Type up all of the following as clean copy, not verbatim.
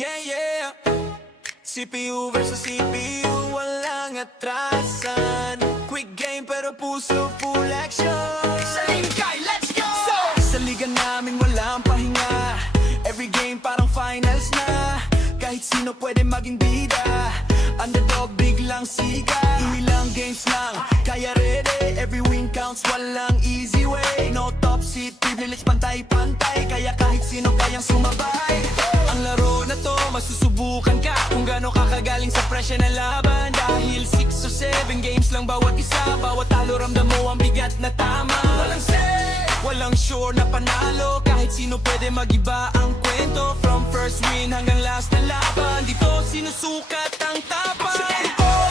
Yeah, yeah. CPU versus CPU, walang atrasan. Quick game pero puso full action. Sa lingkay, let's go! Sa liga namin walang pahinga. Every game parang finals na. Kahit sino pwede maging bida. Underdog biglang siga. Ilang games lang, kaya ready. Every win counts, walang easy way. No top seat, privilege pantay-pantay. Kaya kahit sino kayang sumabay. Ang laro na to, masusubukan ka kung gaano kakagaling sa presya ng laban. Dahil 6 o 7 games lang bawat isa. Bawat talo ramdam mo ang bigat na tama. Walang say, walang sure na panalo. Kahit sino pwede magiba ang kwento. From first win hanggang last na laban, dito sinusukat ang tapang.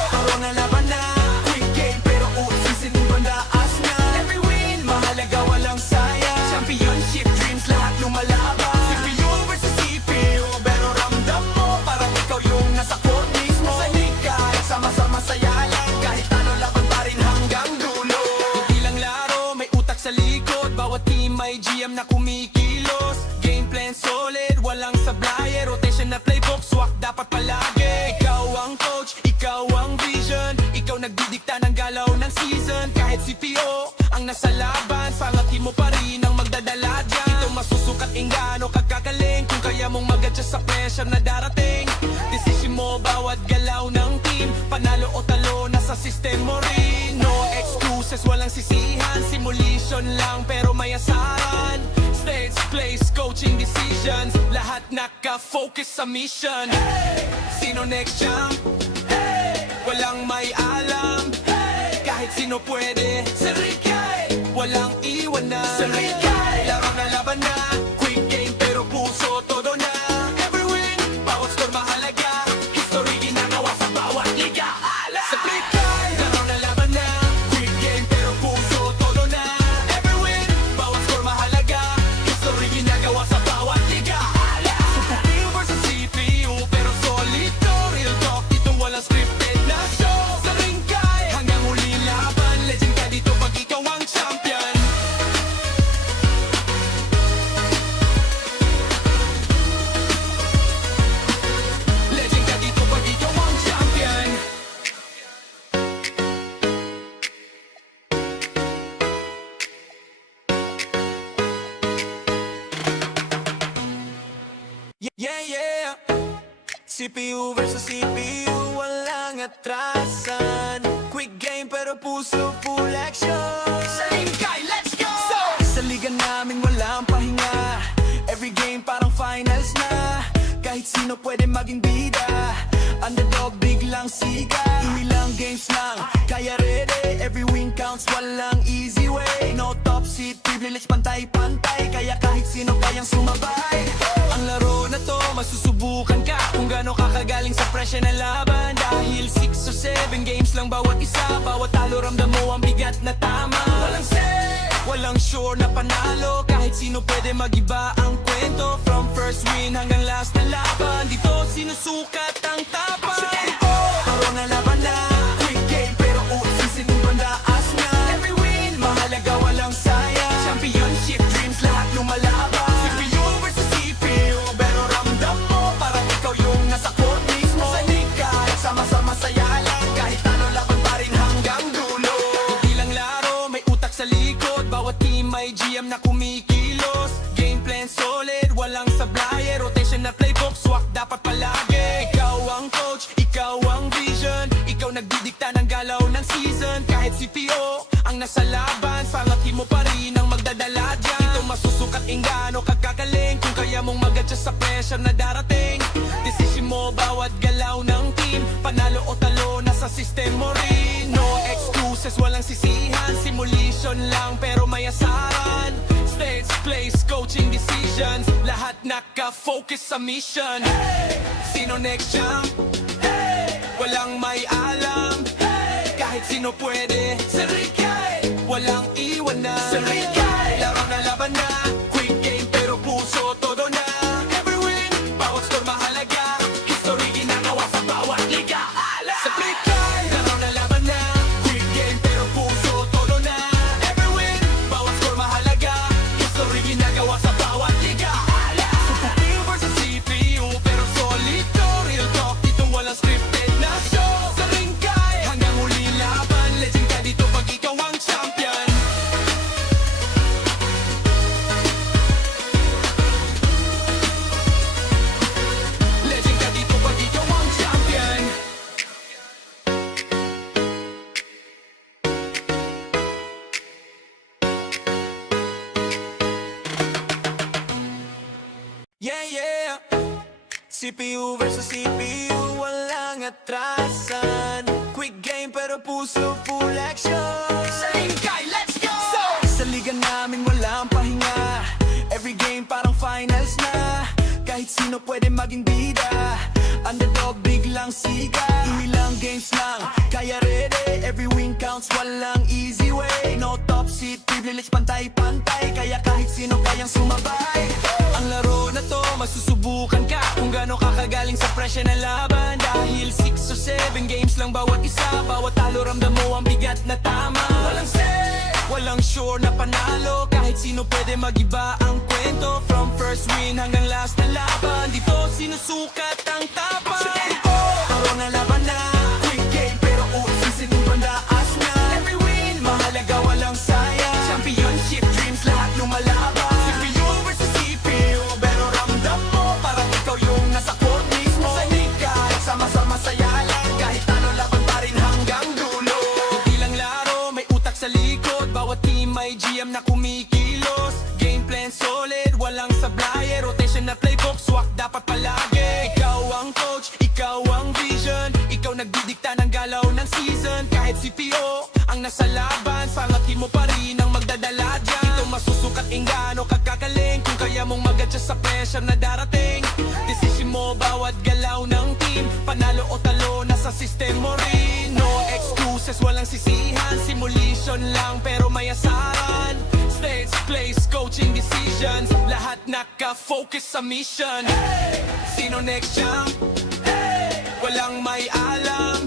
Paro na laban na, quick game pero usisin yung bandaas na. Every win, mahalaga walang sayang. Championship dreams, lahat lumalaban. CPU versus CPU, pero ramdam mo parang ikaw yung nasa court mismo. Sa liga, sama-sama saya lang. Kahit ano laban pa rin hanggang dulo. Hindi lang laro, may utak sa likod. Bawat team may GM na kumikilos. Game plan solid, walang sablay. Rotation na playbook, swak dapat palagi. Ikaw ang coach, ikaw ang vision. Ikaw nagdidikta ng galaw ng season. Kahit CPO ang nasa laban, pangatin mo pa rin ang magdadala dyan. Ito masusukat ingano kagagaling. Kung kaya mong mag-adjust sa pressure na darating. Decision mo bawat galaw ng team. Panalo o talo, nasa system mo rin. No excuses, walang sisihan. Simulation lang pero may asaran. Stage, place, coaching decisions. Lahat naka-focus sa mission. Sino next champ? Walang may alam. Kahit sino pwede. Sa Rikay, walang iwanan. Sa Rikay, laro na laban na. Quick game pero puso todo na. Every win, bawat score mahalaga. History ginagawa sa bawat liga. Sa Rikay, laro na laban na. Quick game pero puso todo na. Every win, bawat score mahalaga. History ginagawa sa bawat liga. CPU versus CPU pero solid to. Real talk, dito walang scripted na show. Sa Rikay, hanggang huli laban. Legend ka dito pag ikaw ang champion. Legend ka dito pag ikaw ang champion. Yeah, yeah. CPU versus CPU, walang atrasan. Quick game pero puso full action. Sa lingkay, let's go! Sa liga namin walang pahinga. Every game parang finals na. Kahit sino pwede maging bida. Underdog biglang siga. Ilang games lang, kaya ready. Every win counts, walang easy way. No top seat, privilege pantay-pantay. Kaya kahit sino kayang sumabay. Ang laro na to, masusubukan ka kung gaano kakagaling sa presya ng laban. Dahil 6 o 7 games lang bawat isa. Bawat talo ramdam mo ang bigat na tama. Walang say, walang sure na panalo. Kahit sino pwede magiba ang kwento. From first win hanggang last na laban, dito sinusukat ang tapang. Paro na laban na, quick game pero usisin yung bandaas na. Every win, mahalaga walang sayang. Championship dreams, lahat lumalaban. CPU versus CPU, pero ramdam mo parang ikaw yung nasa court mismo. Sa liga, sama-sama saya lang. Kahit ano laban pa rin hanggang dulo. Hindi lang laro, may utak sa likod. Bawat team may GM na kumikilos. Game plan solid, walang sablay. Rotation na playbook, swak dapat palagi. Ikaw ang coach, ikaw ang vision. Ikaw nagdidikta ng galaw ng season. Kahit CPO ang nasa laban, pangatin mo pa rin ang magdadala dyan. Ito masusukat ingano kagagaling. Kung kaya mong mag-adjust sa pressure na darating. Decision mo bawat galaw ng team. Panalo o talo, nasa system mo rin. No excuses, walang sisihan. Simulation lang pero may asaran. Stage, place, coaching decisions. Lahat naka-focus sa mission. Sino next champ? Walang may alam. Kahit sino pwede. Sa Rikay, walang iwanan. Sa Rikay, laro na laban na. Quick game pero puso todo na. Every win, bawat score mahalaga. History ginagawa sa bawat liga. Sa Rikay, laro na laban na. Quick game pero puso todo na. Every win, bawat score mahalaga. History ginagawa sa bawat liga. CPU versus CPU pero solid. Yeah, yeah. CPU versus CPU, walang atrasan. Quick game pero puso full action. Sa lingkay, let's go! Sa liga namin walang pahinga. Every game parang finals na. Kahit sino pwede maging bida. Underdog biglang siga. Ilang games lang, kaya ready. Every win counts, walang easy way. No top seat, privilege, pantay-pantay. Kaya kahit sino kayang sumabay. Ang laro na to, masusubukan ka kung gaano ka kagaling sa presya na laban. Dahil 6 o 7 games lang bawat isa. Bawat talo ramdam mo ang bigat na tama. Walang set, walang sure na panalo. Kahit sino pwede magiba ang kwento. From first win hanggang last na laban, dito sinusukat ang tapang. Laro na laban na, quick game pero usisin yung bandaas na. Every win, mahalaga walang sayang. Championship dreams, lahat lumalaban. CPU versus CPU, pero ramdam mo parang ikaw yung nasa court mismo. Sa liga, sama-sama saya lang. Kahit ano laban pa rin hanggang dulo. Hindi lang laro, may utak sa likod. Bawat team may GM na kumikilos. Game plan solid, walang sablay. Rotation na playbook, swak dapat palagi. Ikaw ang coach, ikaw ang vision. Ikaw nagdidikta ng galaw ng season. Kahit CPO ang nasa laban, sangatin mo pa rin ang magdadala dyan. Ito masusukat ingano kagkagaling. Kung kaya mong mag-adjust sa pressure na darating. Decision mo bawat galaw ng team. Panalo o talo, nasa system mo rin. No excuses, walang sisihan. Simulation lang pero may asaran. Stage, place, coaching decisions. Lahat naka-focus sa mission. Sino next champ? Walang may alam.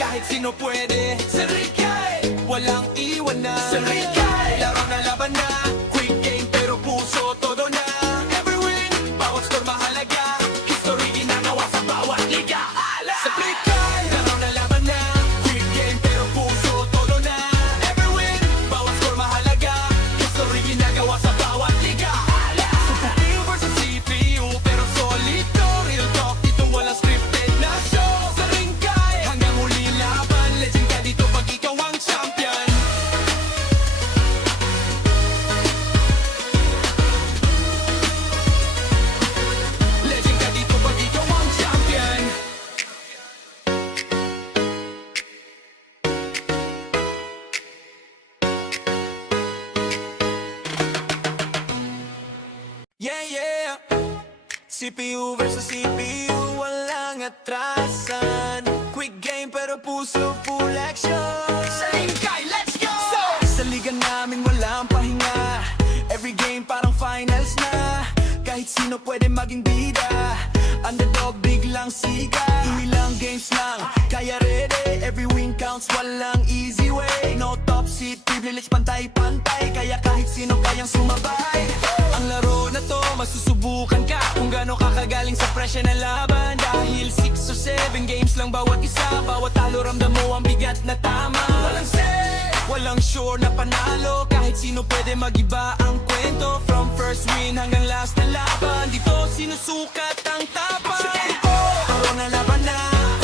Kahit sino pwede. Sa Rikay, walang iwanan. Sa Rikay, laro na laban na. Quick game pero puso todo na. Every win, bawat score mahalaga. History ginagawa sa bawat liga. Sa Rikay, laro na laban na. Quick game pero puso todo na. Every win, bawat score mahalaga. History ginagawa sa bawat liga. CPU versus CPU pero solid to. Real talk, dito walang scripted na show. Sa Rikay, hanggang huli laban. Legend ka dito pag ikaw ang champion. Legend ka dito pag ikaw ang champion. Yeah, yeah. CPU versus CPU, walang atrasan. Quick game pero puso full action. Sa lingkay, let's go! Sa liga namin walang pahinga. Every game parang finals na. Kahit sino pwede maging bida. Underdog biglang siga. Ilang games lang, kaya ready. Every win counts, walang easy way. No top seat, privilege, pantay-pantay. Kaya kahit sino kayang sumabay. Ang laro na to, masusubukan ka kung gaano ka kagaling sa presya na laban. Dahil 6 o 7 games lang bawat isa. Bawat talo ramdam mo ang bigat na tama. Walang set, walang sure na panalo. Kahit sino pwede magiba ang kwento. From first win hanggang last na laban, dito sinusukat ang tapang. Laro na laban na,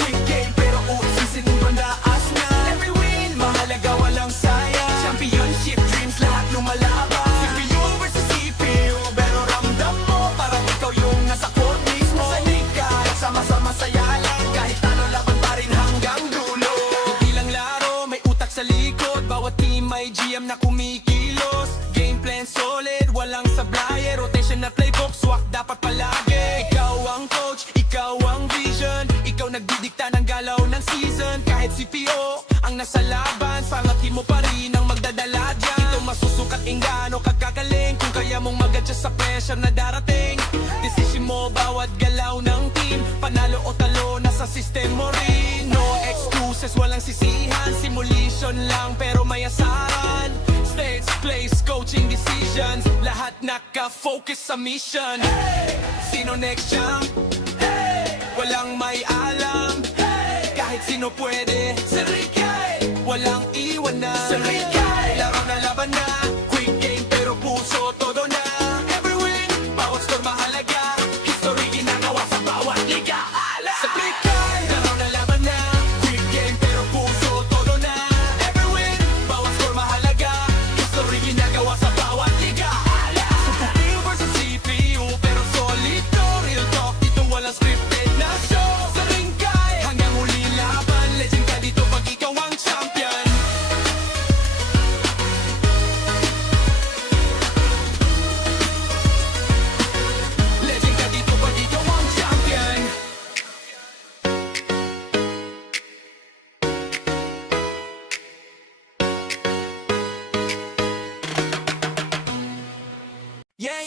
quick game pero usisin yung bandaas na. Every win, mahalaga walang sayang. Championship dreams, lahat lumalaban. CPU versus CPU, pero ramdam mo parang ikaw yung nasa court mismo. Sa liga, sama-sama saya lang. Kahit ano laban pa rin hanggang dulo. Hindi lang laro, may utak sa likod. Bawat team may GM na kumikilos. Game plan solid, walang sablay. Rotation na playbook, swak dapat palagi. Ikaw ang coach, ikaw ang vision. Ikaw nagdidikta ng galaw ng season. Kahit CPO ang nasa laban, sangatin mo pa rin ang magdadala dyan. Ito masusukat ingano kagkagaling. Kung kaya mong mag-adjust sa pressure na darating. Decision mo bawat galaw ng team. Panalo o talo, nasa system mo rin. No excuses, walang sisihan. Simulation lang pero may asaran. Stage, place, coaching decisions. Lahat naka-focus sa mission. Sino next champ? Walang may alam. Kahit sino pwede. Sa Rikay, walang iwanan. Sa Rikay, laro na laban na. Quick game pero puso todo na. Every win, bawat score mahalaga. History ginagawa sa bawat liga. Sa Rikay, laro na laban na. Quick game pero puso todo na. Every win, bawat score mahalaga. History ginagawa sa bawat liga. CPU versus CPU pero solid.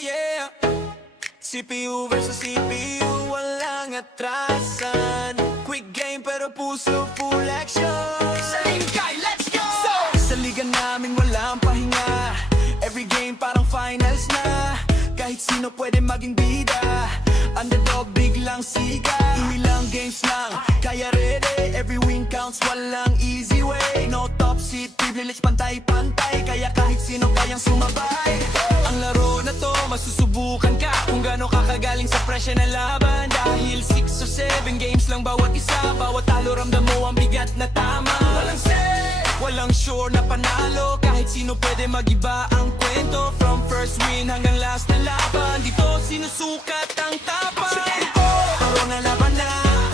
yeah. CPU versus CPU, walang atrasan. Quick game pero puso full action. Sa lingkay, let's go! Sa liga namin walang pahinga. Every game parang finals na. Kahit sino pwede maging bida. Underdog biglang siga. Ilang games lang, kaya ready. Every win counts, walang easy way. No top seat, privilege, pantay-pantay. Kaya kahit sino kayang sumabay. Ang laro na to, masusubukan ka kung gaano kakagaling sa presya na laban. Dahil 6 or 7 games lang bawat isa. Bawat talo ramdam mo ang bigat na tama. Walang say, walang sure na panalo. Kahit sino pwede magiba ang kwento. From first win hanggang last na laban, dito sinusukat ang tapang. Laro na laban na,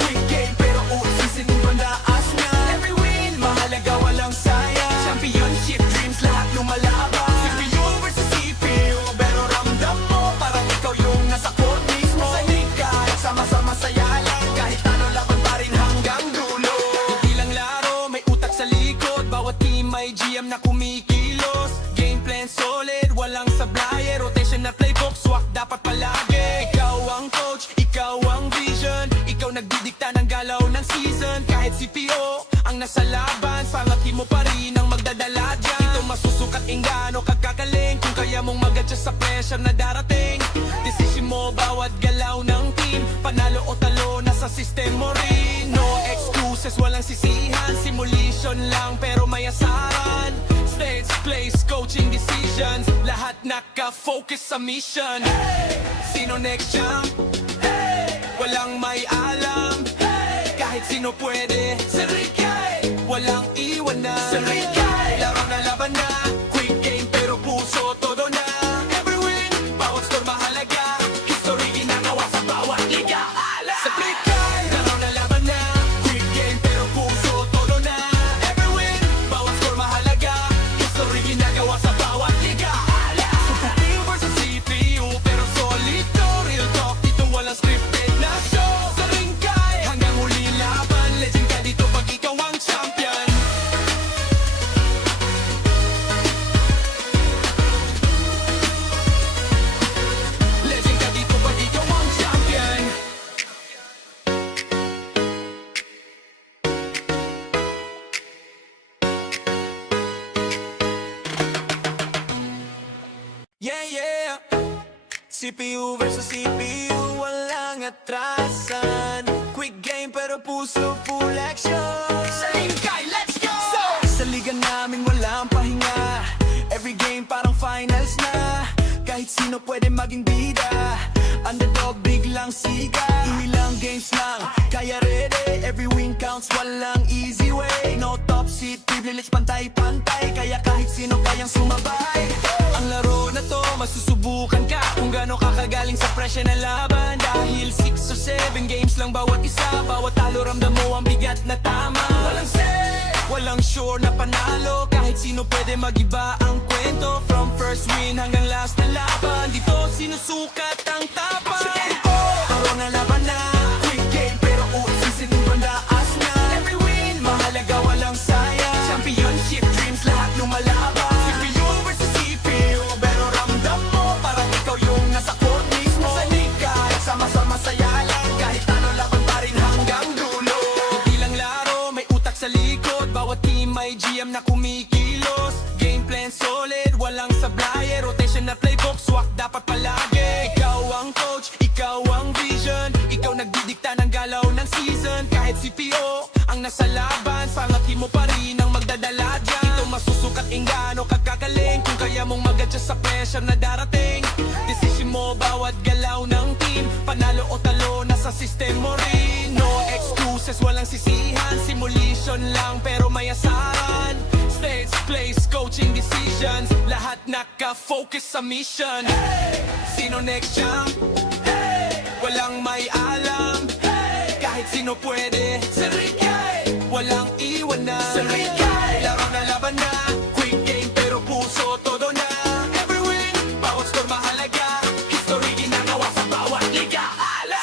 quick game pero usisin yung bandaas na. Every win, mahalaga walang sayang. Championship dreams, lahat lumalaban. CPU versus CPU, pero ramdam mo parang ikaw yung nasa court mismo. Sa hikay, sama-sama saya lang. Kahit ano laban pa rin hanggang dulo. Hindi lang laro, may utak sa likod. Bawat team may GM na kumikilos. Game plan solid, walang sablay. Rotation na playbook, swak dapat palagi. Ikaw ang coach, ikaw ang vision. Ikaw nagdidikta ng galaw ng season. Kahit CPO ang nasa laban, pangatin mo pa rin ang magdadala dyan. Ito masusukat ingano kagkagaling. Kung kaya mong mag-adjust sa pressure na darating. Decision mo bawat galaw ng team. Panalo o talo, nasa system mo rin. No excuses, walang sisihan. Simulation lang pero may asaran. Stage, place, coaching decisions. Lahat naka-focus sa mission. Sino next champ? Walang may alam. Kahit sino pwede. Sa Rikay, walang iwanan. Sa Rikay, laro na laban na. Quick game pero puso todo na. Every win, bawat score mahalaga. History ginagawa sa bawat liga. Sa Rikay, laro na laban na. Quick game pero puso todo na. Every win, bawat score mahalaga. History ginagawa sa bawat liga. CPU versus CPU pero solid to. Real talk, dito walang scripted na show. Sa Rikay, hanggang huli laban. Legend ka dito pag ikaw ang champion. Legend ka dito pag ikaw ang champion. Yeah, yeah. CPU versus CPU, walang atrasan. Quick game pero puso full action. Sa lingkay, let's go! Sa liga namin walang pahinga. Every game parang finals na. Kahit sino pwede maging bida. Underdog biglang siga. Ilang games lang, kaya ready. Every win counts, walang easy way. No top seat, privilege, pantay-pantay. Kaya kahit sino kayang sumabay. Ang laro na to, masusubukan ka kung gaano kakagaling sa presya na laban. Dahil 6 or 7 games lang bawat isa. Bawat talo ramdam mo ang bigat na tama. Walang say, walang sure na panalo. Kahit sino pwede magiba ang kwento. From first win hanggang last na laban, dito sinusukat ang tapang. Laro na laban na, quick game pero usisin yung bandaas na. Every win, mahalaga walang sayang. Championship dreams, lahat lumalaban. CPU versus CPU, pero ramdam mo parang ikaw yung nasa court mismo. Sa hikay, sama-sama saya lang. Kahit ano laban pa rin hanggang dulo. Hindi lang laro, may utak sa likod. Bawat team may GM na kumikilos. Game plan solid, walang sablay. Rotation na playbook, swak dapat palagi. Ikaw ang coach, ikaw ang vision. Ikaw nagdidikta ng galaw ng season. Kahit CPO ang nasa laban, pangatin mo pa rin ang magdadala dyan. Ito masusukat ingano kagkagaling. Kung kaya mong mag-adjust sa pressure na darating. Decision mo bawat galaw ng team. Panalo o talo, nasa system mo rin. No excuses, walang sisihan. Simulation lang pero may asaran. Stage, place, coaching decisions. Lahat naka-focus sa mission. Sino next champ? Walang may alam. Kahit sino pwede. Sa Rikay, walang iwanan. Sa Rikay, laro na laban na. Quick game pero puso todo na. Every win, bawat score mahalaga. History ginagawa sa bawat liga.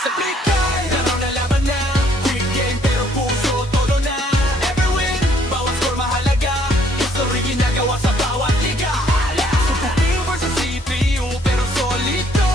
Sa Rikay, laro na laban na. Quick game pero puso todo na. Every win, bawat score mahalaga. History ginagawa sa bawat liga. CPU versus CPU pero solid to.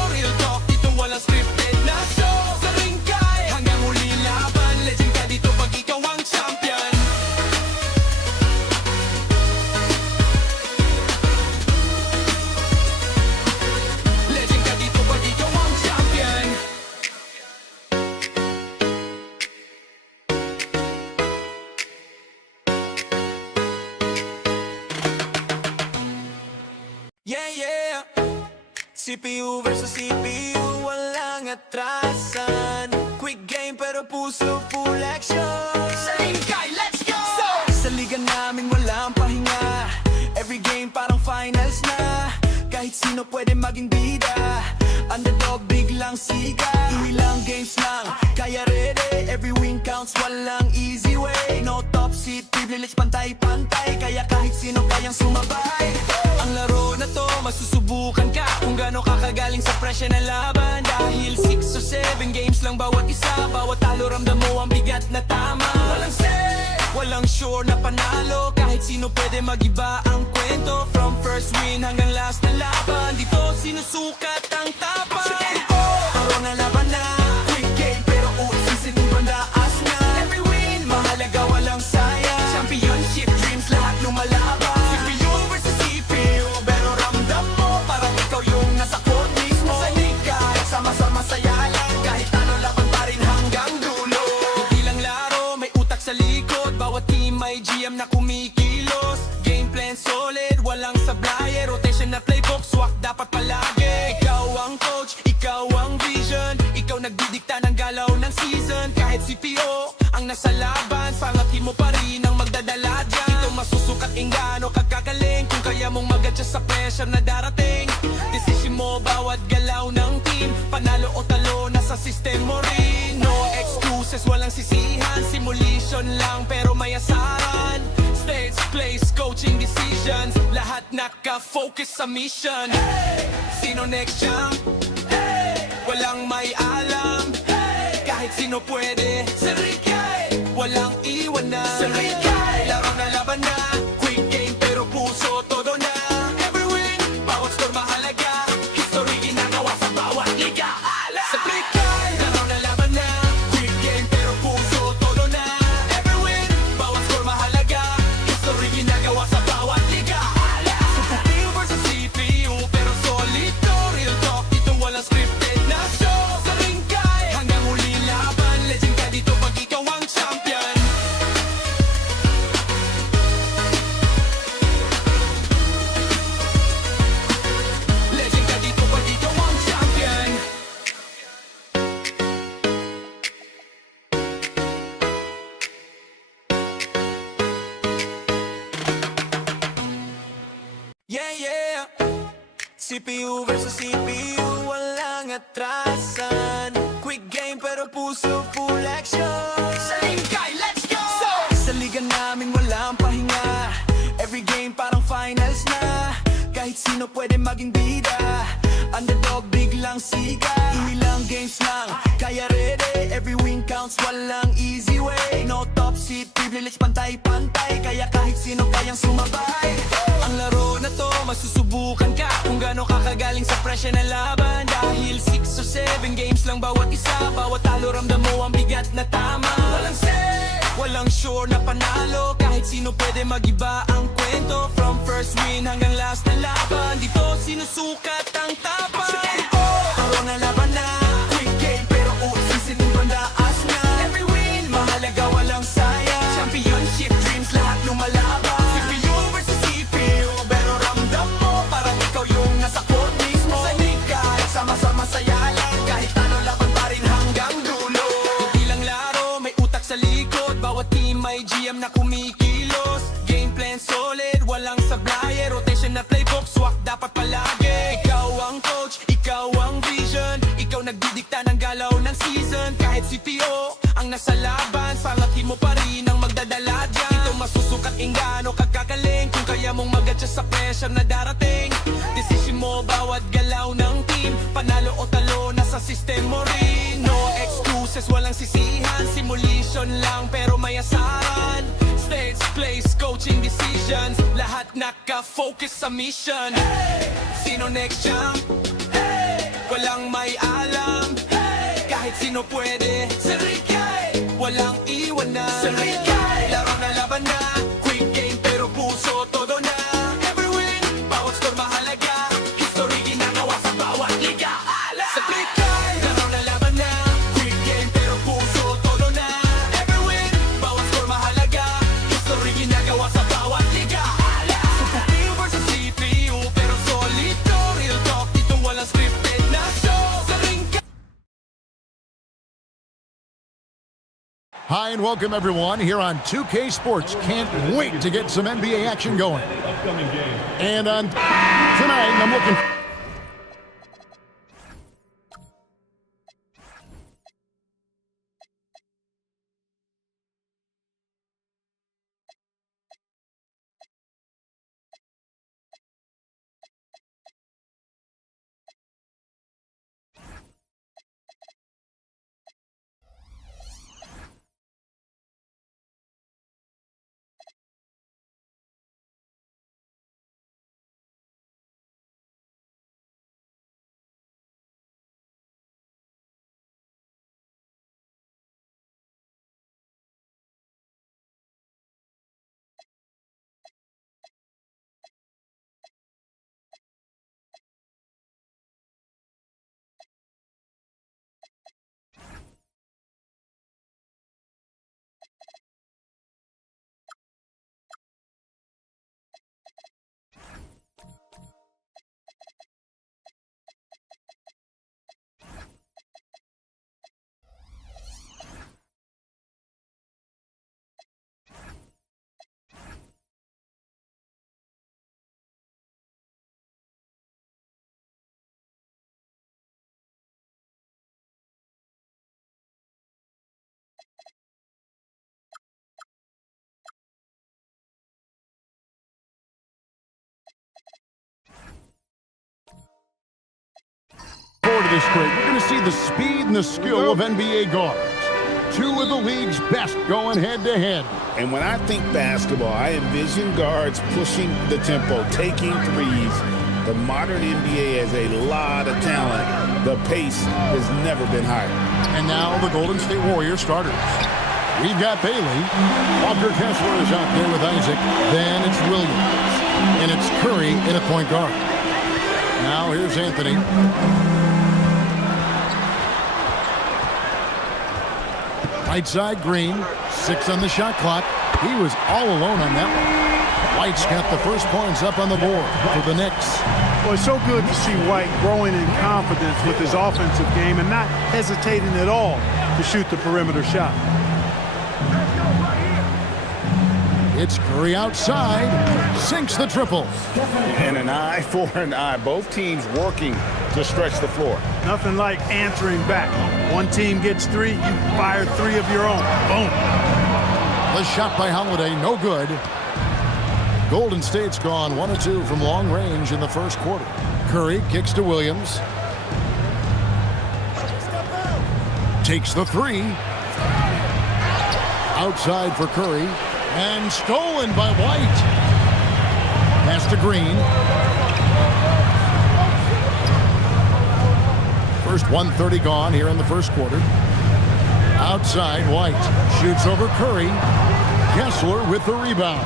CPU versus CPU, walang atrasan. Quick game pero puso full action. Sa lingkay, let's go! Sa liga namin walang pahinga. Every game parang finals na. Kahit sino pwede maging bida. Underdog biglang siga. Ilang games lang, kaya ready. Every win counts, walang easy way. No top seat, privilege pantay-pantay. Kaya kahit sino kayang sumabay. Ang laro na to, masusubukan ka kung gaano ka kagaling sa presya na laban. Dahil 6 or 7 games lang bawat isa. Bawat talo ramdam mo ang bigat na tama. Walang set, walang sure na panalo. Kahit sino pwede magiba ang kwento. From first win hanggang last na laban, dito sinusukat ang tapang. Paro na laban na, quick game pero usisin yung bandaas na. Every win, mahalaga walang sayang. Championship dreams lahat lumalaban. CPU versus CPU, pero ramdam mo parang ikaw yung nasa court mismo. Sa liga, sama-sama saya lang. Kahit ano laban pa rin hanggang dulo. Hindi lang laro, may utak sa likod. Bawat team may GM na kumikilos. Game plan solid, walang sablay. Rotation na playbook, swak dapat palagi. Ikaw ang coach, ikaw ang vision. Ikaw nagdidikta ng galaw ng season. Kahit CPO ang nasa laban, pangatin mo pa rin ang magdadala dyan. Ito masusukat ingano kagagaling. Kung kaya mong mag-adjust sa pressure na darating. Decision mo bawat galaw ng team. Panalo o talo, nasa system mo rin. No excuses, walang sisihan. Simulation lang pero may asaran. Stage, place, coaching decisions. Lahat naka-focus sa mission. Sino next champ? Walang may alam. Kahit sino pwede. Sarikay, walang iwanan. Sarikay, laro na laban na. Quick game pero puso todo na. Every win, bawat score mahalaga. History ginagawa sa bawat liga. Sarikay, laro na laban na. Quick game pero puso todo na. Every win, bawat score mahalaga. History ginagawa sa bawat liga. CPU versus CPU pero solid to. Real talk, dito walang scripted na show. Sa ringkay, hanggang huli laban. Legend ka dito pag ikaw ang champion. Legend ka dito pag ikaw ang champion. Yeah, yeah. CPU versus CPU, walang atrasan. Quick game pero puso full action. Sa lingkay, let's go! Sa liga namin walang pahinga. Every game parang finals na. Kahit sino pwede maging bida. Underdog biglang siga. Ilang games lang, kaya ready. Every win counts, walang easy way. No top seat, privilege pantay-pantay. Kaya kahit sino kayang sumabay. Ang laro na to, masusubukan ka kung gaano ka kagaling sa presya na laban. Dahil 6 or 7 games lang bawat isa. Bawat talo ramdam mo ang bigat na tama. Walang set, walang sure na panalo. Kahit sino pwede magiba ang kwento. From first win hanggang last na laban, dito sinusukat ang tapang. Paro na laban na, quick game pero usisin yung bandaas na. Every win, mahalaga walang sayang. Championship dreams lahat lumalaban. CPU versus CPU, pero ramdam mo parang ikaw yung nasa court mismo. Sa liga, sama-sama saya lang. Kahit ano laban pa rin hanggang dulo. Hindi lang laro, may utak sa likod. Bawat team may GM na kumikilos. Game plan solid, walang sablay. Rotation na playbook, swak dapat palagi. Ikaw ang coach, ikaw ang vision. Ikaw nagdidikta ng galaw ng season. Kahit CPO ang nasa laban, pangatin mo pa rin ang magdadala dyan. Ito masusukat ingano kagagaling. Kung kaya mong mag-adjust sa pressure na darating. Decision mo bawat galaw ng team. Panalo o talo, nasa system mo rin. No excuses, walang sisihan. Simulation lang pero may asaran. Stage, place, coaching decisions. Lahat naka-focus sa mission. Sino next champ? Walang may alam. Kahit sino pwede. Sarikay, walang iwanan. Sarikay, laro na laban na. Quick game pero puso todo na. Every win, bawat score mahalaga. History ginagawa sa bawat liga. Sarikay, laro na laban na. Quick game pero puso todo na. Every win, bawat score mahalaga. History ginagawa sa bawat liga. CPU versus CPU pero solid to. Real talk, dito walang script. Hi and welcome everyone here on 2K Sports. Can't wait to get some NBA action going. And on tonight, I'm looking forward to this break. We're going to see the speed and the skill of NBA guards. Two of the league's best going head-to-head. And when I think basketball, I envision guards pushing the tempo, taking threes. The modern NBA has a lot of talent. The pace has never been higher. And now the Golden State Warriors starters. We've got Bailey. Walker Kessler is out there with Isaac. Then it's Williams. And it's Curry in at point guard. Now here's Anthony. Right side, Green. 6 on the shot clock. He was all alone on that one. White's got the first points up on the board for the Knicks. Well, it's so good to see White growing in confidence with his offensive game and not hesitating at all to shoot the perimeter shot. It's Curry outside. Sinks the triple. And an eye for an eye. Both teams working to stretch the floor. Nothing like answering back. One team gets 3, you fire 3 of your own. Boom. The shot by Holiday, no good. Golden State's gone 1 of 2 from long range in the first quarter. Curry kicks to Williams. Takes the 3. Outside for Curry. And stolen by White. Pass to Green. First 1:30 gone here in the first quarter. Outside, White shoots over Curry. Kessler with the rebound.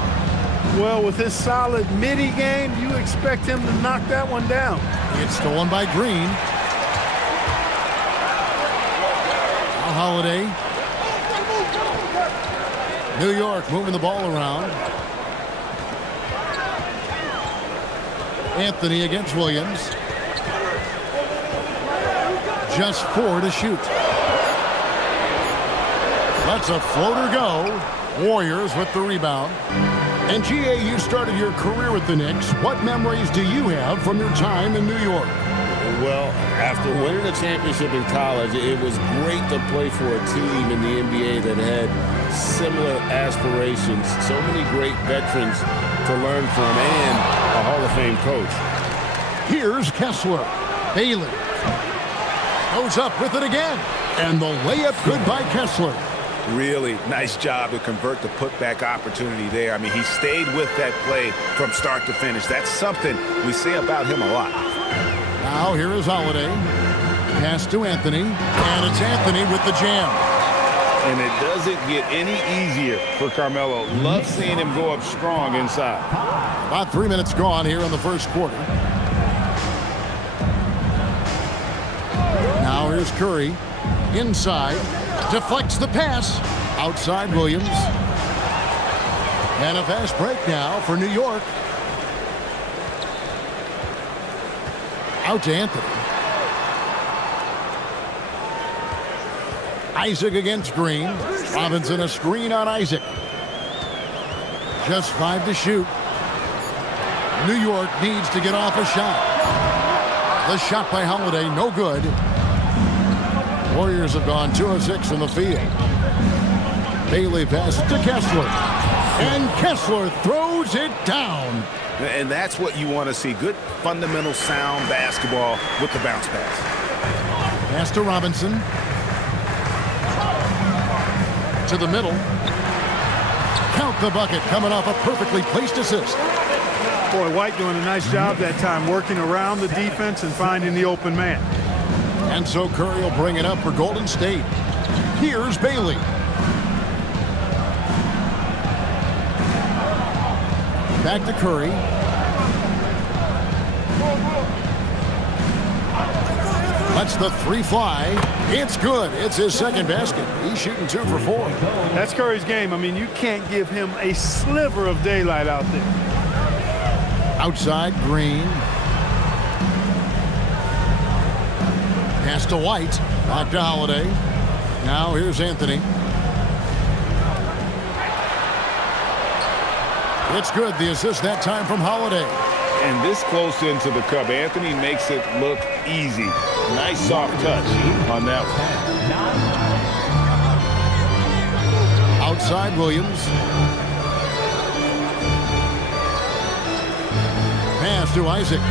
Well, with his solid midi game, you expect him to knock that one down. It's stolen by Green. Now Holiday. New York moving the ball around. Anthony against Williams. Just 4 to shoot. Lets a floater go. Warriors with the rebound. And GA, you started your career with the Knicks. What memories do you have from your time in New York? Well, after winning a championship in college, it was great to play for a team in the NBA that had similar aspirations. So many great veterans to learn from and a Hall of Fame coach. Here's Kessler. Bailey goes up with it again. And the layup good by Kessler. Really nice job to convert the putback opportunity there. I mean, he stayed with that play from start to finish. That's something we say about him a lot. Now here is Holiday. Pass to Anthony. And it's Anthony with the jam. And it doesn't get any easier for Carmelo. Love seeing him go up strong inside. About 3 minutes gone here in the first quarter. Now here's Curry. Inside. Deflects the pass. Outside Williams. And a fast break now for New York. Out to Anthony. Isaac against Green. Robinson a screen on Isaac. Just 5 to shoot. New York needs to get off a shot. The shot by Holiday, no good. Warriors have gone 2 of 6 from the field. Bailey passes to Kessler. And Kessler throws it down. And that's what you want to see. Good, fundamental, sound basketball with the bounce pass. Pass to Robinson. To the middle. Count the bucket, coming off a perfectly placed assist. Boy, White doing a nice job that time, working around the defense and finding the open man. And so Curry will bring it up for Golden State. Here's Bailey. Back to Curry. Lets the 3 fly. It's good. It's his second basket. He's shooting 2 for 4. That's Curry's game. I mean, you can't give him a sliver of daylight out there. Outside, Green. Pass to White. Back to Holiday. Now here's Anthony. It's good. The assist that time from Holiday. And this close into the cup, Anthony makes it look easy. Nice soft touch on that one. Outside, Williams. Pass to Isaac.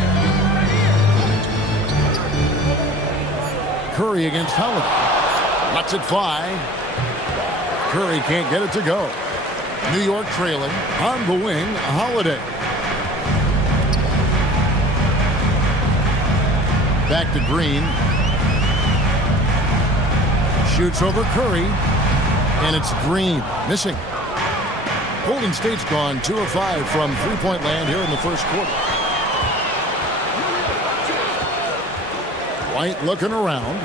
Curry against Holiday. Lets it fly. Curry can't get it to go. New York trailing. On the wing, Holiday. Back to Green. Shoots over Curry. And it's Green missing. Golden State's gone 2 of 5 from three-point land here in the first quarter. White looking around.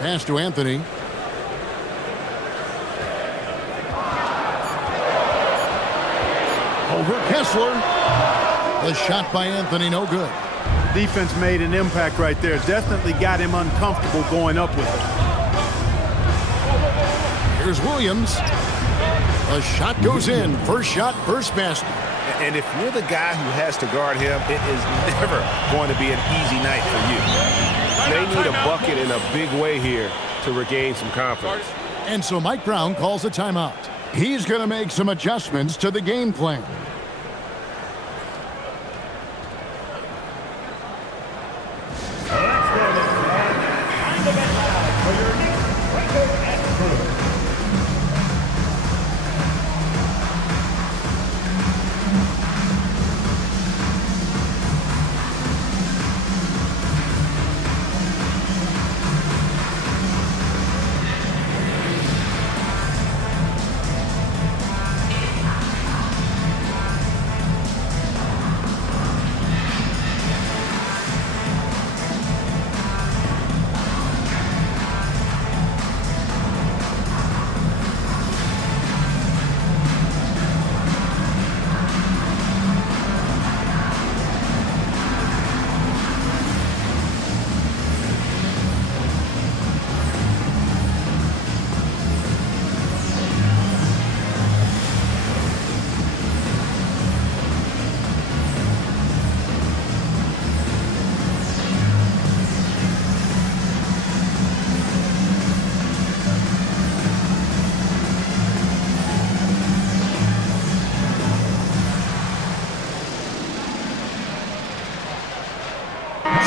Pass to Anthony. Over Kessler. The shot by Anthony, no good. Defense made an impact right there. Definitely got him uncomfortable going up with it. Here's Williams. The shot goes in. First shot, first basket. And if you're the guy who has to guard him, it is never going to be an easy night for you. They need a bucket in a big way here to regain some confidence. And so Mike Brown calls a timeout. He's going to make some adjustments to the game plan.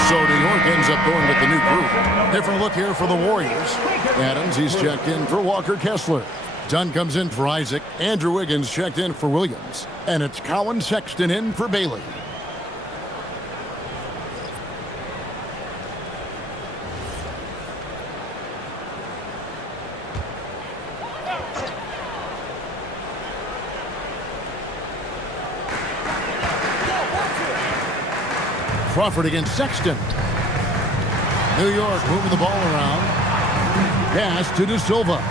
So New York ends up going with the new group. Different look here for the Warriors. Adams, he's checked in for Walker Kessler. Dunn comes in for Isaac. Andrew Wiggins checked in for Williams. And it's Colin Sexton in for Bailey. Crawford against Sexton. New York moving the ball around. Pass to De Silva.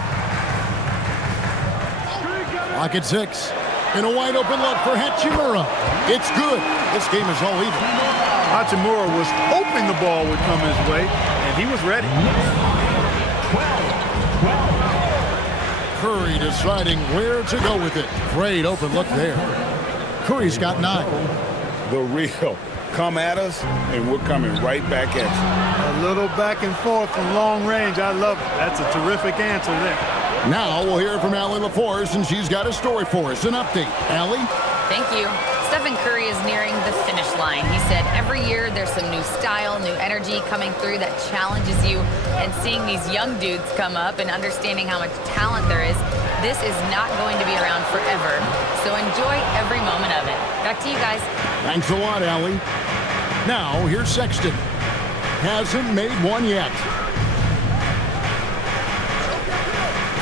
Lock at 6. And a wide open look for Hachimura. It's good. This game is all even. Hachimura was hoping the ball would come his way, and he was ready. Curry deciding where to go with it. Great open look there. Curry's got 9. The real. Come at us, and we're coming right back at you. A little back and forth from long range. I love it. That's a terrific answer there. Now we'll hear from Allie LaForce, and she's got a story for us. An update. Allie? Thank you. Stephen Curry is nearing the finish line. He said every year there's some new style, new energy coming through that challenges you. And seeing these young dudes come up and understanding how much talent there is, this is not going to be around forever. So enjoy every moment of it. Back to you guys. Thanks a lot, Allie. Now, here's Sexton. Hasn't made one yet.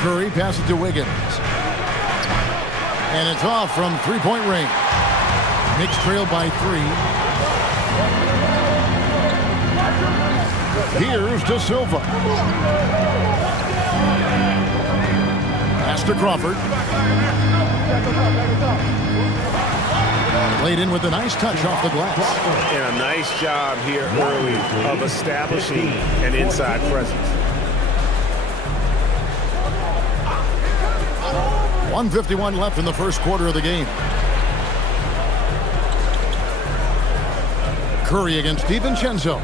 Curry passes to Wiggins. And it's off from three-point range. Knicks trail by 3. Here's De Silva. Pass to Crawford. Played in with a nice touch off the glass. And a nice job here early of establishing an inside presence. 1:51 left in the first quarter of the game. Curry against DiVincenzo.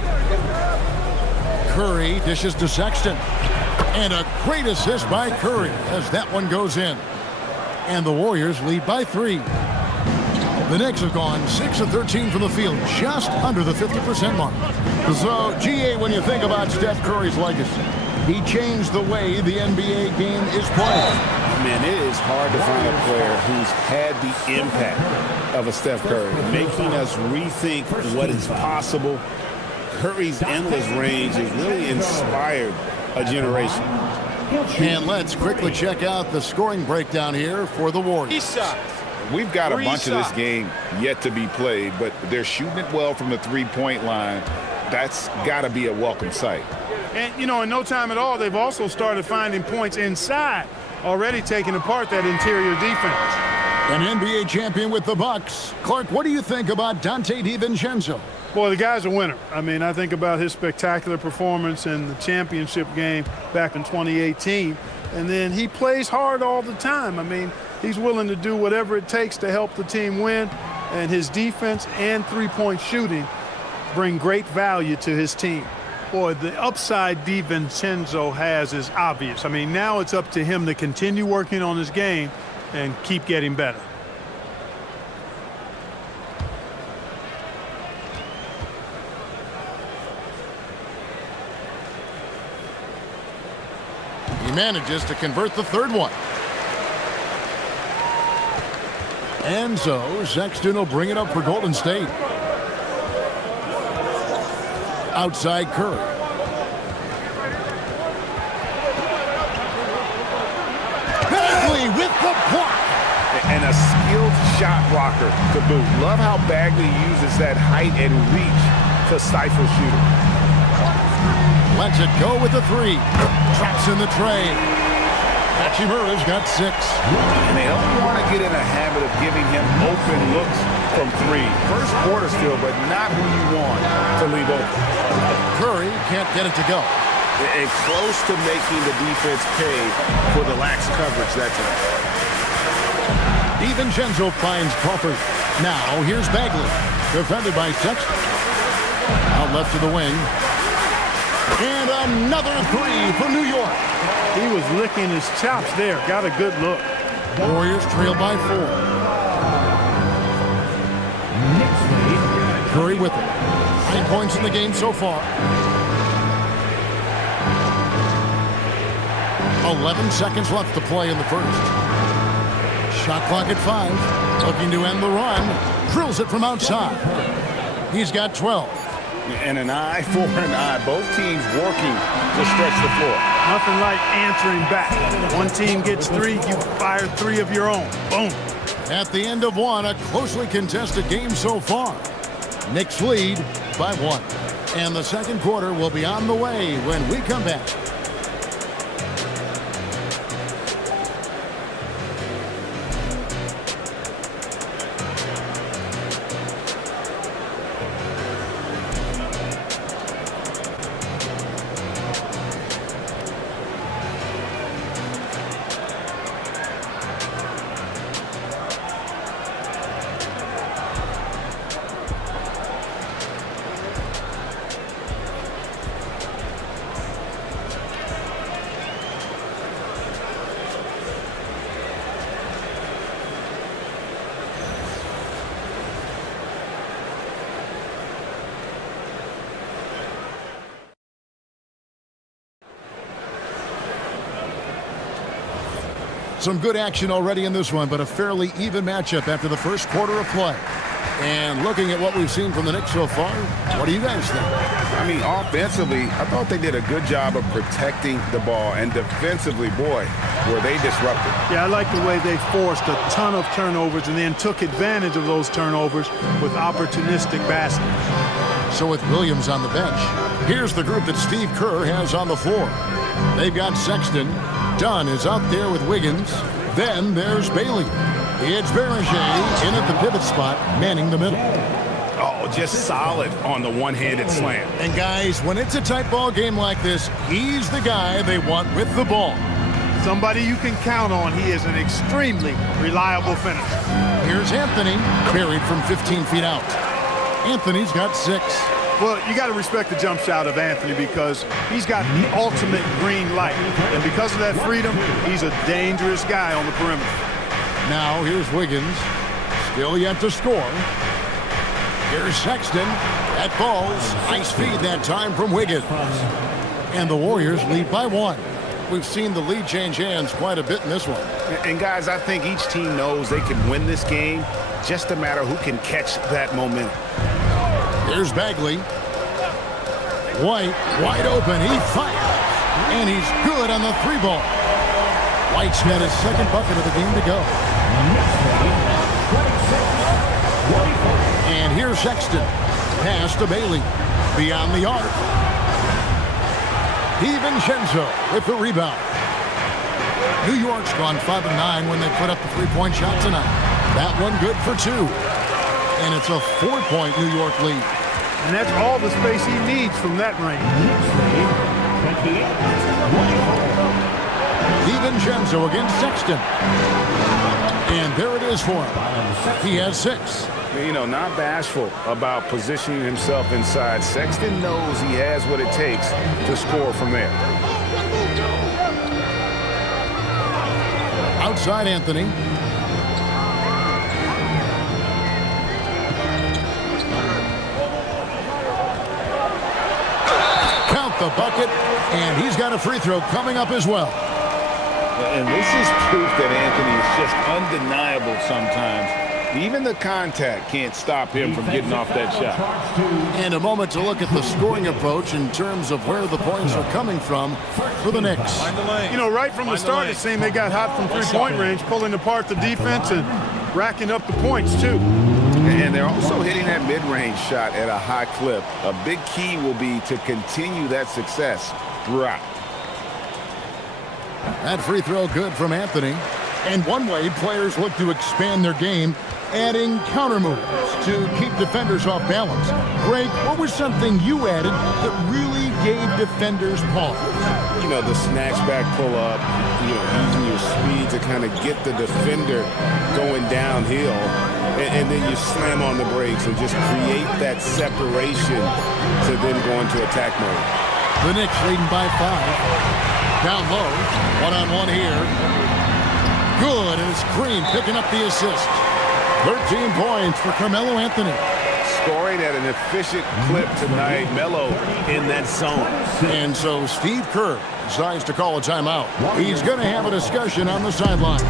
Curry dishes to Sexton. And a great assist by Curry as that one goes in. And the Warriors lead by 3. The Knicks have gone 6 of 13 from the field, just under the 50% mark. So, GA, when you think about Steph Curry's legacy, he changed the way the NBA game is played. Man, it is hard to find a player who's had the impact of a Steph Curry, making us rethink what is possible. Curry's endless range has really inspired a generation. And let's quickly check out the scoring breakdown here for the Warriors. We've got a bunch of this game yet to be played, but they're shooting it well from the three-point line. That's got to be a welcome sight. And, you know, in no time at all, they've also started finding points inside, already taking apart that interior defense. An NBA champion with the Bucks. Clark, what do you think about Dante DiVincenzo? Boy, the guy's a winner. I mean, I think about his spectacular performance in the championship game back in 2018. And then he plays hard all the time. I mean, he's willing to do whatever it takes to help the team win. And his defense and three-point shooting bring great value to his team. Boy, the upside DiVincenzo has is obvious. I mean, now it's up to him to continue working on his game and keep getting better. He manages to convert the third one. And so Sexton will bring it up for Golden State. Outside Curry. Bagley with the block. And a skilled shot blocker to boot. Love how Bagley uses that height and reach to stifle shooting. Lets it go with the 3. Traps in the tray. Hachimura's got 6. And they don't want to get in a habit of giving him open looks from 3. First quarter still, but not who you want to leave open. Curry can't get it to go. And close to making the defense pay for the lax coverage that time. DiVincenzo finds Crawford. Now here's Bagley. Defended by Sexton. Out left to the wing. And another 3 for New York. He was licking his chops there. Got a good look. Warriors trail by 4. Curry with it. 9 points in the game so far. 11 seconds left to play in the first. Shot clock at 5. Looking to end the run. Drills it from outside. He's got 12. And an eye for an eye. Both teams working to stretch the floor. Nothing like answering back. One team gets 3, you fire 3 of your own. Boom. At the end of one, a closely contested game so far. Knicks lead by 1. And the second quarter will be on the way when we come back. Some good action already in this one, but a fairly even matchup after the first quarter of play. And looking at what we've seen from the Knicks so far, what do you guys think? I mean, offensively, I thought they did a good job of protecting the ball. And defensively, boy, were they disruptive. Yeah, I like the way they forced a ton of turnovers and then took advantage of those turnovers with opportunistic baskets. So with Williams on the bench, here's the group that Steve Kerr has on the floor. They've got Sexton. Dunn is out there with Wiggins. Then there's Bailey. It's Berger in at the pivot spot, manning the middle. Oh, just solid on the one-handed slam. And guys, when it's a tight ball game like this, he's the guy they want with the ball. Somebody you can count on. He is an extremely reliable finisher. Here's Anthony, buried from 15 feet out. Anthony's got 6. Well, you got to respect the jump shot of Anthony because he's got the ultimate green light. And because of that freedom, he's a dangerous guy on the perimeter. Now here's Wiggins, still yet to score. Here's Sexton. That falls. Nice feed that time from Wiggins. And the Warriors lead by 1. We've seen the lead change hands quite a bit in this one. And guys, I think each team knows they can win this game. Just a matter who can catch that momentum. Here's Bagley. White, wide open. He fires. And he's good on the 3-ball. White's got his second bucket of the game to go. And here's Sexton. Pass to Bailey. Beyond the arc. DiVincenzo with the rebound. New York's gone 5-9 when they put up the 3-point shot tonight. That one good for 2. And it's a 4-point New York lead. And that's all the space he needs from that range. DiVincenzo against Sexton. And there it is for him. He has 6. You know, not bashful about positioning himself inside. Sexton knows he has what it takes to score from there. Outside Anthony. Count the bucket, and he's got a free throw coming up as well. And this is proof that Anthony is just undeniable sometimes. Even the contact can't stop him from getting off that shot. And a moment to look at the scoring approach in terms of where the points are coming from for the Knicks. You know, right from the start, it seemed they got hot from 3-point range, pulling apart the defense and racking up the points, too. And they're also hitting that mid-range shot at a high clip. A big key will be to continue that success throughout. That free throw good from Anthony. And one way players look to expand their game, adding counter moves to keep defenders off balance. Greg, what was something you added that really gave defenders pause? You know, the snatch back pull up, you know, using your speed to kind of get the defender going downhill, and then you slam on the brakes and just create that separation to then go into attack mode. The Knicks leading by 5. Down low, one-on-one here. Good, and it's Green picking up the assist. 13 points for Carmelo Anthony. Scoring at an efficient clip tonight. Melo in that zone. And so Steve Kerr decides to call a timeout. He's going to have a discussion on the sideline.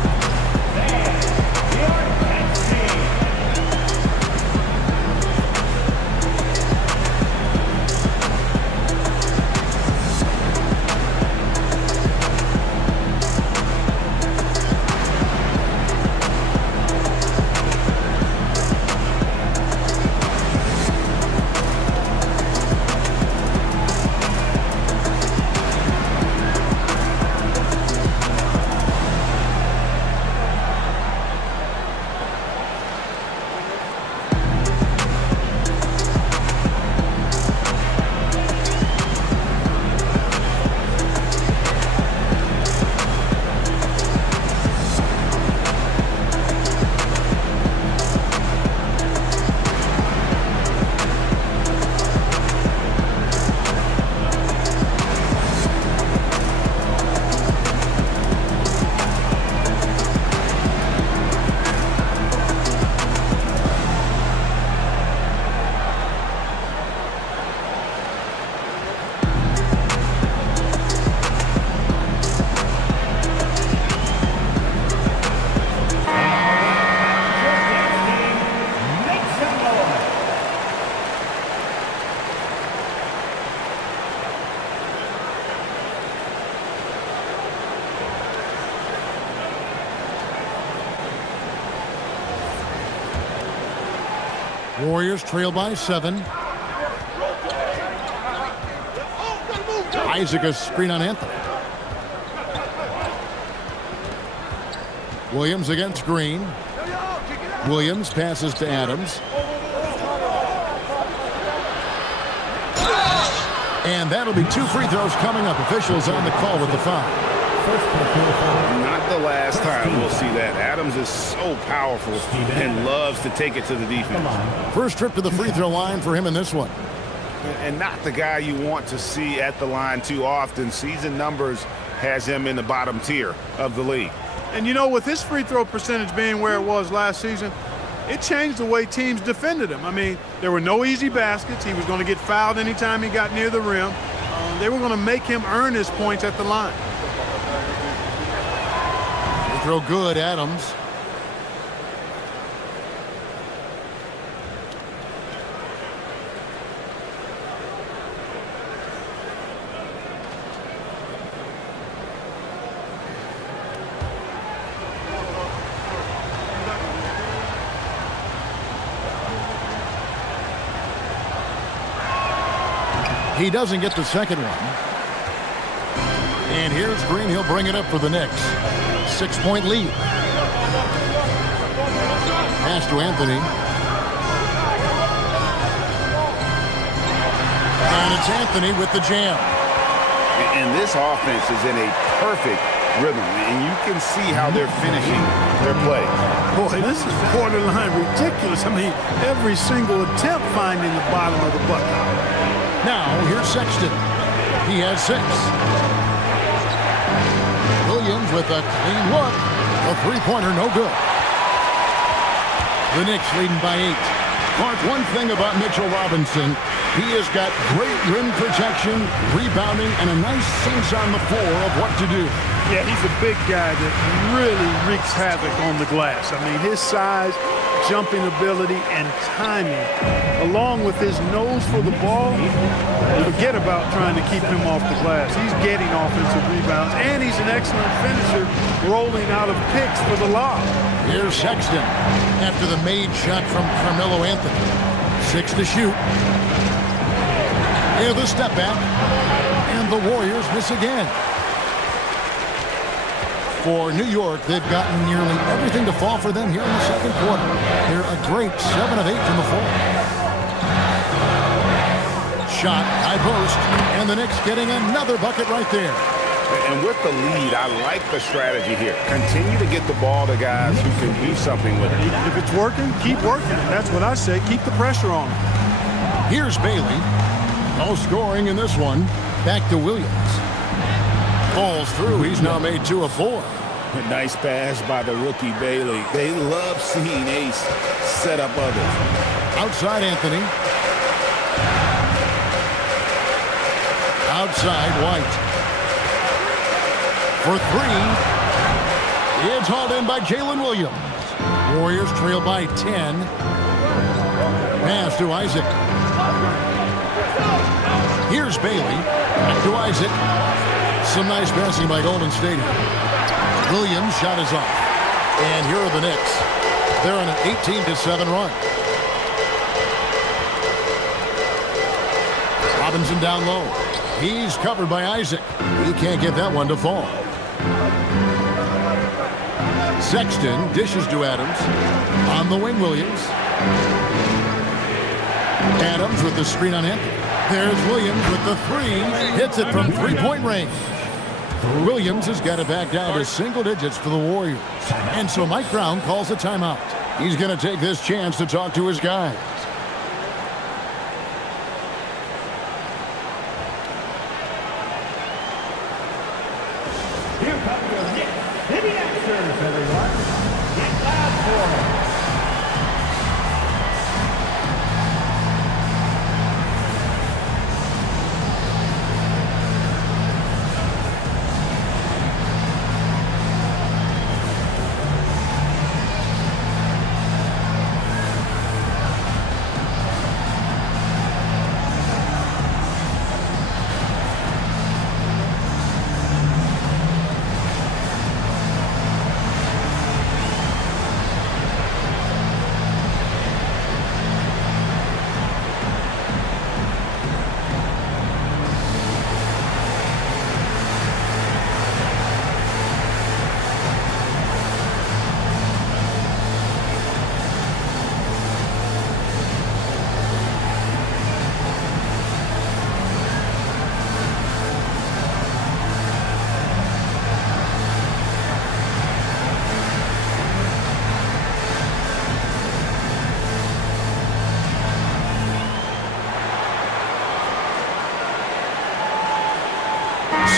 Warriors trail by 7. Isaac a screen on Anthony. Williams against Green. Williams passes to Adams. And that'll be 2 free throws coming up. Officials on the call with the foul. Not the last time we'll see that. Adams is so powerful and loves to take it to the defense. First trip to the free throw line for him in this one. And not the guy you want to see at the line too often. Season numbers has him in the bottom tier of the league. And, you know, with his free throw percentage being where it was last season, it changed the way teams defended him. I mean, there were no easy baskets. He was going to get fouled anytime he got near the rim. They were going to make him earn his points at the line. Free throw good, Adams. He doesn't get the second one. And here's Green. He'll bring it up for the Knicks. 6-point lead. Pass to Anthony. And it's Anthony with the jam. And this offense is in a perfect rhythm. And you can see how they're finishing their play. Boy, this is borderline ridiculous. I mean, every single attempt finding the bottom of the bucket. Now, here's Sexton. He has 6. Williams with a clean look. A three-pointer, no good. The Knicks leading by 8. Clark, one thing about Mitchell Robinson, he has got great rim protection, rebounding, and a nice sense on the floor of what to do. Yeah, he's a big guy that really wreaks havoc on the glass. I mean, his size, jumping ability, and timing, along with his nose for the ball, forget about trying to keep him off the glass. He's getting offensive rebounds, and he's an excellent finisher, rolling out of picks for the lob. Here's Sexton after the made shot from Carmelo Anthony. 6 to shoot. Here's the step back, and the Warriors miss again. For New York, they've gotten nearly everything to fall for them here in the second quarter. They're a great 7 of 8 from the floor. Shot, high post, and the Knicks getting another bucket right there. And with the lead, I like the strategy here. Continue to get the ball to guys who can do something with it. If it's working, keep working. That's what I say. Keep the pressure on him. Here's Bailey. No scoring in this one. Back to Williams. Falls through. He's now made 2 of 4. A nice pass by the rookie Bailey. They love seeing Ace set up others. Outside Anthony. Outside White. For 3. It's hauled in by Jalen Williams. Warriors trail by 10. Pass to Isaac. Here's Bailey. Back to Isaac. Some nice passing by Golden State. Williams' shot is off. And here are the Knicks. They're on an 18-7 run. Robinson down low. He's covered by Isaac. He can't get that one to fall. Sexton dishes to Adams. On the wing, Williams. Adams with the screen on Anthony. There's Williams with the 3. Hits it from three-point range. Williams has got it back down to single digits for the Warriors. And so Mike Brown calls a timeout. He's going to take this chance to talk to his guys. Here comes your Knicks City Xers, everyone. Get loud for them.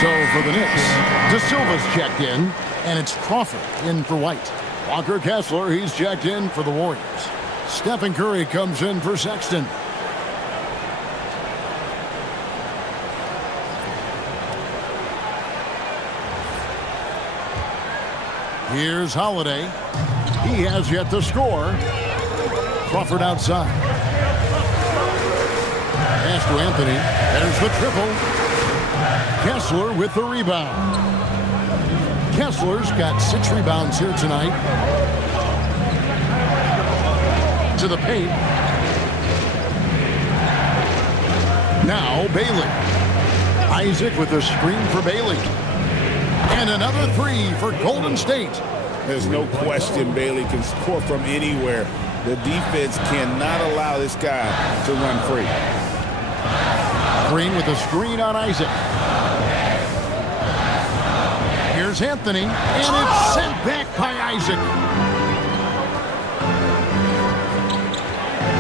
So for the Knicks, De Silva's checked in, and it's Crawford in for White. Walker Kessler, he's checked in for the Warriors. Stephen Curry comes in for Sexton. Here's Holiday. He has yet to score. Crawford outside. Pass to Anthony. There's the triple. Kessler with the rebound. Kessler's got 6 rebounds here tonight. To the paint. Now Bailey. Isaac with a screen for Bailey. And another 3 for Golden State. There's no question Bailey can score from anywhere. The defense cannot allow this guy to run free. Green with a screen on Isaac. Here's Anthony, and it's sent back by Isaac.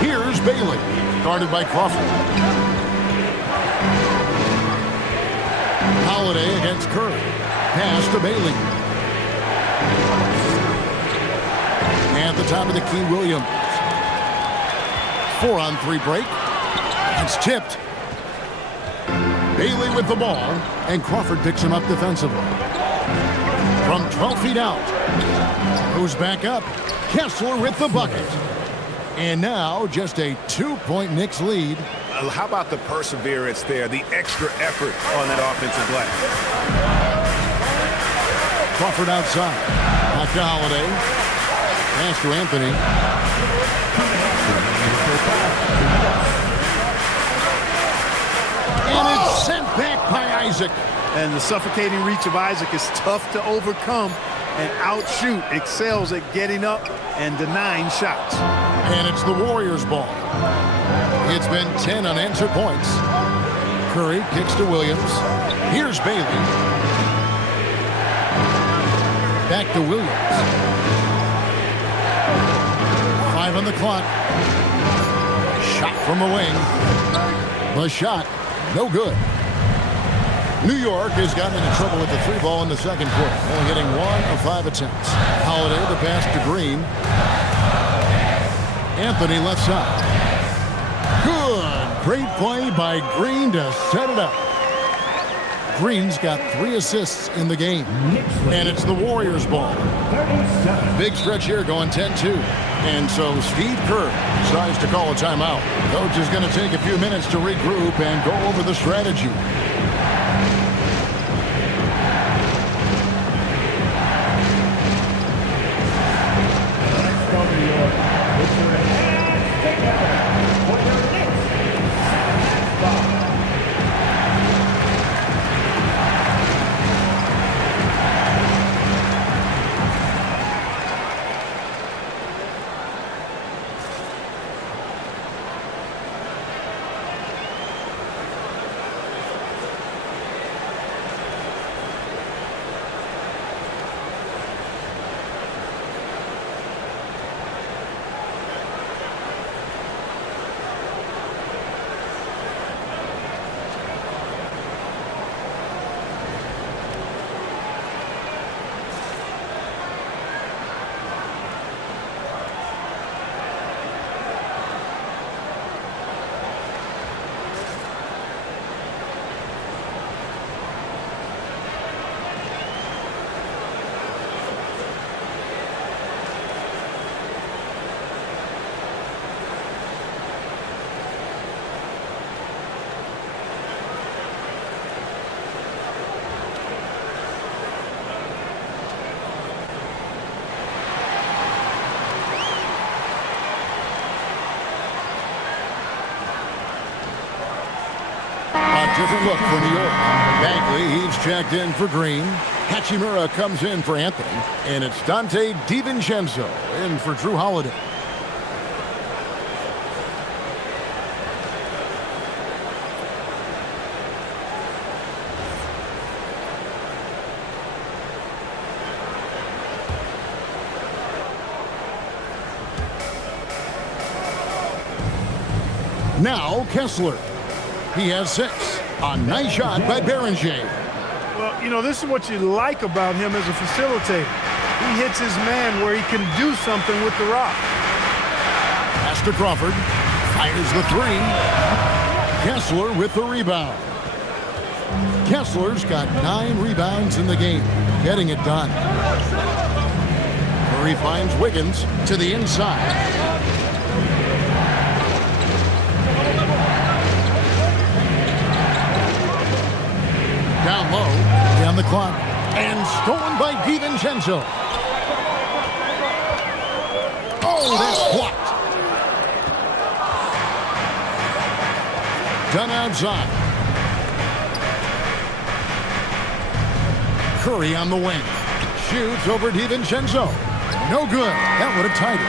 Here's Bailey, guarded by Crawford. Holiday against Curry. Pass to Bailey. At the top of the key, Williams. 4-on-3 break. It's tipped. Bailey with the ball, and Crawford picks him up defensively. From 12 feet out. Goes back up. Kessler with the bucket. And now just a 2-point Knicks lead. How about the perseverance there, the extra effort on that offensive glass? Crawford outside. Back to Holiday. Pass to Anthony. And it's sent back by Isaac. And the suffocating reach of Isaac is tough to overcome and outshoot. Excels at getting up and denying shots. And it's the Warriors' ball. It's been 10 unanswered points. Curry kicks to Williams. Here's Bailey. Back to Williams. 5 on the clock. Shot from the wing. The shot, no good. New York has gotten into trouble with the 3 ball in the second quarter, only hitting 1 of 5 attempts. Holiday the pass to Green. Anthony left side. Good. Great play by Green to set it up. Green's got 3 assists in the game. And it's the Warriors' ball. Big stretch here going 10-2. And so Steve Kerr decides to call a timeout. Coach is going to take a few minutes to regroup and go over the strategy. Let's go, New York. It's your hands together for your Knicks. Different look for New York. Bagley, he's checked in for Green. Hachimura comes in for Anthony. And it's Dante DiVincenzo in for Drew Holiday. Now Kessler. He has 6. A nice shot by Berenger. Well, you know, this is what you like about him as a facilitator. He hits his man where he can do something with the rock. Pass to Crawford. Fires the three. Kessler with the rebound. Kessler's got 9 rebounds in the game, getting it done. Curry finds Wiggins to the inside. Down low, on the clock, and stolen by DiVincenzo. Oh, that's blocked. Done outside. Curry on the wing. Shoots over DiVincenzo. No good. That would have tied it.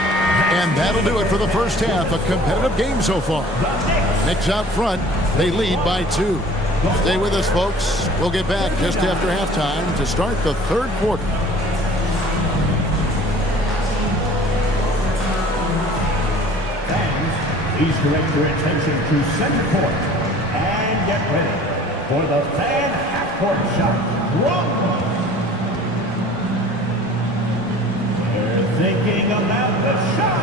And that'll do it for the first half. A competitive game so far. Knicks out front. They lead by 2. Stay with us, folks. We'll get back just after halftime to start the third quarter. Fans, please direct your attention to center court and get ready for the fan half-court shot. Wrong. They're thinking about the shot.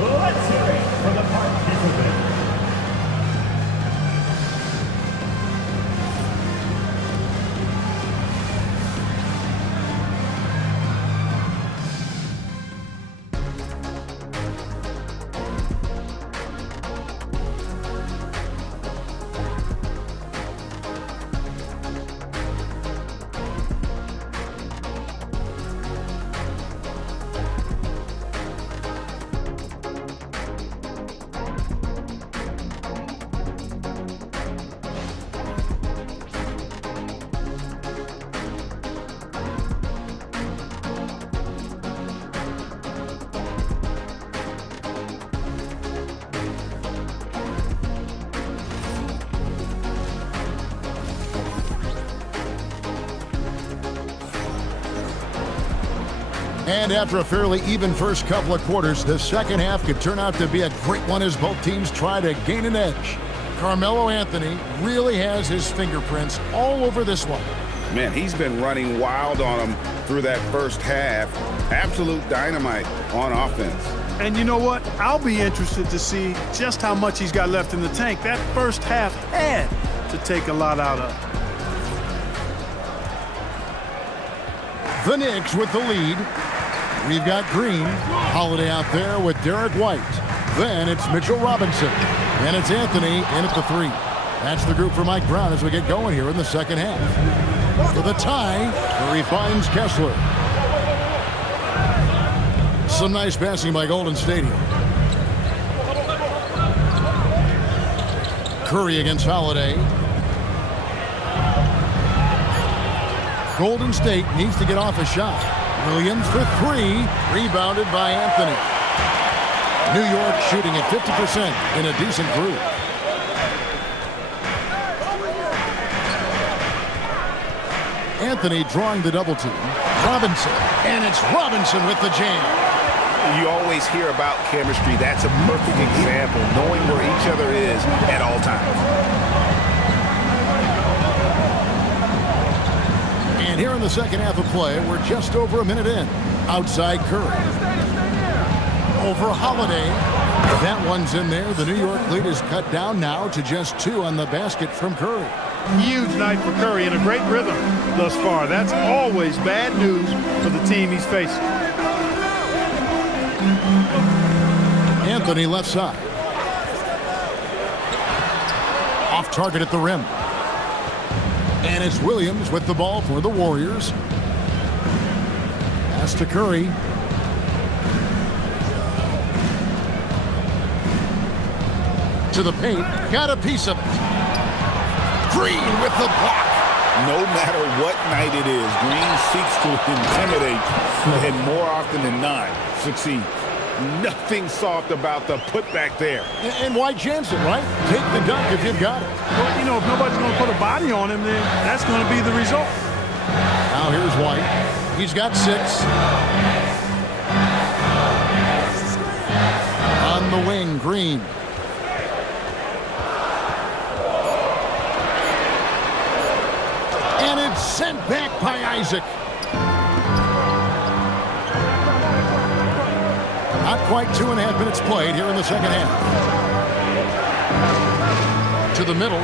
Let's hear it for the participant. And after a fairly even first couple of quarters, the second half could turn out to be a great one as both teams try to gain an edge. Carmelo Anthony really has his fingerprints all over this one. Man, he's been running wild on him through that first half. Absolute dynamite on offense. And you know what? I'll be interested to see just how much he's got left in the tank. That first half had to take a lot out of. The Knicks with the lead. We've got Green. Holiday out there with Derek White. Then it's Mitchell Robinson. And it's Anthony in at the 3. That's the group for Mike Brown as we get going here in the second half. For the tie, Curry finds Kessler. Some nice passing by Golden State here. Curry against Holiday. Golden State needs to get off a shot. Williams for 3, rebounded by Anthony. New York shooting at 50% in a decent group. Anthony drawing the double team. Robinson, and it's Robinson with the jam. You always hear about chemistry. That's a perfect example, knowing where each other is at all times. And here in the second half of play, we're just over a minute in. Outside Curry. Over Holiday. That one's in there. The New York lead is cut down now to just 2 on the basket from Curry. Huge night for Curry and a great rhythm thus far. That's always bad news for the team he's facing. Anthony left side. Off target at the rim. And it's Williams with the ball for the Warriors. Pass to Curry. To the paint. Got a piece of it. Green with the block. No matter what night it is, Green seeks to intimidate and more often than not succeed. Nothing soft about the putback there. And why chance it, right? Take the dunk if you've got it. Well, you know, if nobody's going to put a body on him, then that's going to be the result. Now here's White. He's got 6. On the wing, Green. And it's sent back by Isaac. Not quite 2.5 minutes played here in the second half. To the middle.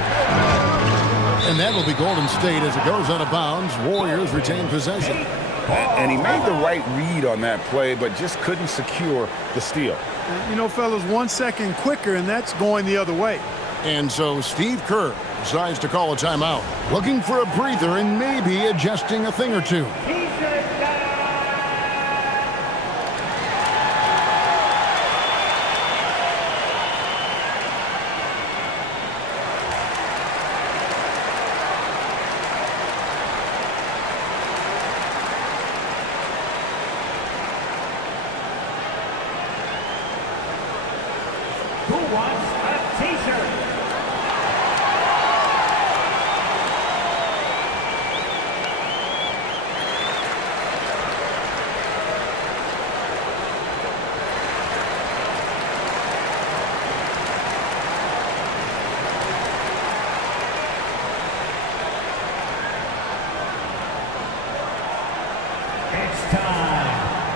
And that will be Golden State as it goes out of bounds. Warriors retain possession. And he made the right read on that play, but just couldn't secure the steal. You know, fellas, 1 second quicker, and that's going the other way. And so Steve Kerr decides to call a timeout. Looking for a breather and maybe adjusting a thing or two. Who wants a t-shirt? It's time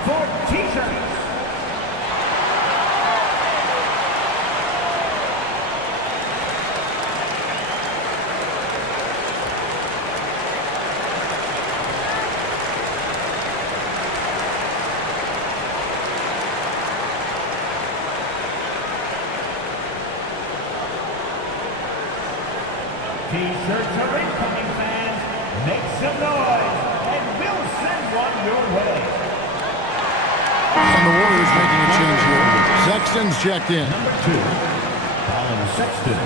for t-shirts. T-shirts are incoming, fans. Make some noise, and we'll send one your way. And the Warriors making a change here. Sexton's checked in. Number 2, Colin Sexton.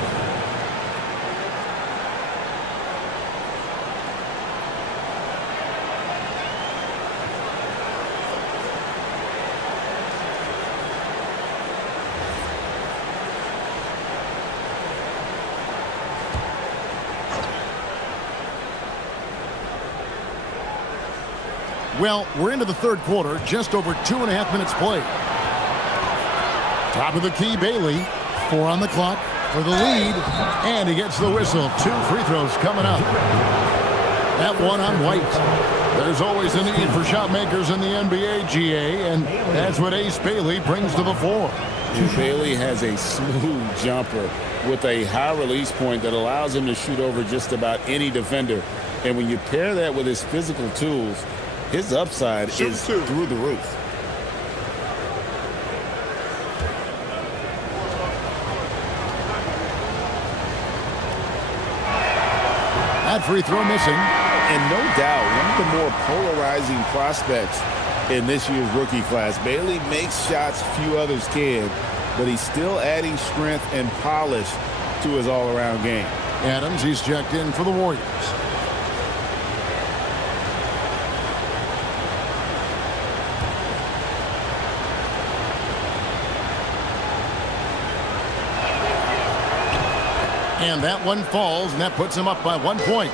Well, we're into the third quarter, just over 2.5 minutes played. Top of the key, Bailey. 4 on the clock for the lead, and he gets the whistle. 2 free throws coming up. That one on White. There's always a need for shot makers in the NBA, GA, and that's what Ace Bailey brings to the floor. And Bailey has a smooth jumper with a high release point that allows him to shoot over just about any defender. And when you pair that with his physical tools, his upside is through the roof. That free throw missing. And no doubt, one of the more polarizing prospects in this year's rookie class. Bailey makes shots few others can, but he's still adding strength and polish to his all-around game. Adams, he's checked in for the Warriors. And that one falls, and that puts him up by 1 point.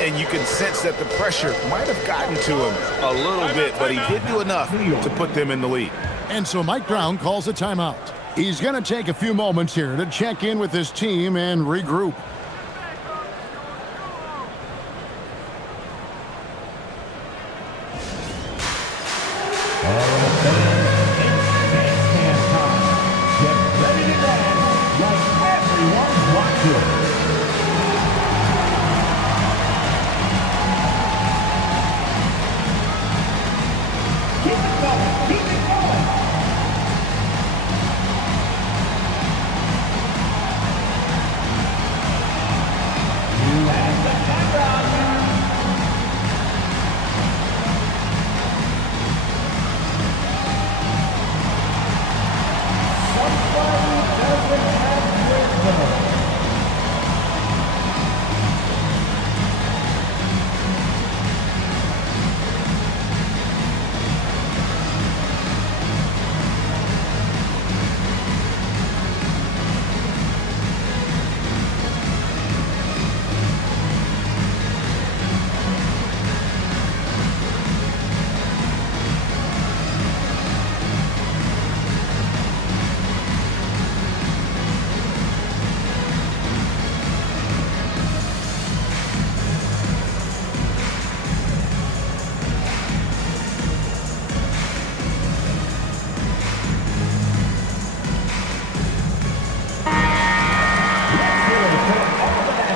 And you can sense that the pressure might have gotten to him a little bit, but he did do enough to put them in the lead. And so Mike Brown calls a timeout. He's going to take a few moments here to check in with his team and regroup. Get ready to dance like everyone's watching. Keep it going, keep it going.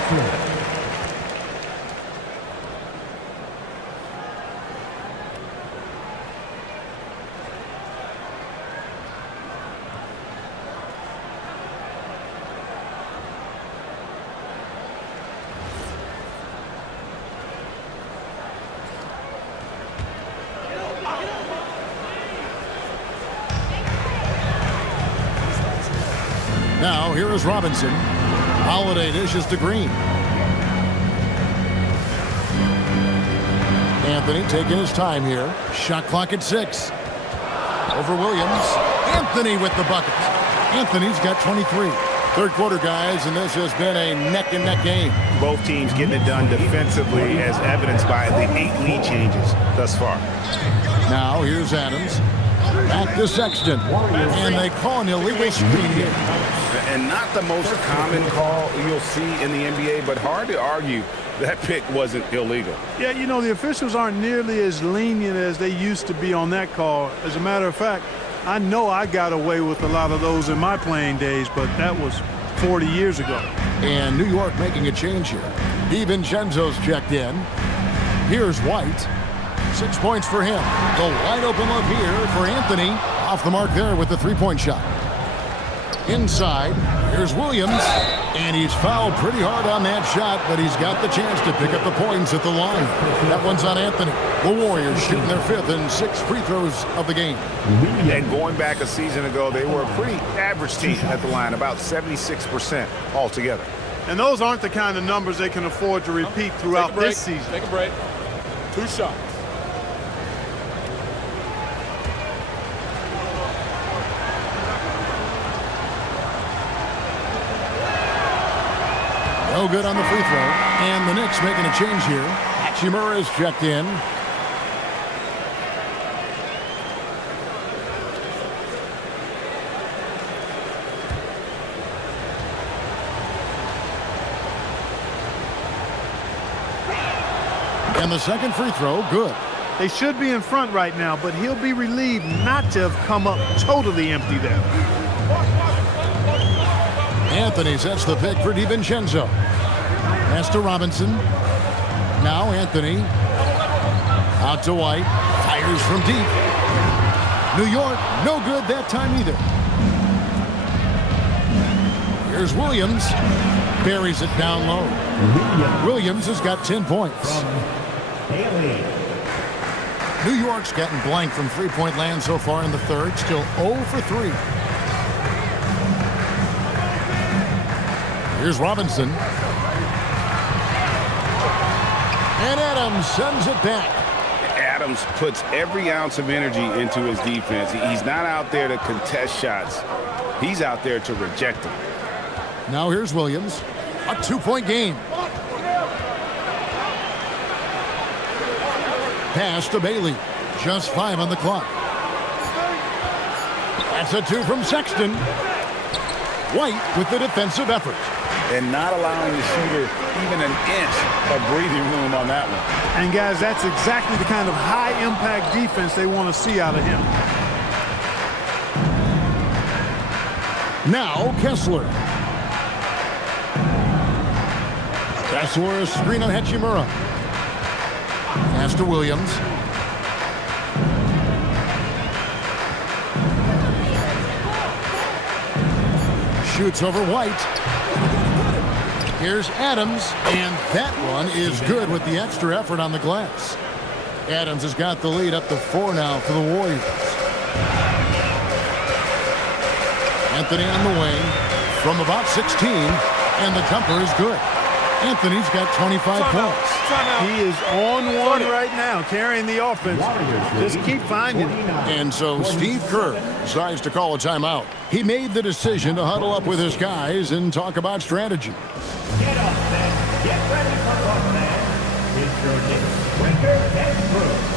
Kessler. Now, here is Robinson. Holiday dishes to Green. Anthony taking his time here. Shot clock at 6. Over Williams. Anthony with the bucket. Anthony's got 23. Third quarter, guys, and this has been a neck-and-neck game. Both teams getting it done defensively, as evidenced by the 8 lead changes thus far. Now, here's Adams. Back to Sexton. And they call an illegal screen here. And not the most common call you'll see in the NBA, but hard to argue that pick wasn't illegal. Yeah, you know, the officials aren't nearly as lenient as they used to be on that call. As a matter of fact, I know I got away with a lot of those in my playing days, but that was 40 years ago. And New York making a change here. DiVincenzo's checked in. Here's White. 6 points for him. The wide open look here for Anthony. Off the mark there with the three-point shot. Inside, here's Williams. And he's fouled pretty hard on that shot, but he's got the chance to pick up the points at the line. That one's on Anthony. The Warriors shooting their 5th and 6th free throws of the game. And going back a season ago, they were a pretty average team at the line, about 76% altogether. And those aren't the kind of numbers they can afford to repeat throughout this season. Take a break. 2 shots. No good on the free throw. And the Knicks making a change here. Hachimura is checked in. And the second free throw, good. They should be in front right now, but he'll be relieved not to have come up totally empty there. Anthony sets the pick for DiVincenzo. Pass to Robinson. Now Anthony. Out to White. Fires from deep. New York, no good that time either. Here's Williams. Buries it down low. Williams has got 10 points. New York's gotten blank from three-point land so far in the third. Still 0 for 3. Here's Robinson. And Adams sends it back. Adams puts every ounce of energy into his defense. He's not out there to contest shots. He's out there to reject them. Now here's Williams. A 2-point game. Pass to Bailey. Just 5 on the clock. That's a 2 from Sexton. White with the defensive effort. And not allowing the shooter even an inch of breathing room on that one. And guys, that's exactly the kind of high-impact defense they want to see out of him. Now Kessler. Kessler, a screen on Hachimura. Pass to Williams. Shoots over White. Here's Adams, and that one is good with the extra effort on the glass. Adams has got the lead up to 4 now for the Warriors. Anthony on the wing from about 16, and the jumper is good. Anthony's got 25 points. He is on one right now, carrying the offense. Just keep finding it. And so Steve Kerr decides to call a timeout. He made the decision to huddle up with his guys and talk about strategy. Get up, men. Get ready for fun, man. It's your Knicks winter and crew.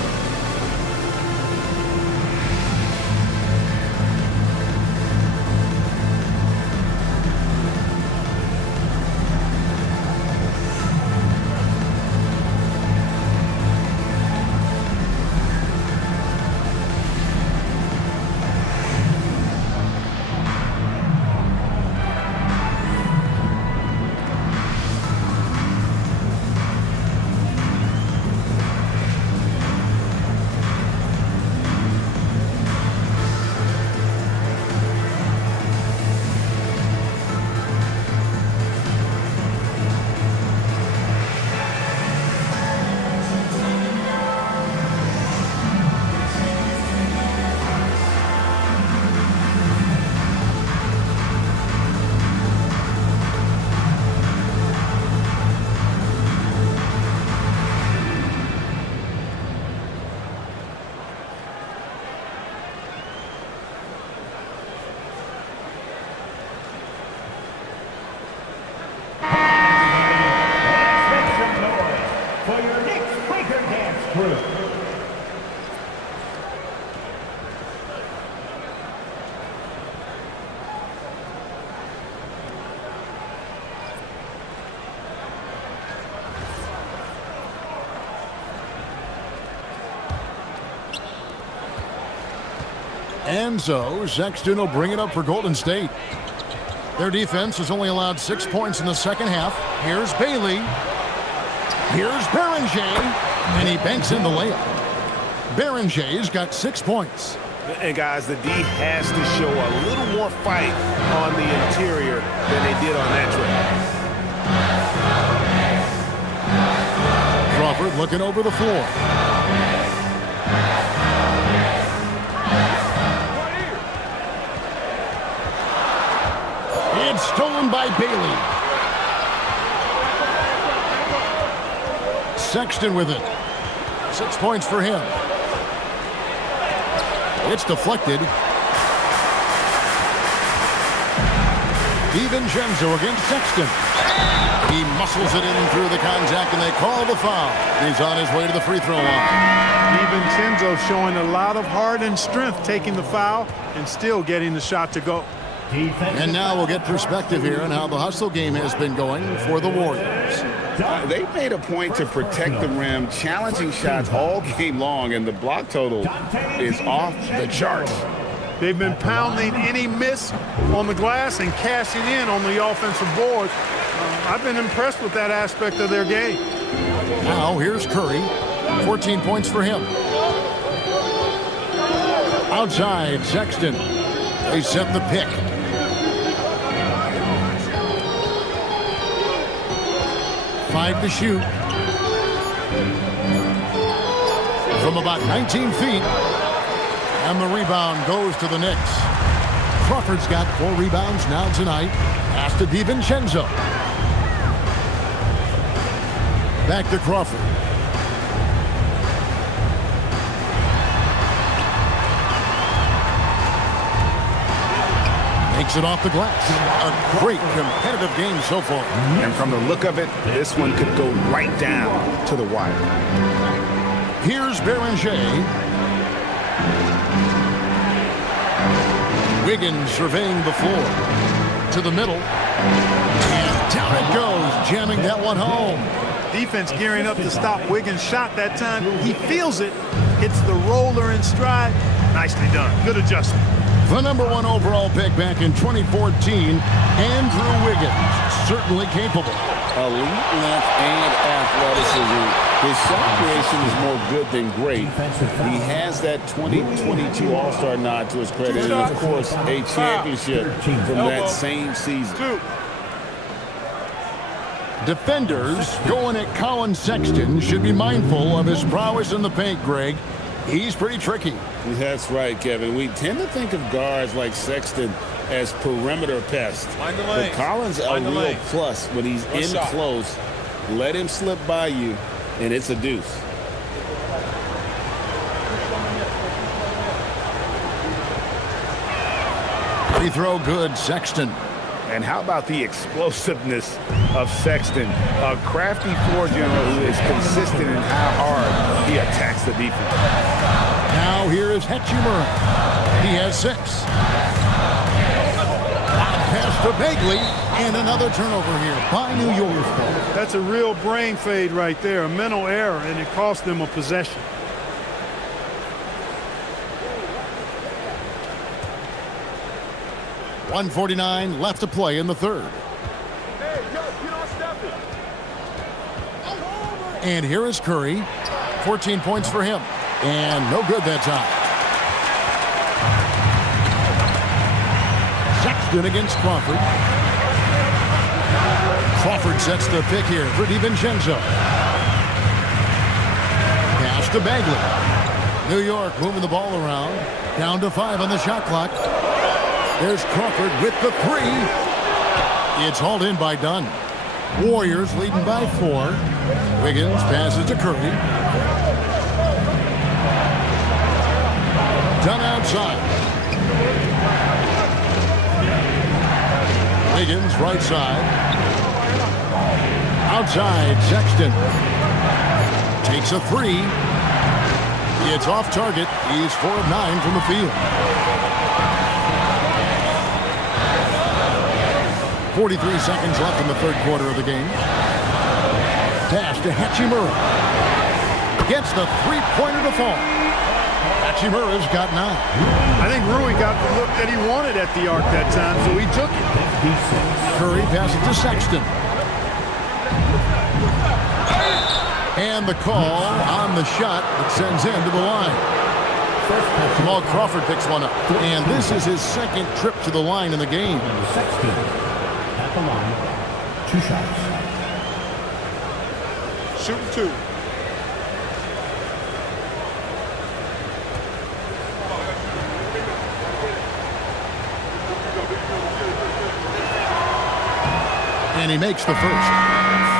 And so Sexton will bring it up for Golden State. Their defense has only allowed 6 points in the second half. Here's Bailey. Here's Berenger. And he banks in the layup. Berenger's got 6 points. And guys, the D has to show a little more fight on the interior than they did on that trip. Crawford looking over the floor. It's stolen by Bailey. Sexton with it. 6 points for him. It's deflected. DiVincenzo against Sexton. He muscles it in through the contact, and they call the foul. He's on his way to the free throw line. DiVincenzo showing a lot of heart and strength taking the foul and still getting the shot to go. And now we'll get perspective here on how the hustle game has been going for the Warriors. They made a point to protect the rim, challenging shots all game long, and the block total is off the charts. They've been pounding any miss on the glass and cashing in on the offensive board. I've been impressed with that aspect of their game. Now here's Curry. 14 points for him. Outside, Sexton. They set the pick. Five to shoot. From about 19 feet. And the rebound goes to the Knicks. Crawford's got 4 rebounds now tonight. Pass to DiVincenzo. Back to Crawford. Makes it off the glass. A great competitive game so far. And from the look of it, this one could go right down to the wire. Here's Berenger. Wiggins surveying the floor. To the middle. And down it goes, jamming that one home. Defense gearing up to stop Wiggins' shot that time. He feels it. Hits the roller in stride. Nicely done. Good adjustment. The #1 overall pick back in 2014, Andrew Wiggins, certainly capable. Elite length and athleticism. His shot creation is more good than great. He has that 2022 All-Star nod to his credit, and of course, a championship from that same season. Defenders going at Colin Sexton should be mindful of his prowess in the paint, Greg. He's pretty tricky. That's right, Kevin. We tend to think of guards like Sexton as perimeter pests. But Collins a real plus when he's in close. Let him slip by you, and it's a deuce. Free throw good, Sexton. And how about the explosiveness of Sexton? A crafty floor general who is consistent in how hard he attacks the defense. Now here is Hachimura. He has 6. Pass to Bagley, and another turnover here by New York. That's a real brain fade right there, a mental error, and it cost them a possession. .149 left to play in the third. And here is Curry. 14 points for him. And no good that time. Sexton against Crawford. Crawford sets the pick here for DiVincenzo. Pass to Bagley. New York moving the ball around. Down to 5 on the shot clock. There's Crawford with the 3. It's hauled in by Dunn. Warriors leading by 4. Wiggins passes to Curry. Dunn outside. Wiggins right side. Outside, Sexton. Takes a 3. It's off target. He's 4 of 9 from the field. 43 seconds left in the third quarter of the game. Dash to Hachimura. Gets the 3-pointer to fall. Hachimura's got 9. I think Rui got the look that he wanted at the arc that time, so he took it. Curry passes to Sexton. And the call on the shot that sends him to the line. Jamal Crawford picks one up. And this is his second trip to the line in the game. Sexton at the line. 2 shots. Shoot 2. And he makes the first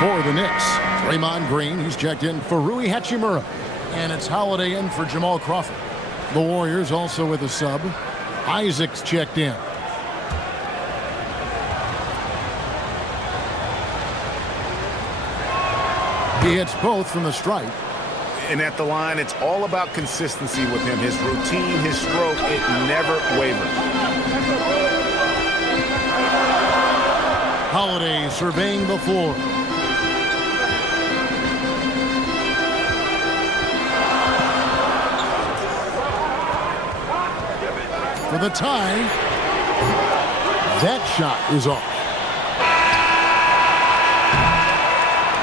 for the Knicks. Draymond Green, he's checked in for Rui Hachimura. And it's Holiday in for Jamal Crawford. The Warriors also with a sub. Isaac's checked in. He hits both from the stripe. And at the line, it's all about consistency with him. His routine, his stroke, it never wavers. Holiday surveying the floor. For the tie. That shot is off.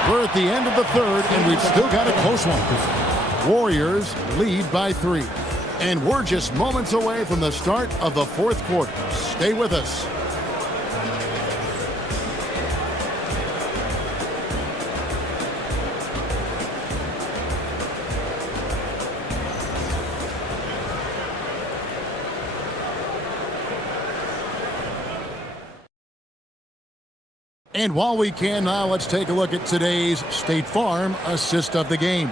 We're at the end of the third, and we've still got a close one. Warriors lead by 3. And we're just moments away from the start of the fourth quarter. Stay with us. And while we can now, let's take a look at today's State Farm assist of the game.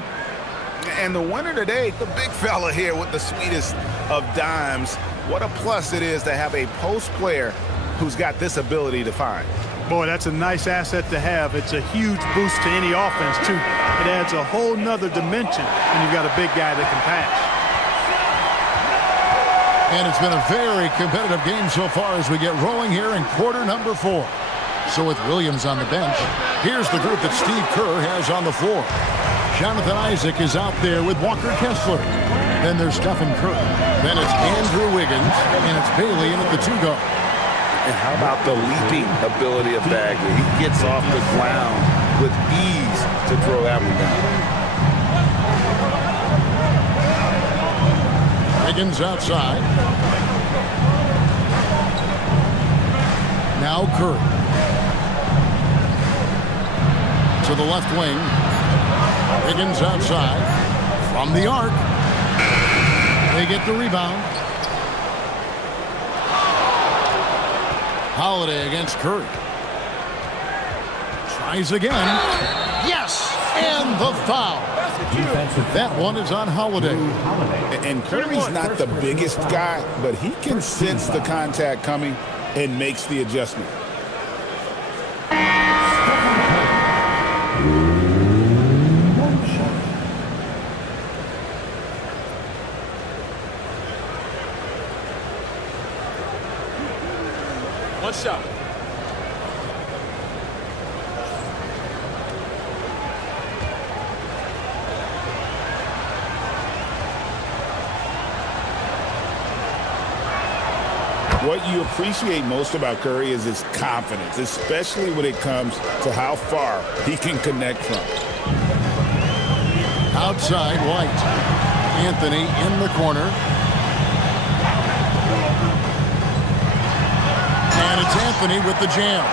And the winner today, the big fella here with the sweetest of dimes. What a plus it is to have a post player who's got this ability to find. Boy, that's a nice asset to have. It's a huge boost to any offense, too. It adds a whole nother dimension when you've got a big guy that can pass. And it's been a very competitive game so far as we get rolling here in quarter number 4. So with Williams on the bench, here's the group that Steve Kerr has on the floor. Jonathan Isaac is out there with Walker Kessler. Then there's Stephen Curry. Then it's Andrew Wiggins, and it's Bailey in at the 2 guard. And how about the leaping ability of Bagley? He gets off the ground with ease to throw that one down. Wiggins outside. Now Curry. To the left wing. Wiggins outside. From the arc. They get the rebound. Holiday against Curry. Tries again. Yes! And the foul. That one is on Holiday. And Curry's not the biggest guy, but he can sense the contact coming and makes the adjustment. One shot. What you appreciate most about Curry is his confidence, especially when it comes to how far he can connect from. Outside, White. Anthony in the corner. And it's Anthony with the jam.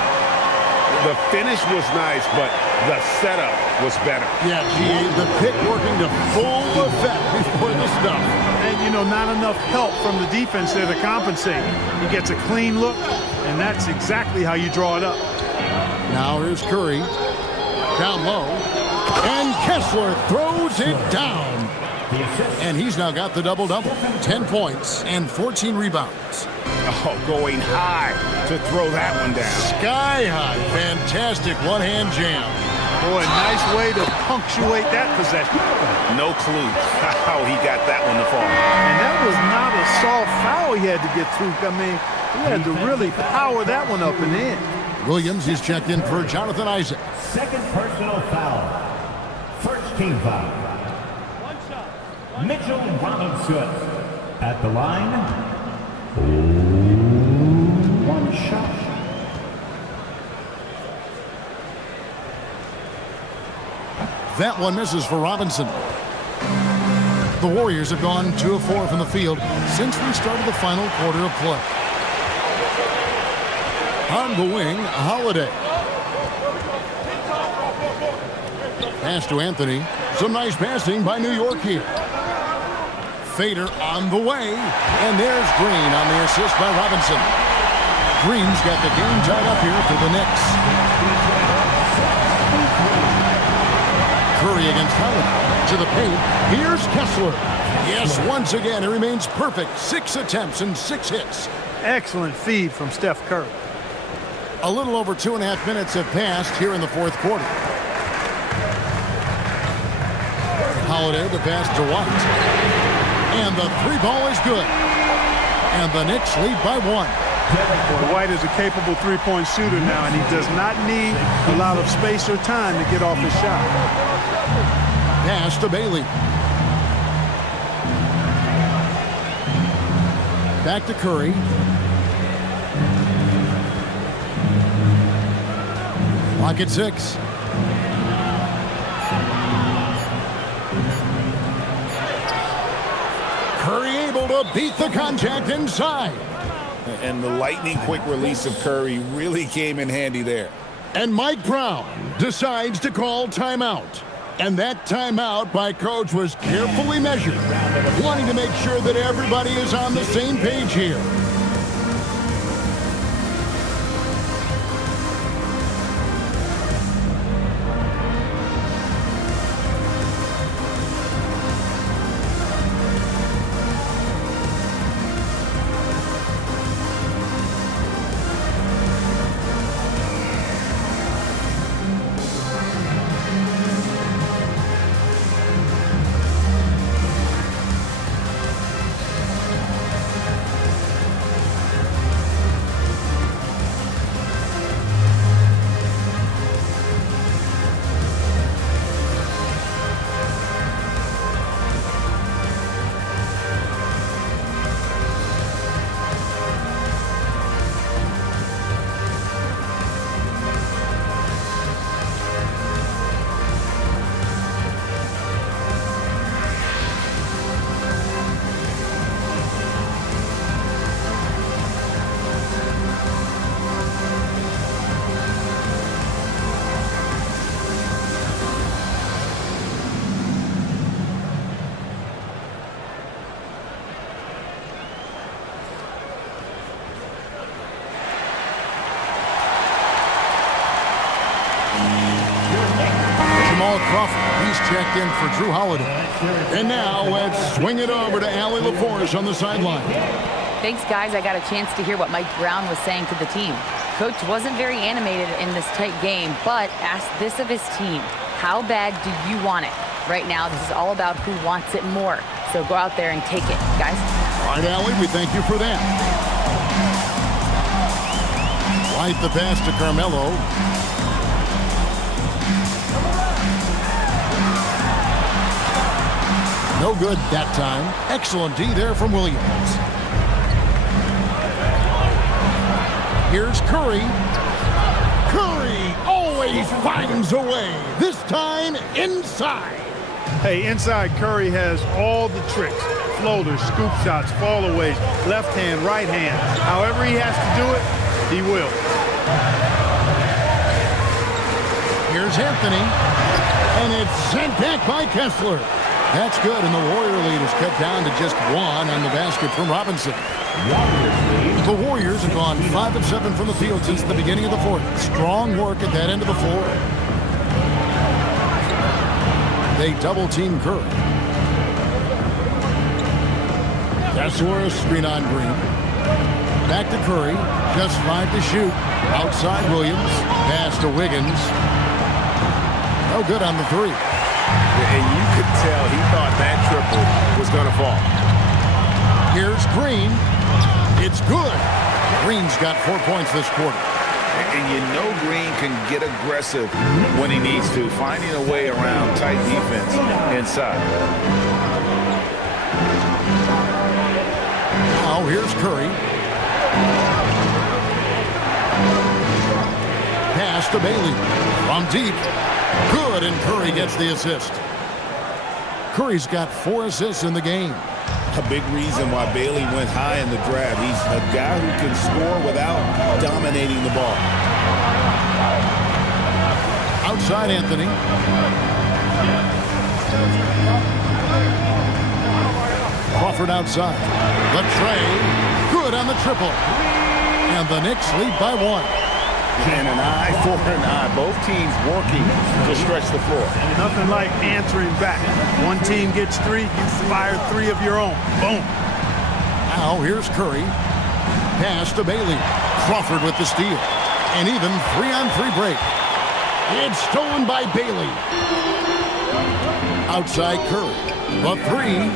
The finish was nice, but the setup was better. Yeah, the pick working to full effect before the stuff. And, you know, not enough help from the defense there to compensate. He gets a clean look, and that's exactly how you draw it up. Now here's Curry. Down low. And Kessler throws it down. And he's now got the double-double. 10 points and 14 rebounds. Oh, going high to throw that one down. Sky high. Fantastic one-hand jam. Boy, nice way to punctuate that possession. No clue how he got that one to fall. And that was not a soft foul he had to get through. I mean, he had to really power that one up and in. Williams is checked in for Jonathan Isaac. Second personal foul. First team foul. Mitchell Robinson. At the line, 1 shot. That one misses for Robinson. The Warriors have gone 2 of 4 from the field since we started the final quarter of play. On the wing, Holiday. Pass to Anthony. Some nice passing by New York here. Fader on the way. And there's Green on the assist by Robinson. Green's got the game tied up here for the Knicks. Curry against Howard. To the paint. Here's Kessler. Yes, once again, it remains perfect. 6 attempts and 6 hits. Excellent feed from Steph Curry. A little over 2.5 minutes have passed here in the fourth quarter. Holiday, the pass to White. And the 3 ball is good. And the Knicks lead by 1. White is a capable three-point shooter now, and he does not need a lot of space or time to get off his shot. Pass to Bailey. Back to Curry. Lock at 6. Curry able to beat the contact inside. And the lightning quick release of Curry really came in handy there. And Mike Brown decides to call timeout. And that timeout by Coach was carefully measured, wanting to make sure that everybody is on the same page here. He's checked in for Drew Holiday. And now let's swing it over to Allie LaForce on the sideline. Thanks, guys. I got a chance to hear what Mike Brown was saying to the team. Coach wasn't very animated in this tight game, but asked this of his team. How bad do you want it? Right now, this is all about who wants it more. So go out there and take it, guys. All right, Allie, we thank you for that. White the pass to Carmelo. No good that time. Excellent D there from Williams. Here's Curry. Curry always finds a way. This time inside. Hey, inside Curry has all the tricks. Floaters, scoop shots, fallaways, left hand, right hand. However he has to do it, he will. Here's Anthony. And it's sent back by Kessler. That's good, and the Warrior lead is cut down to just 1 on the basket from Robinson. The Warriors have gone 5 of 7 from the field since the beginning of the fourth. Strong work at that end of the floor. They double-team Curry. Kessler, screen on Green. Back to Curry. Just 5 to shoot. Outside Williams. Pass to Wiggins. No good on the 3. And you could tell he thought that triple was going to fall. Here's Green. It's good. Green's got 4 points this quarter. And you know Green can get aggressive when he needs to, finding a way around tight defense inside. Now here's Curry. Pass to Bailey. From deep. Good, and Curry gets the assist. Curry's got 4 assists in the game. A big reason why Bailey went high in the draft. He's a guy who can score without dominating the ball. Outside Anthony. Crawford outside. The tray. Good on the triple. And the Knicks lead by 1. And an eye for an eye. Both teams working to stretch the floor. Nothing like answering back. One team gets 3, you fire 3 of your own. Boom. Now here's Curry. Pass to Bailey. Crawford with the steal. And even 3-on-3 break. It's stolen by Bailey. Outside Curry. The 3.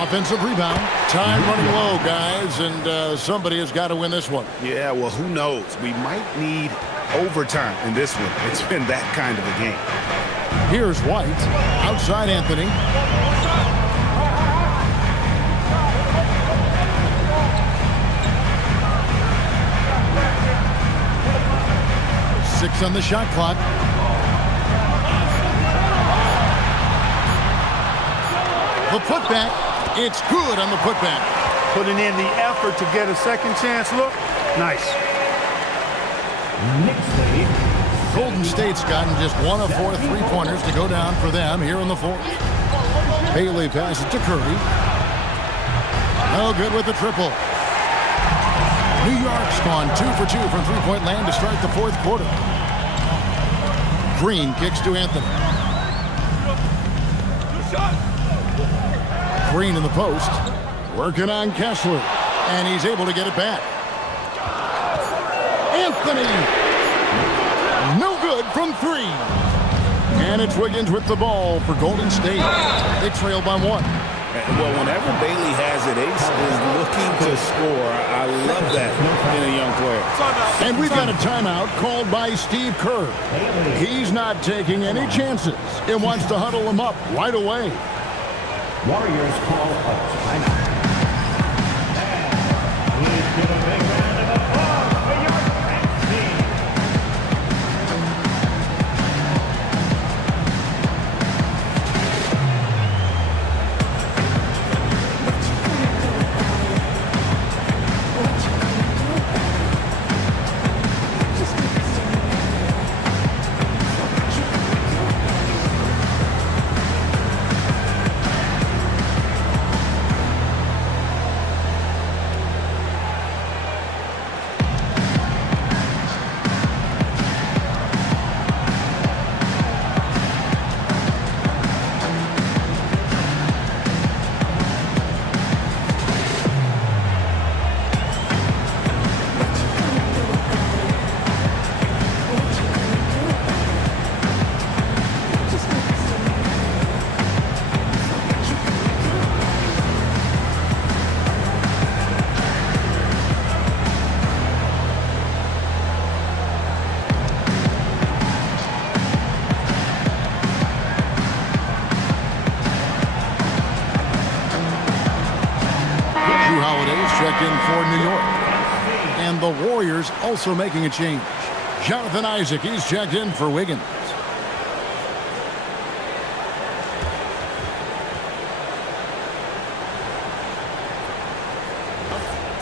Offensive rebound. Time running low, guys, and somebody has got to win this one. Yeah, well, who knows? We might need overtime in this one. It's been that kind of a game. Here's White. Outside Anthony. Six on the shot clock. The putback. It's good on the putback. Putting in the effort to get a second chance look. Nice. Golden State's gotten just 1 of 4 3-pointers to go down for them here in the 4th. Bailey passes to Curry. No good with the triple. New York's gone 2 for 2 from three-point land to start the 4th quarter. Green kicks to Anthony. Green in the post. Working on Kessler. And he's able to get it back. Anthony. No good from 3. And it's Wiggins with the ball for Golden State. They trail by 1. Well, whenever Bailey has it, Ace is looking to score. I love that in a young player. And we've got a timeout called by Steve Kerr. He's not taking any chances. It wants to huddle him up right away. Warriors call a timeout. And please give a big round of applause for your Knicks team. Checked in for New York. And the Warriors also making a change. Jonathan Isaac, he's checked in for Wiggins.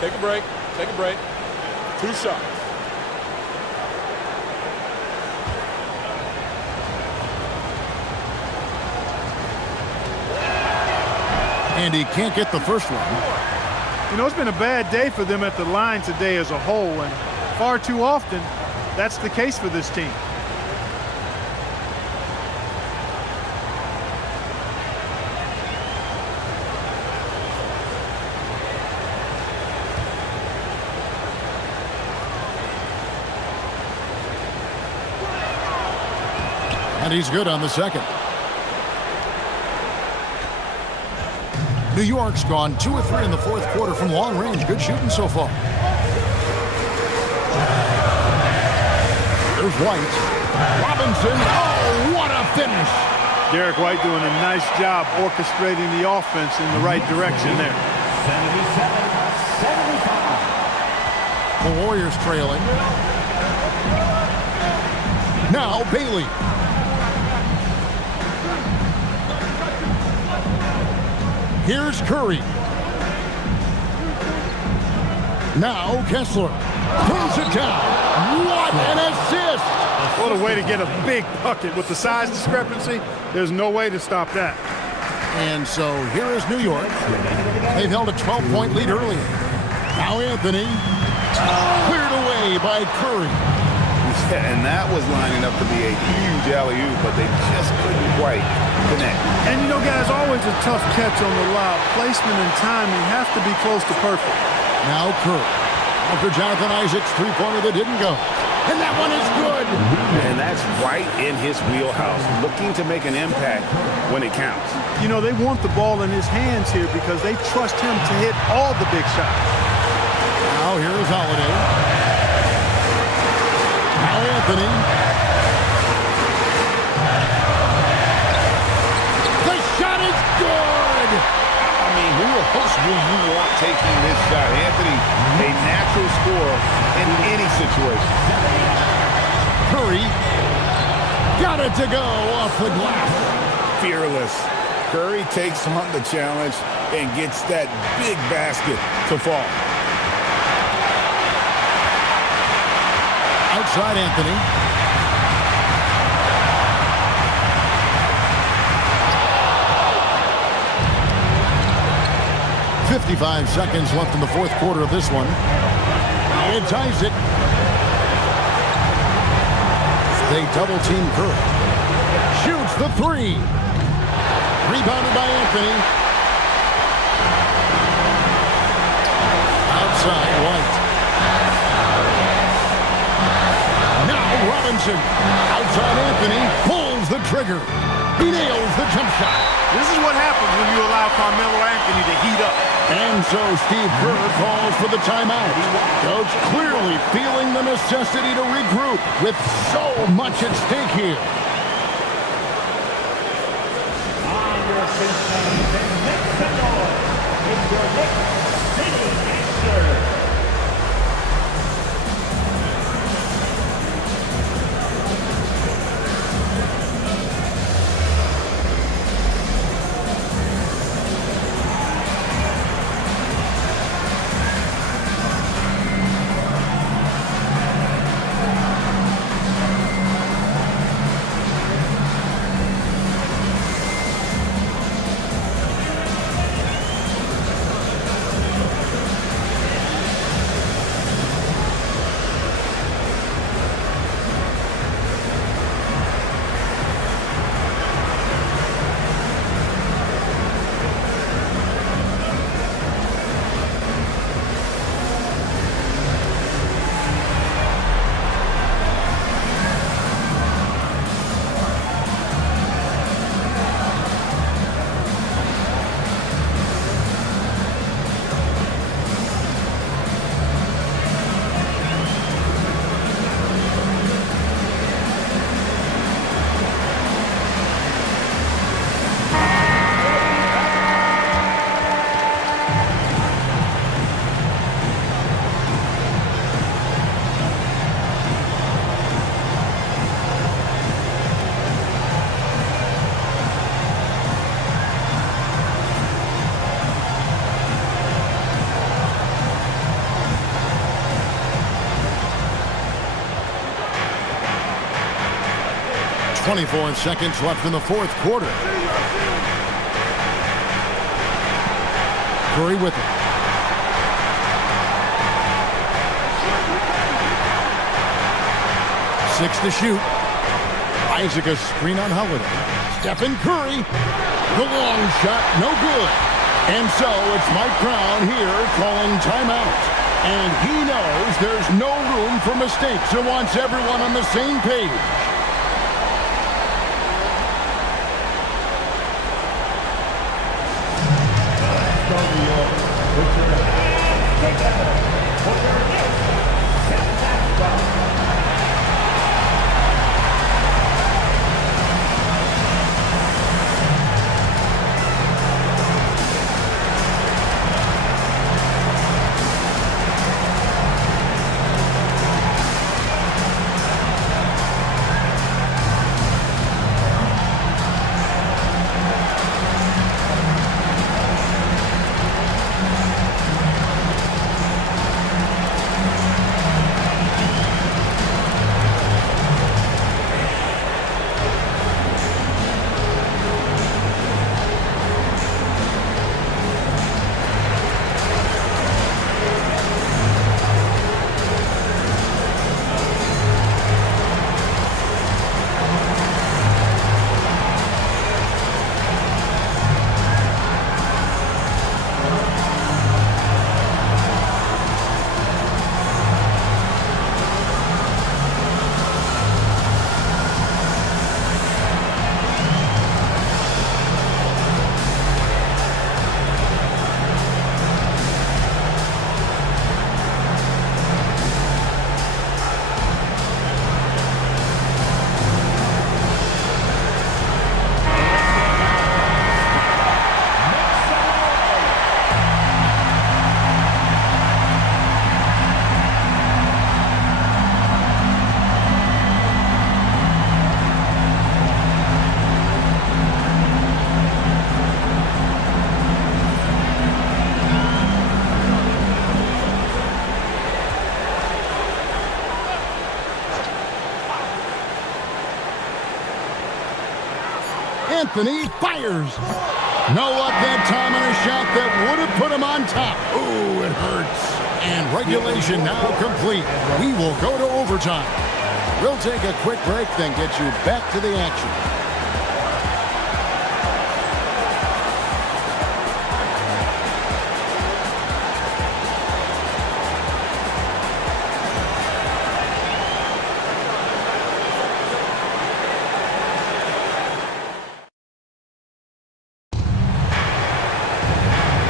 Take a break. Take a break. 2 shots. And he can't get the first one. You know, it's been a bad day for them at the line today as a whole, and far too often, that's the case for this team. And he's good on the second. New York's gone 2 of 3 in the 4th quarter from long range. Good shooting so far. There's White. Robinson. Oh, what a finish. Derek White doing a nice job orchestrating the offense in the right direction there. 77-75. The Warriors trailing. Now Bailey. Here's Curry. Now Kessler. Pulls it down. What an assist! What a way to get a big bucket. With the size discrepancy, there's no way to stop that. And so here is New York. They've held a 12-point lead earlier. Now Anthony. Cleared away by Curry. And that was lining up to be a huge alley-oop, but they just couldn't quite connect. And you know, guys, always a tough catch on the lob. Placement and timing have to be close to perfect. Now Curry. After Jonathan Isaac's three-pointer that didn't go. And that one is good. And that's right in his wheelhouse, looking to make an impact when it counts. You know, they want the ball in his hands here because they trust him to hit all the big shots. Now here's Holiday. Now Anthony. The shot is good. I mean, who else will you want taking this shot? Anthony, a natural scorer in any situation. Curry got it to go off the glass. Fearless. Curry takes on the challenge and gets that big basket to fall. Outside Anthony. .55 seconds left in the fourth quarter of this one. It's Isaac. They double-team Curry. Shoots the three. Rebounded by Anthony. Outside White. Now Robinson. Outside Anthony. Pulls the trigger. He nails the jump shot. This is what happens when you allow Carmelo Anthony to heat up. And so Steve Kerr calls for the timeout. Coach clearly feeling the necessity to regroup with so much at stake here. On your feet, make some noise. It's your Knicks City Gangster. .24 seconds left in the fourth quarter. Curry with it. Six to shoot. Isaac a screen on Holiday. Stephen Curry. The long shot, no good. And so it's Mike Brown here calling timeout. And he knows there's no room for mistakes and wants everyone on the same page. Anthony fires. No luck that time on a shot that would have put him on top. Ooh, it hurts. And regulation now complete. We will go to overtime. We'll take a quick break, then get you back to the action.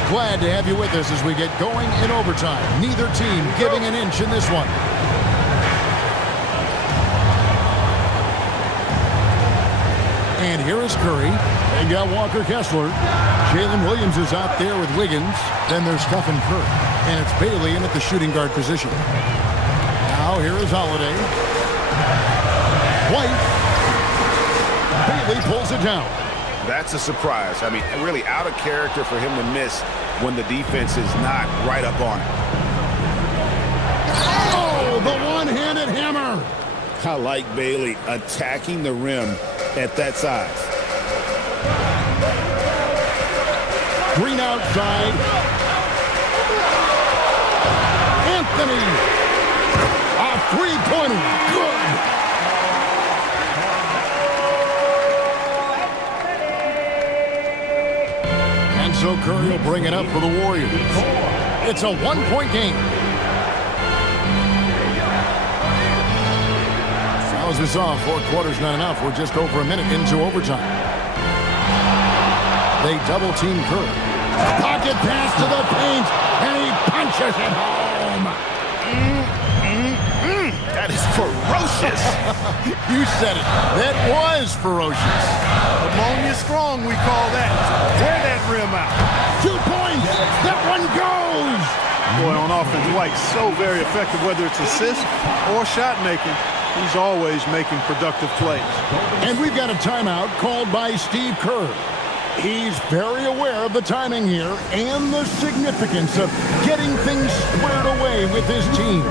Glad to have you with us as we get going in overtime. Neither team giving an inch in this one. And here is Curry. They got Walker Kessler. Jalen Williams is out there with Wiggins. Then there's Stephen Curry. And it's Bailey in at the shooting guard position. Now here is Holiday. White. Bailey pulls it down. That's a surprise. I mean, really out of character for him to miss when the defense is not right up on it. Oh, the one-handed hammer. I like Bailey attacking the rim at that size. Green outside. Anthony. A three-pointer. Good. And so Curry will bring it up for the Warriors. It's a one-point game. Now, as we saw, 4 quarters not enough. We're just over a minute into overtime. They double-team Curry. Pocket pass to the paint, and he punches it home. That is ferocious. You said it. That was ferocious. Ammonia strong, we call that. Tear that rim out. 2 points. That one goes. Boy, on offense, White's so very effective, whether it's assist or shot making. He's always making productive plays. And we've got a timeout called by Steve Kerr. He's very aware of the timing here and the significance of getting things squared away with his team.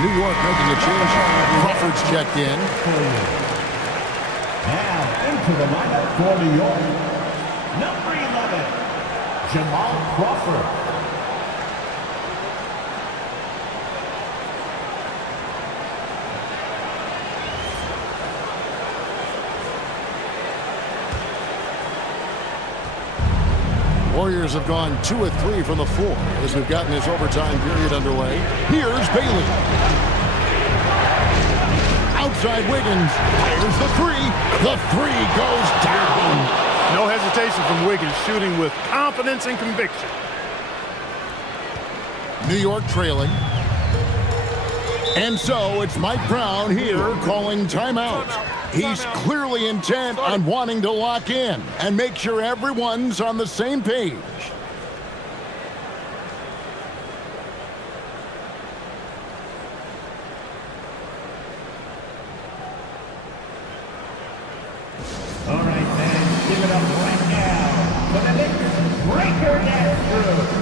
New York making a change. Crawford's checked in. Now into the lineup for New York, number 11, Jamal Crawford. Warriors have gone 2 of 3 from the floor as we've gotten this overtime period underway. Here's Bailey. Outside Wiggins. Here's the three. The three goes down. No hesitation from Wiggins, shooting with confidence and conviction. New York trailing. And so it's Mike Brown here calling timeout. He's clearly intent on wanting to lock in and make sure everyone's on the same page. All right, then, give it up right now for the Knicks breaker that through.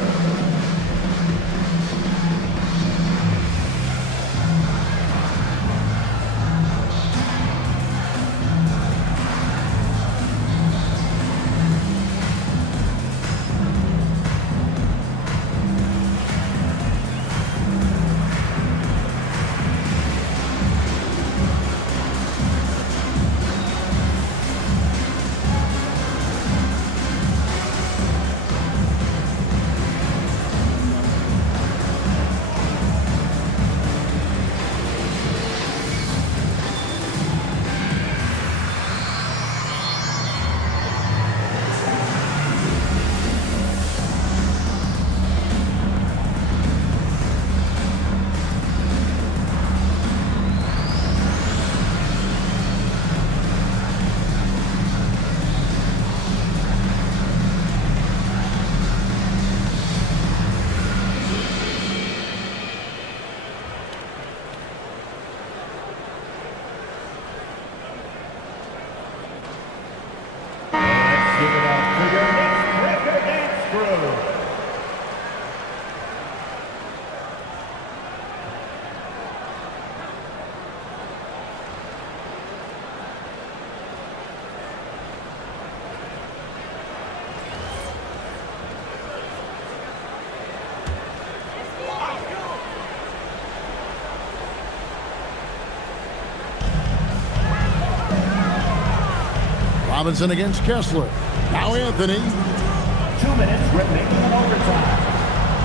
Robinson against Kessler. Now Anthony. 2 minutes remaining in overtime.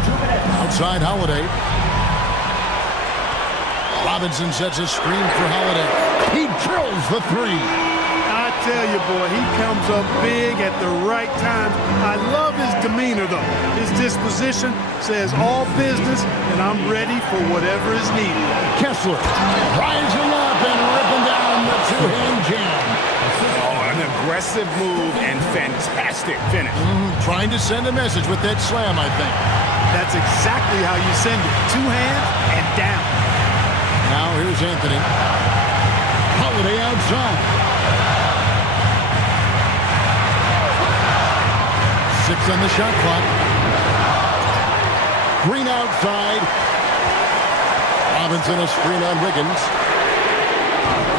2 minutes. Outside Holiday. Robinson sets a screen for Holiday. He drills the three. I tell you, boy, he comes up big at the right time. I love his demeanor, though. His disposition says all business, and I'm ready for whatever is needed. Kessler rising up and ripping down the two-hand jam. An aggressive move and fantastic finish. Trying to send a message with that slam, I think. That's exactly how you send it. Two hands and down. Now here's Anthony. Holiday outside. 6 on the shot clock. Green outside. Robinson a screen on Wiggins.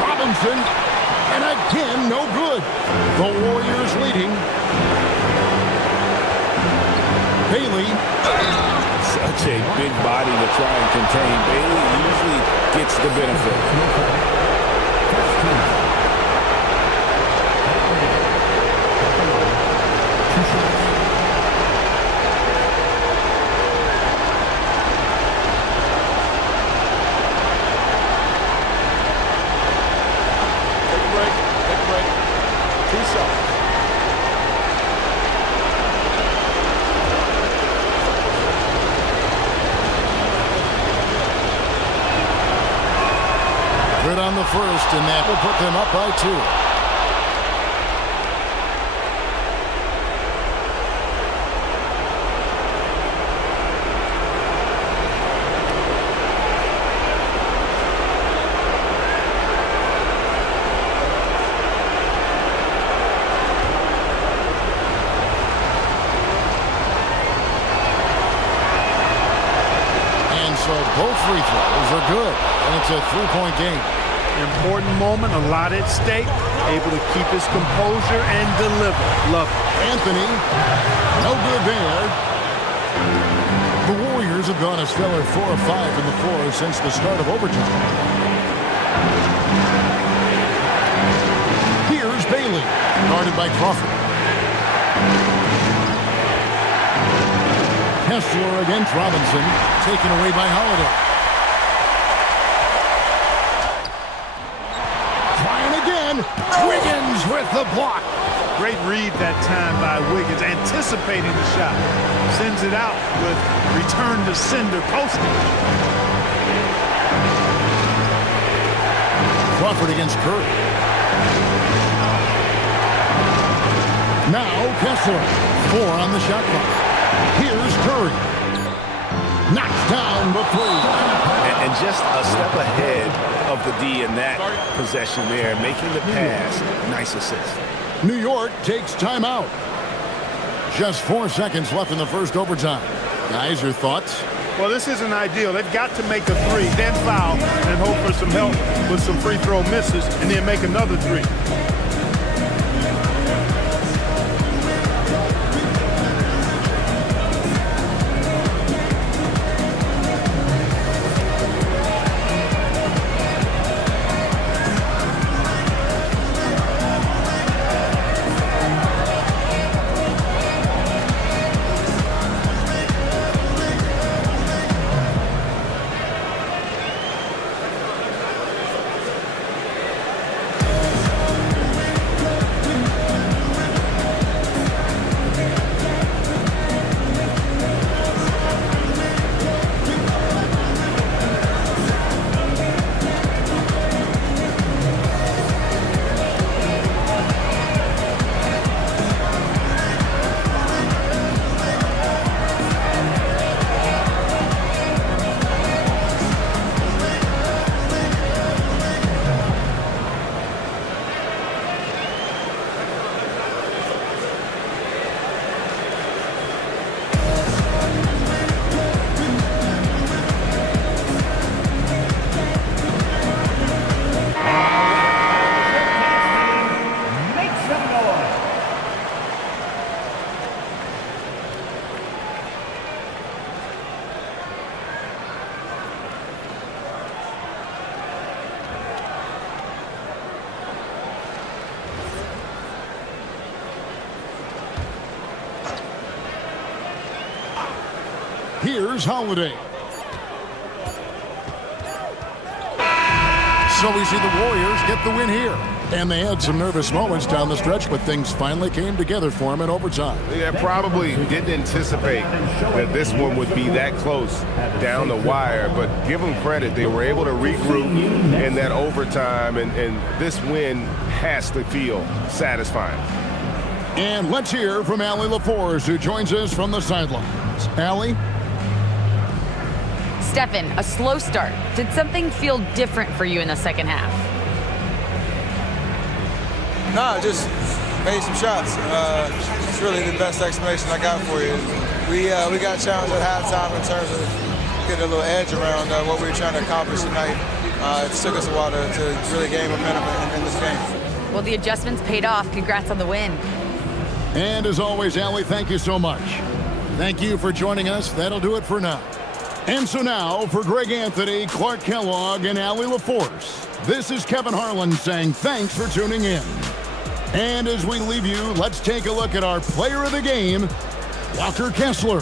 Robinson. And again, no good. The Warriors leading. Bailey. Such a big body to try and contain. Bailey usually gets the benefit. Good on the first, and that will put them up by 2. So both free throws are good, and it's a 3-point game. Important moment, a lot at stake. Able to keep his composure and deliver. Love it. Anthony, no good there. The Warriors have gone a stellar 4 of 5 in the floor since the start of overtime. Here's Bailey, guarded by Crawford. Kessler against Robinson, taken away by Holiday. Trying again, Wiggins with the block. Great read that time by Wiggins, anticipating the shot. Sends it out with return to sender posting. Crawford against Curry. Now Kessler, 4 on the shot clock. Here's Curry. Knocks down the 3. And just a step ahead of the D in that possession there, making the pass. Nice assist. New York takes timeout. Just 4 seconds left in the first overtime. Guys, your thoughts? Well, this isn't ideal. They've got to make a 3, then foul, and hope for some help with some free throw misses, and then make another 3. Here's Holiday. So we see the Warriors get the win here. And they had some nervous moments down the stretch, but things finally came together for them in overtime. Yeah, probably didn't anticipate that this one would be that close down the wire, but give them credit. They were able to regroup in that overtime, and this win has to feel satisfying. And let's hear from Allie LaForce, who joins us from the sidelines. Allie? Stephen, a slow start. Did something feel different for you in the second half? Nah, just made some shots. It's really the best explanation I got for you. We got challenged at halftime in terms of getting a little edge around what we were trying to accomplish tonight. It took us a while to really gain momentum in this game. Well, the adjustments paid off. Congrats on the win. And as always, Allie, thank you so much. Thank you for joining us. That'll do it for now. And so now, for Greg Anthony, Clark Kellogg, and Allie LaForce, this is Kevin Harlan saying thanks for tuning in. And as we leave you, let's take a look at our player of the game, Walker Kessler.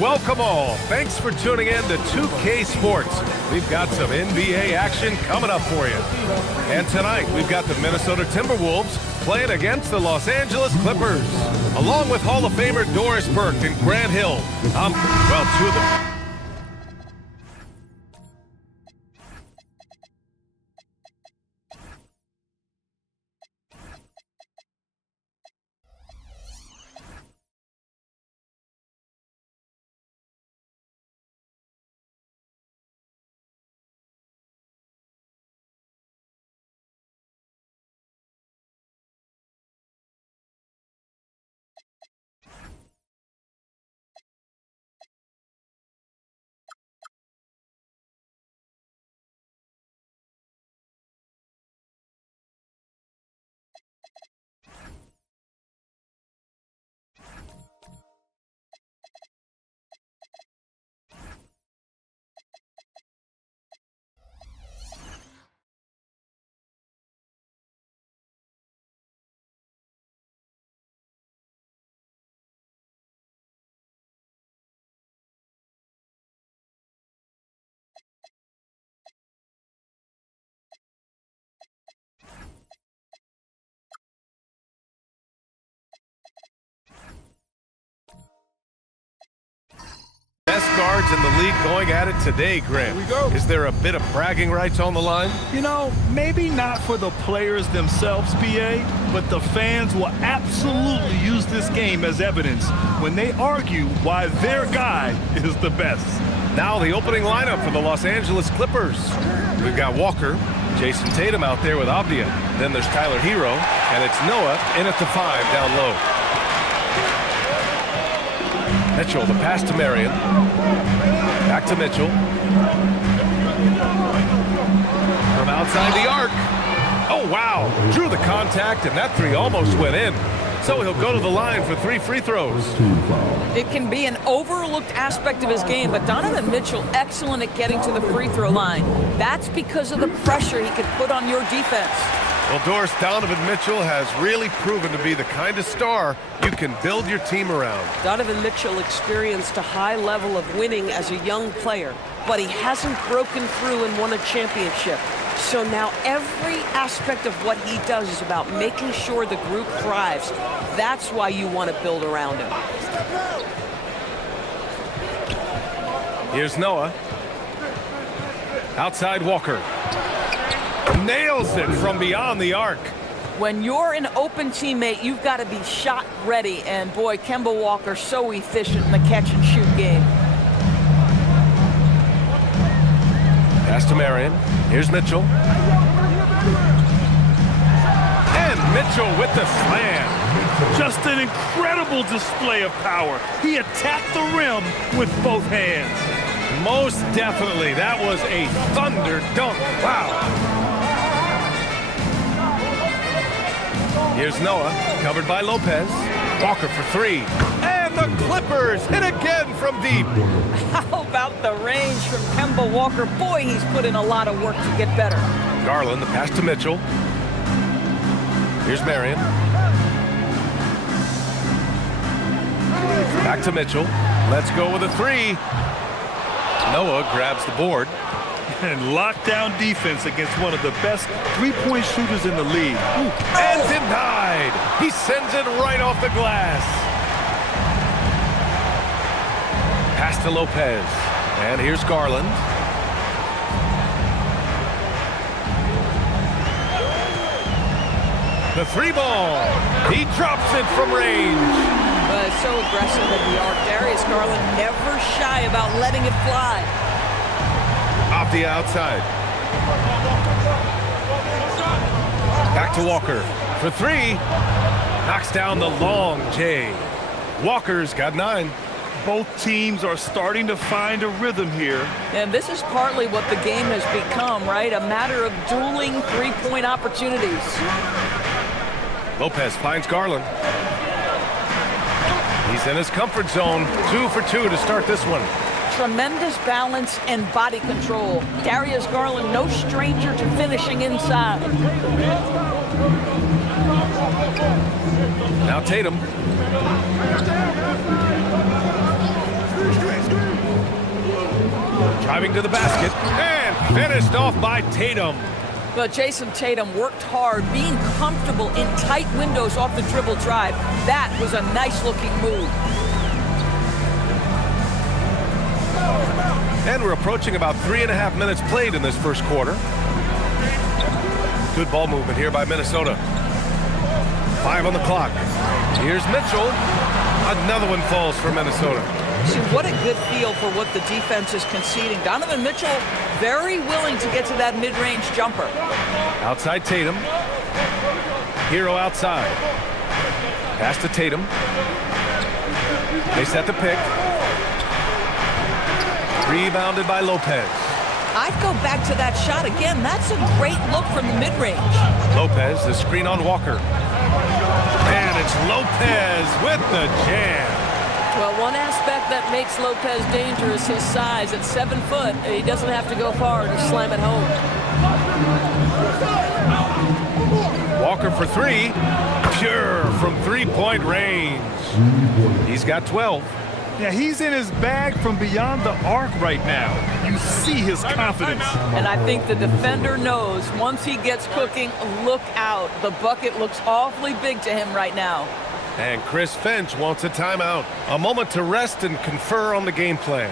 Welcome all. Thanks for tuning in to 2K Sports. We've got some NBA action coming up for you. And tonight, we've got the Minnesota Timberwolves playing against the Los Angeles Clippers. Along with Hall of Famer Doris Burke and Grant Hill. Two of them. Best guards in the league going at it today, Grant. Here we go. Is there a bit of bragging rights on the line? You know, maybe not for the players themselves, PA, but the fans will absolutely use this game as evidence when they argue why their guy is the best. Now the opening lineup for the Los Angeles Clippers. We've got Walker, Jason Tatum out there with Avdia. Then there's Tyler Hero, and it's Noah in at the 5 down low. Mitchell, the pass to Marion. Back to Mitchell. From outside the arc. Oh, wow. Drew the contact, and that three almost went in. So he'll go to the line for 3 free throws. It can be an overlooked aspect of his game, but Donovan Mitchell excellent at getting to the free throw line. That's because of the pressure he can put on your defense. Well, Doris, Donovan Mitchell has really proven to be the kind of star you can build your team around. Donovan Mitchell experienced a high level of winning as a young player, but he hasn't broken through and won a championship. So now every aspect of what he does is about making sure the group thrives. That's why you want to build around him. Here's Noah. Outside Walker. Nails it from beyond the arc. When you're an open teammate, you've got to be shot ready. And boy, Kemba Walker so efficient in the catch and shoot game. Pass to Marion. Here's Mitchell. And Mitchell with the slam. Just an incredible display of power. He attacked the rim with both hands. Most definitely. That was a thunder dunk. Wow. Here's Noah, covered by Lopez. Walker for 3. And the Clippers hit again from deep. How about the range from Kemba Walker? Boy, he's put in a lot of work to get better. Garland, the pass to Mitchell. Here's Marion. Back to Mitchell. Let's go with a 3. Noah grabs the board. And lockdown defense against one of the best three-point shooters in the league. And denied. He sends it right off the glass. Pass to Lopez. And here's Garland. The 3 ball. He drops it from range. So aggressive at the arc. Darius Garland never shy about letting it fly. Off the outside. Back to Walker for 3. Knocks down the long J. Walker's got 9. Both teams are starting to find a rhythm here. And this is partly what the game has become, right? A matter of dueling three-point opportunities. Lopez finds Garland. He's in his comfort zone. 2 for 2 to start this one. Tremendous balance and body control. Darius Garland, no stranger to finishing inside. Now Tatum. Driving to the basket and finished off by Tatum. But Jason Tatum worked hard, being comfortable in tight windows off the dribble drive. That was a nice-looking move. And we're approaching about 3.5 minutes played in this first quarter. Good ball movement here by Minnesota. 5 on the clock. Here's Mitchell. Another one falls for Minnesota. See, what a good feel for what the defense is conceding. Donovan Mitchell very willing to get to that mid-range jumper. Outside Tatum. Hero outside. Pass to Tatum. They set the pick. Rebounded by Lopez. I'd go back to that shot again. That's a great look from the mid-range. Lopez, the screen on Walker. And it's Lopez with the jam. Well, one aspect that makes Lopez dangerous, his size. At 7 foot, he doesn't have to go far to slam it home. Walker for 3. Pure from three-point range. He's got 12. Yeah, he's in his bag from beyond the arc right now. You see his confidence. And I think the defender knows once he gets cooking, look out. The bucket looks awfully big to him right now. And Chris Finch wants a timeout. A moment to rest and confer on the game plan.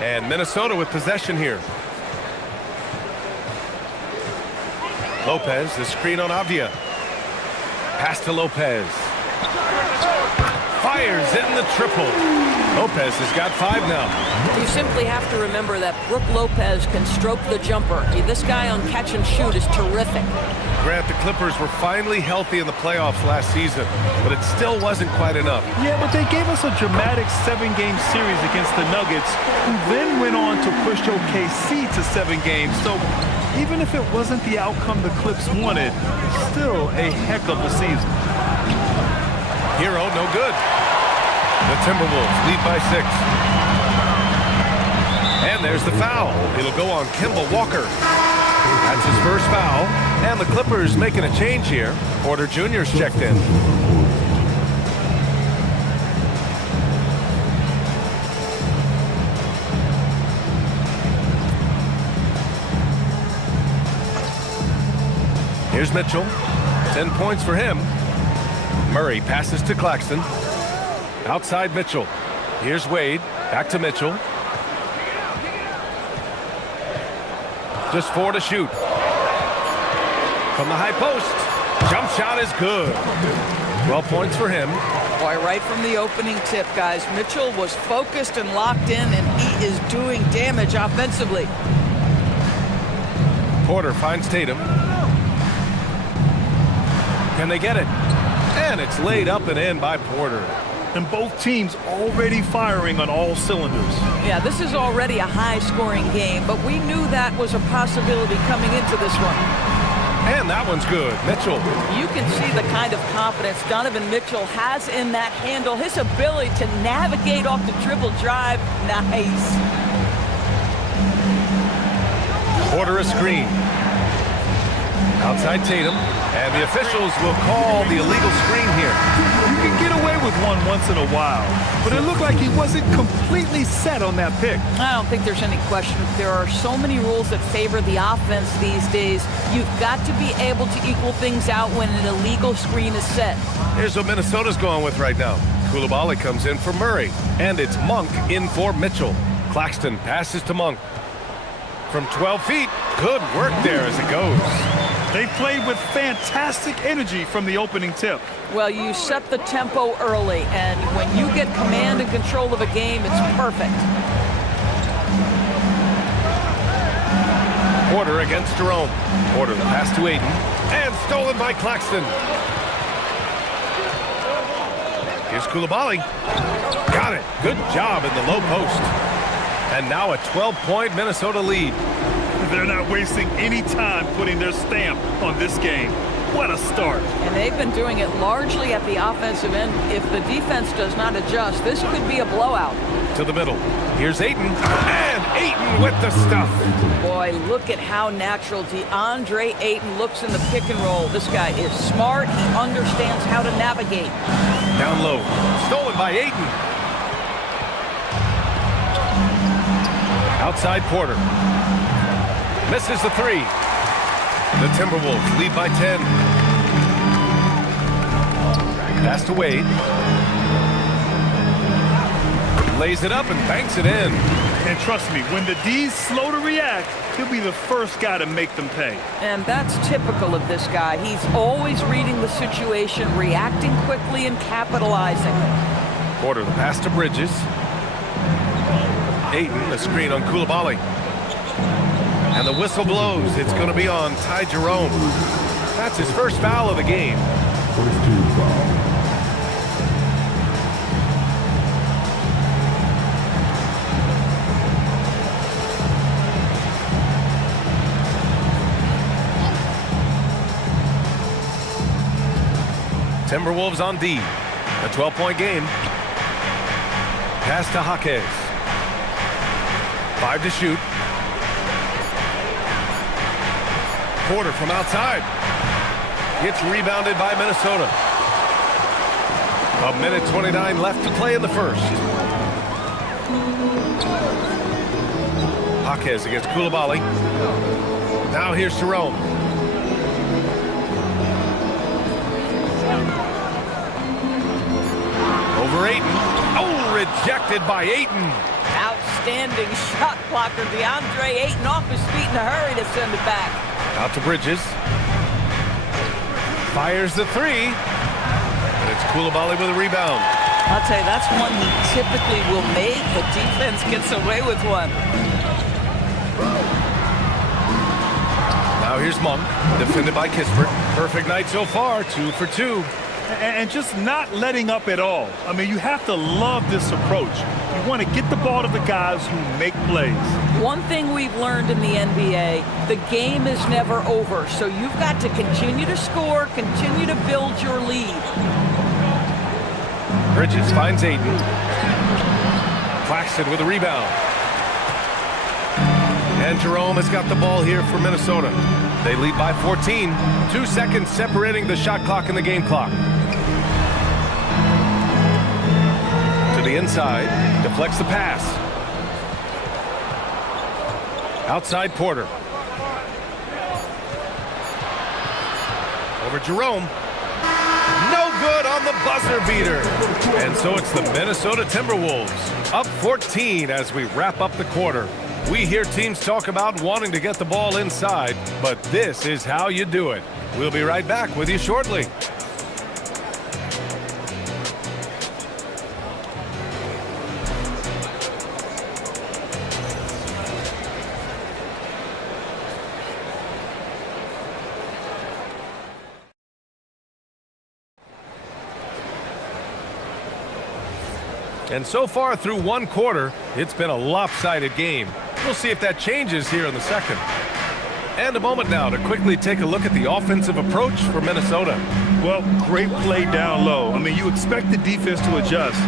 And Minnesota with possession here. Lopez, the screen on Avdia. Pass to Lopez. Fires in the triple. Lopez has got 5 now. You simply have to remember that Brook Lopez can stroke the jumper. This guy on catch and shoot is terrific. Grant, the Clippers were finally healthy in the playoffs last season, but it still wasn't quite enough. Yeah, but they gave us a dramatic 7-game series against the Nuggets, who then went on to push OKC to 7 games. So even if it wasn't the outcome the Clips wanted, still a heck of a season. Hero, no good. The Timberwolves lead by 6. And there's the foul. It'll go on Kemba Walker. That's his first foul. And the Clippers making a change here. Porter Jr.'s checked in. Here's Mitchell. 10 points for him. Murray passes to Claxton. Outside Mitchell. Here's Wade. Back to Mitchell. Just 4 to shoot. From the high post. Jump shot is good. 12 points for him. Boy, right from the opening tip, guys, Mitchell was focused and locked in, and he is doing damage offensively. Porter finds Tatum. Can they get it? And it's laid up and in by Porter. And both teams already firing on all cylinders. Yeah, this is already a high-scoring game, but we knew that was a possibility coming into this one. And that one's good. Mitchell. You can see the kind of confidence Donovan Mitchell has in that handle. His ability to navigate off the dribble drive. Nice. Porter a screen. Outside Tatum. And the officials will call the illegal screen here. You can get away with one once in a while, but it looked like he wasn't completely set on that pick. I don't think there's any question. There are so many rules that favor the offense these days. You've got to be able to equal things out when an illegal screen is set. Here's what Minnesota's going with right now. Coulibaly comes in for Murray, and it's Monk in for Mitchell. Claxton passes to Monk. From 12 feet, good work there as it goes. They They played with fantastic energy from the opening tip. Well, you set the tempo early, and when you get command and control of a game, it's perfect. Porter against Jerome. Porter the pass to Aiden. And stolen by Claxton. Here's Coulibaly. Got it. Good job in the low post. And now a 12-point Minnesota lead. They're not wasting any time putting their stamp on this game. What a start. And they've been doing it largely at the offensive end. If the defense does not adjust, this could be a blowout. To the middle. Here's Ayton. And Ayton with the stuff. Boy, look at how natural DeAndre Ayton looks in the pick and roll. This guy is smart. He understands how to navigate. Down low. Stolen by Ayton. Outside Porter. Misses the three. The Timberwolves lead by 10. Pass to Wade. Lays it up and banks it in. And trust me, when the D's slow to react, he'll be the first guy to make them pay. And that's typical of this guy. He's always reading the situation, reacting quickly and capitalizing. Porter the pass to Bridges. Ayton the screen on Coulibaly. And the whistle blows. It's going to be on Ty Jerome. That's his first foul of the game. First team foul. Timberwolves on D. A 12-point game. Pass to Jaquez. 5 to shoot. Porter from outside. Gets rebounded by Minnesota. A minute 29 left to play in the first. Jaquez against Coulibaly. Now here's Jerome. Over Ayton. Oh, rejected by Ayton. Outstanding shot blocker. DeAndre Ayton off his feet in a hurry to send it back. Out to Bridges. Fires the three. And it's Coulibaly with a rebound. I'll tell you, that's one he typically will make. The defense gets away with one. Now here's Monk, defended by Kispert. Perfect night so far, 2 for 2. And just not letting up at all. I mean, you have to love this approach. You want to get the ball to the guys who make plays. One thing we've learned in the NBA, the game is never over. So you've got to continue to score, continue to build your lead. Bridges finds Ayton. Claxton with a rebound. And Jerome has got the ball here for Minnesota. They lead by 14. 2 seconds separating the shot clock and the game clock. To the inside. Deflects the pass. Outside Porter. Over Jerome. No good on the buzzer beater. And so it's the Minnesota Timberwolves up 14 as we wrap up the quarter. We hear teams talk about wanting to get the ball inside, but this is how you do it. We'll be right back with you shortly. And so far through one quarter, it's been a lopsided game. We'll see if that changes here in the second. And a moment now to quickly take a look at the offensive approach for Minnesota. Well, great play down low. I mean, you expect the defense to adjust,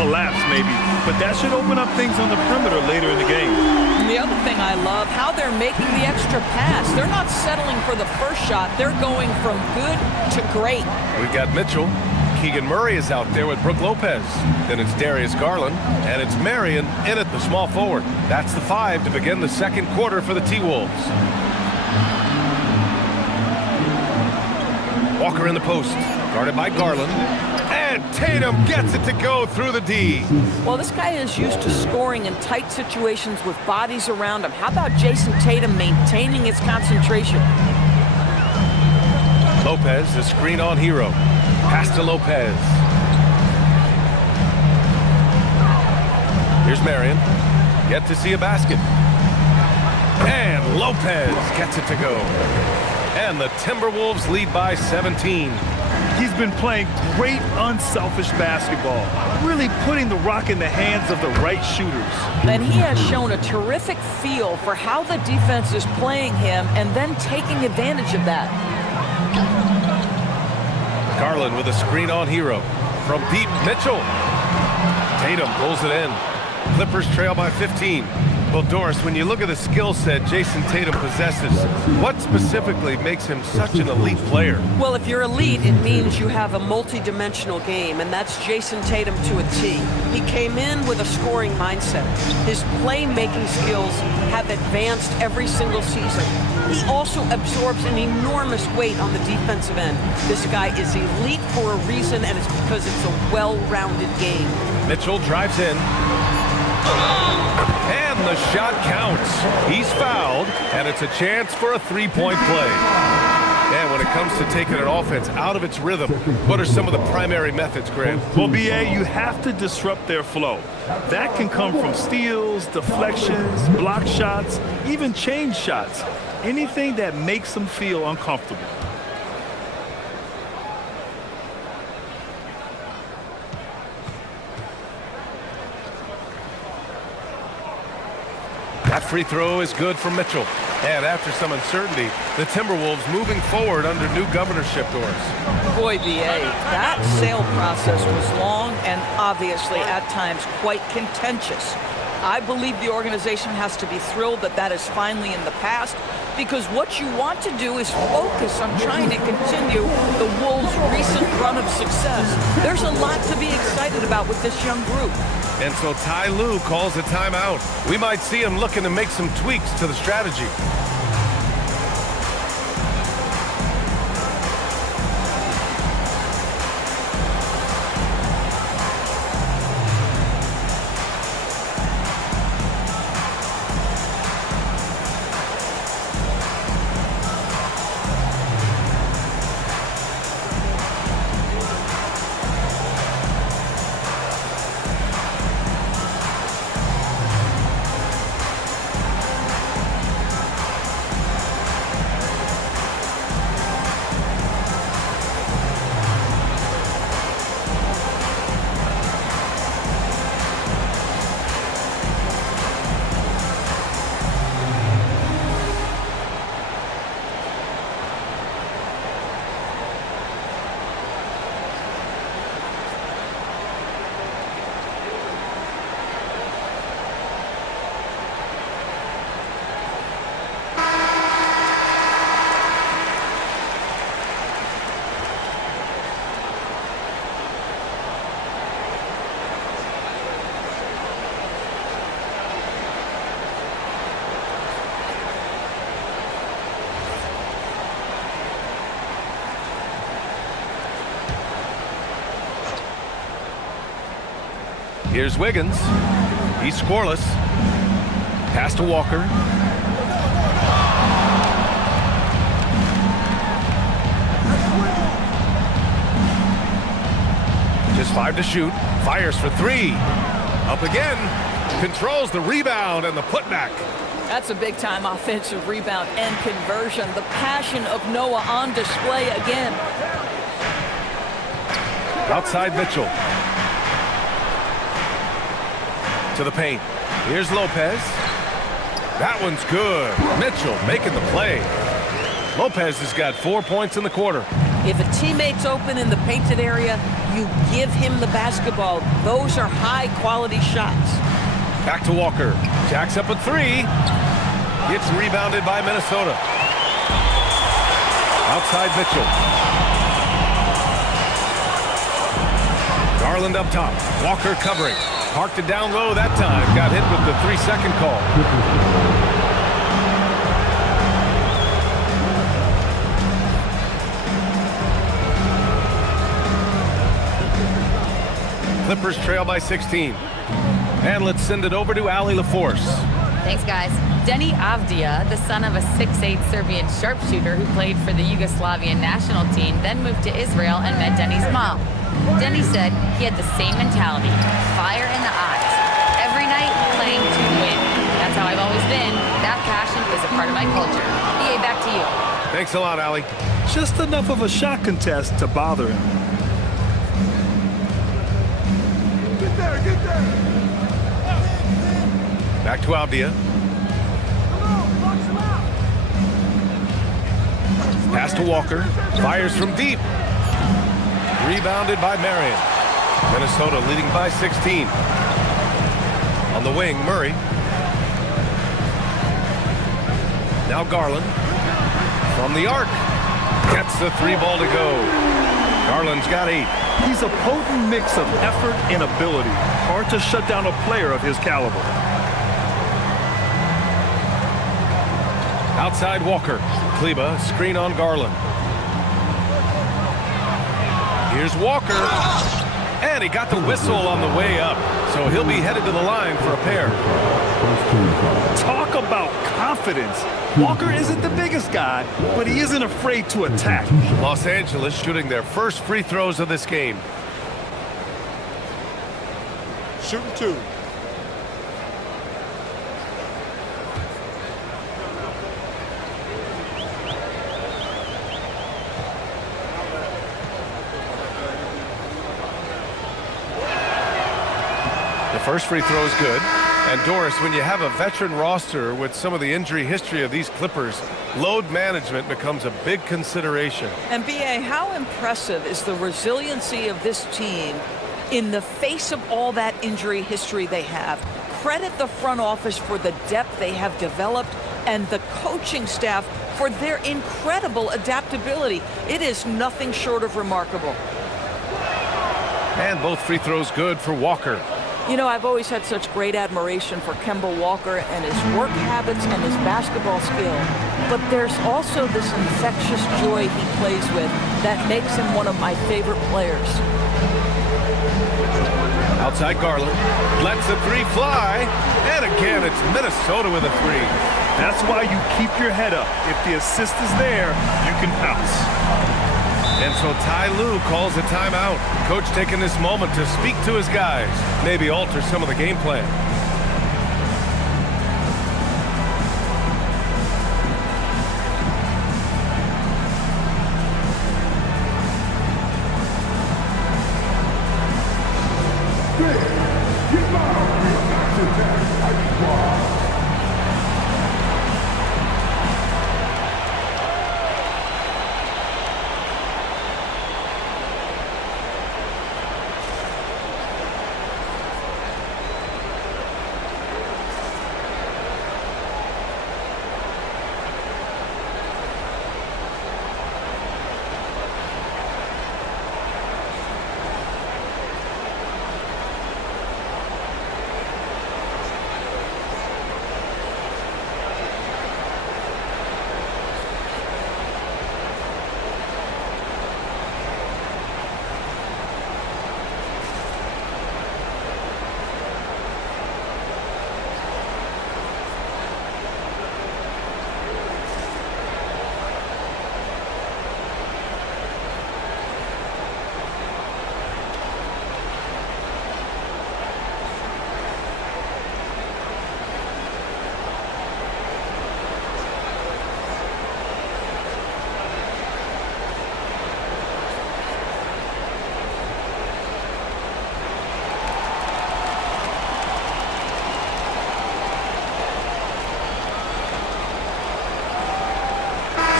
collapse maybe, but that should open up things on the perimeter later in the game. And the other thing I love, how they're making the extra pass. They're not settling for the first shot. They're going from good to great. We've got Mitchell. Keegan Murray is out there with Brook Lopez. Then it's Darius Garland, and it's Marion in at the small forward. That's the 5 to begin the second quarter for the T-Wolves. Walker in the post, guarded by Garland. And Tatum gets it to go through the D. Well, this guy is used to scoring in tight situations with bodies around him. How about Jason Tatum maintaining his concentration? Lopez, the screen on Hero. Pass to Lopez. Here's Marion. Yet to see a basket. And Lopez gets it to go. And the Timberwolves lead by 17. He's been playing great unselfish basketball, really putting the rock in the hands of the right shooters. And he has shown a terrific feel for how the defense is playing him and then taking advantage of that. Garland with a screen on Hero. From deep, Mitchell. Tatum pulls it in. Clippers trail by 15. Well, Doris, when you look at the skill set Jason Tatum possesses, what specifically makes him such an elite player? Well, if you're elite, it means you have a multi-dimensional game, and that's Jason Tatum to a T. He came in with a scoring mindset. His playmaking skills have advanced every single season. He also absorbs an enormous weight on the defensive end. This guy is elite for a reason, and it's because it's a well-rounded game. Mitchell drives in. And the shot counts. He's fouled, and it's a chance for a three-point play. And when it comes to taking an offense out of its rhythm, what are some of the primary methods, Grant? Well, B.A., you have to disrupt their flow. That can come from steals, deflections, block shots, even change shots. Anything that makes them feel uncomfortable. That free throw is good for Mitchell. And after some uncertainty, the Timberwolves moving forward under new governorship, Doris. Boy, B.A., that sale process was long and obviously at times quite contentious. I believe the organization has to be thrilled that that is finally in the past, because what you want to do is focus on trying to continue the Wolves' recent run of success. There's a lot to be excited about with this young group. And so Ty Lue calls a timeout. We might see him looking to make some tweaks to the strategy. Here's Wiggins. He's scoreless. Pass to Walker. Just 5 to shoot. Fires for 3. Up again. Controls the rebound and the putback. That's a big-time offensive rebound and conversion. The passion of Noah on display again. Outside Mitchell. To the paint. Here's Lopez. That one's good. Mitchell making the play. Lopez has got 4 points in the quarter. If a teammate's open in the painted area, you give him the basketball. Those are high-quality shots. Back to Walker. Jacks up a 3. Gets rebounded by Minnesota. Outside Mitchell. Garland up top. Walker covering. Parked it down low that time. Got hit with the 3-second call. Clippers trail by 16. And let's send it over to Allie LaForce. Thanks, guys. Denny Avdia, the son of a 6'8 Serbian sharpshooter who played for the Yugoslavian national team, then moved to Israel and met Denny's mom. Denny said he had the same mentality, fire in the eyes. Every night playing to win. That's how I've always been. That passion is a part of my culture. BA, back to you. Thanks a lot, Allie. Just enough of a shot contest to bother him. Get there. Back to Avdia. Pass to Walker. Fires from deep. Rebounded by Marion. Minnesota leading by 16. On the wing, Murray. Now Garland. From the arc. Gets the 3-ball to go. Garland's got 8. He's a potent mix of effort and ability. Hard to shut down a player of his caliber. Outside Walker. Kleba, screen on Garland. Here's Walker. And he got the whistle on the way up. So he'll be headed to the line for a pair. Talk about confidence. Walker isn't the biggest guy, but he isn't afraid to attack. Los Angeles shooting their first free throws of this game. Shooting 2. The first free throw is good. And Doris, when you have a veteran roster with some of the injury history of these Clippers, load management becomes a big consideration. And BA, how impressive is the resiliency of this team in the face of all that injury history they have? Credit the front office for the depth they have developed and the coaching staff for their incredible adaptability. It is nothing short of remarkable. And both free throws good for Walker. You know, I've always had such great admiration for Kemba Walker and his work habits and his basketball skill. But there's also this infectious joy he plays with that makes him one of my favorite players. Outside Garland. Lets the 3 fly. And again, it's Minnesota with a 3. That's why you keep your head up. If the assist is there, you can pounce. And so Ty Lue calls a timeout. Coach taking this moment to speak to his guys, maybe alter some of the game plan.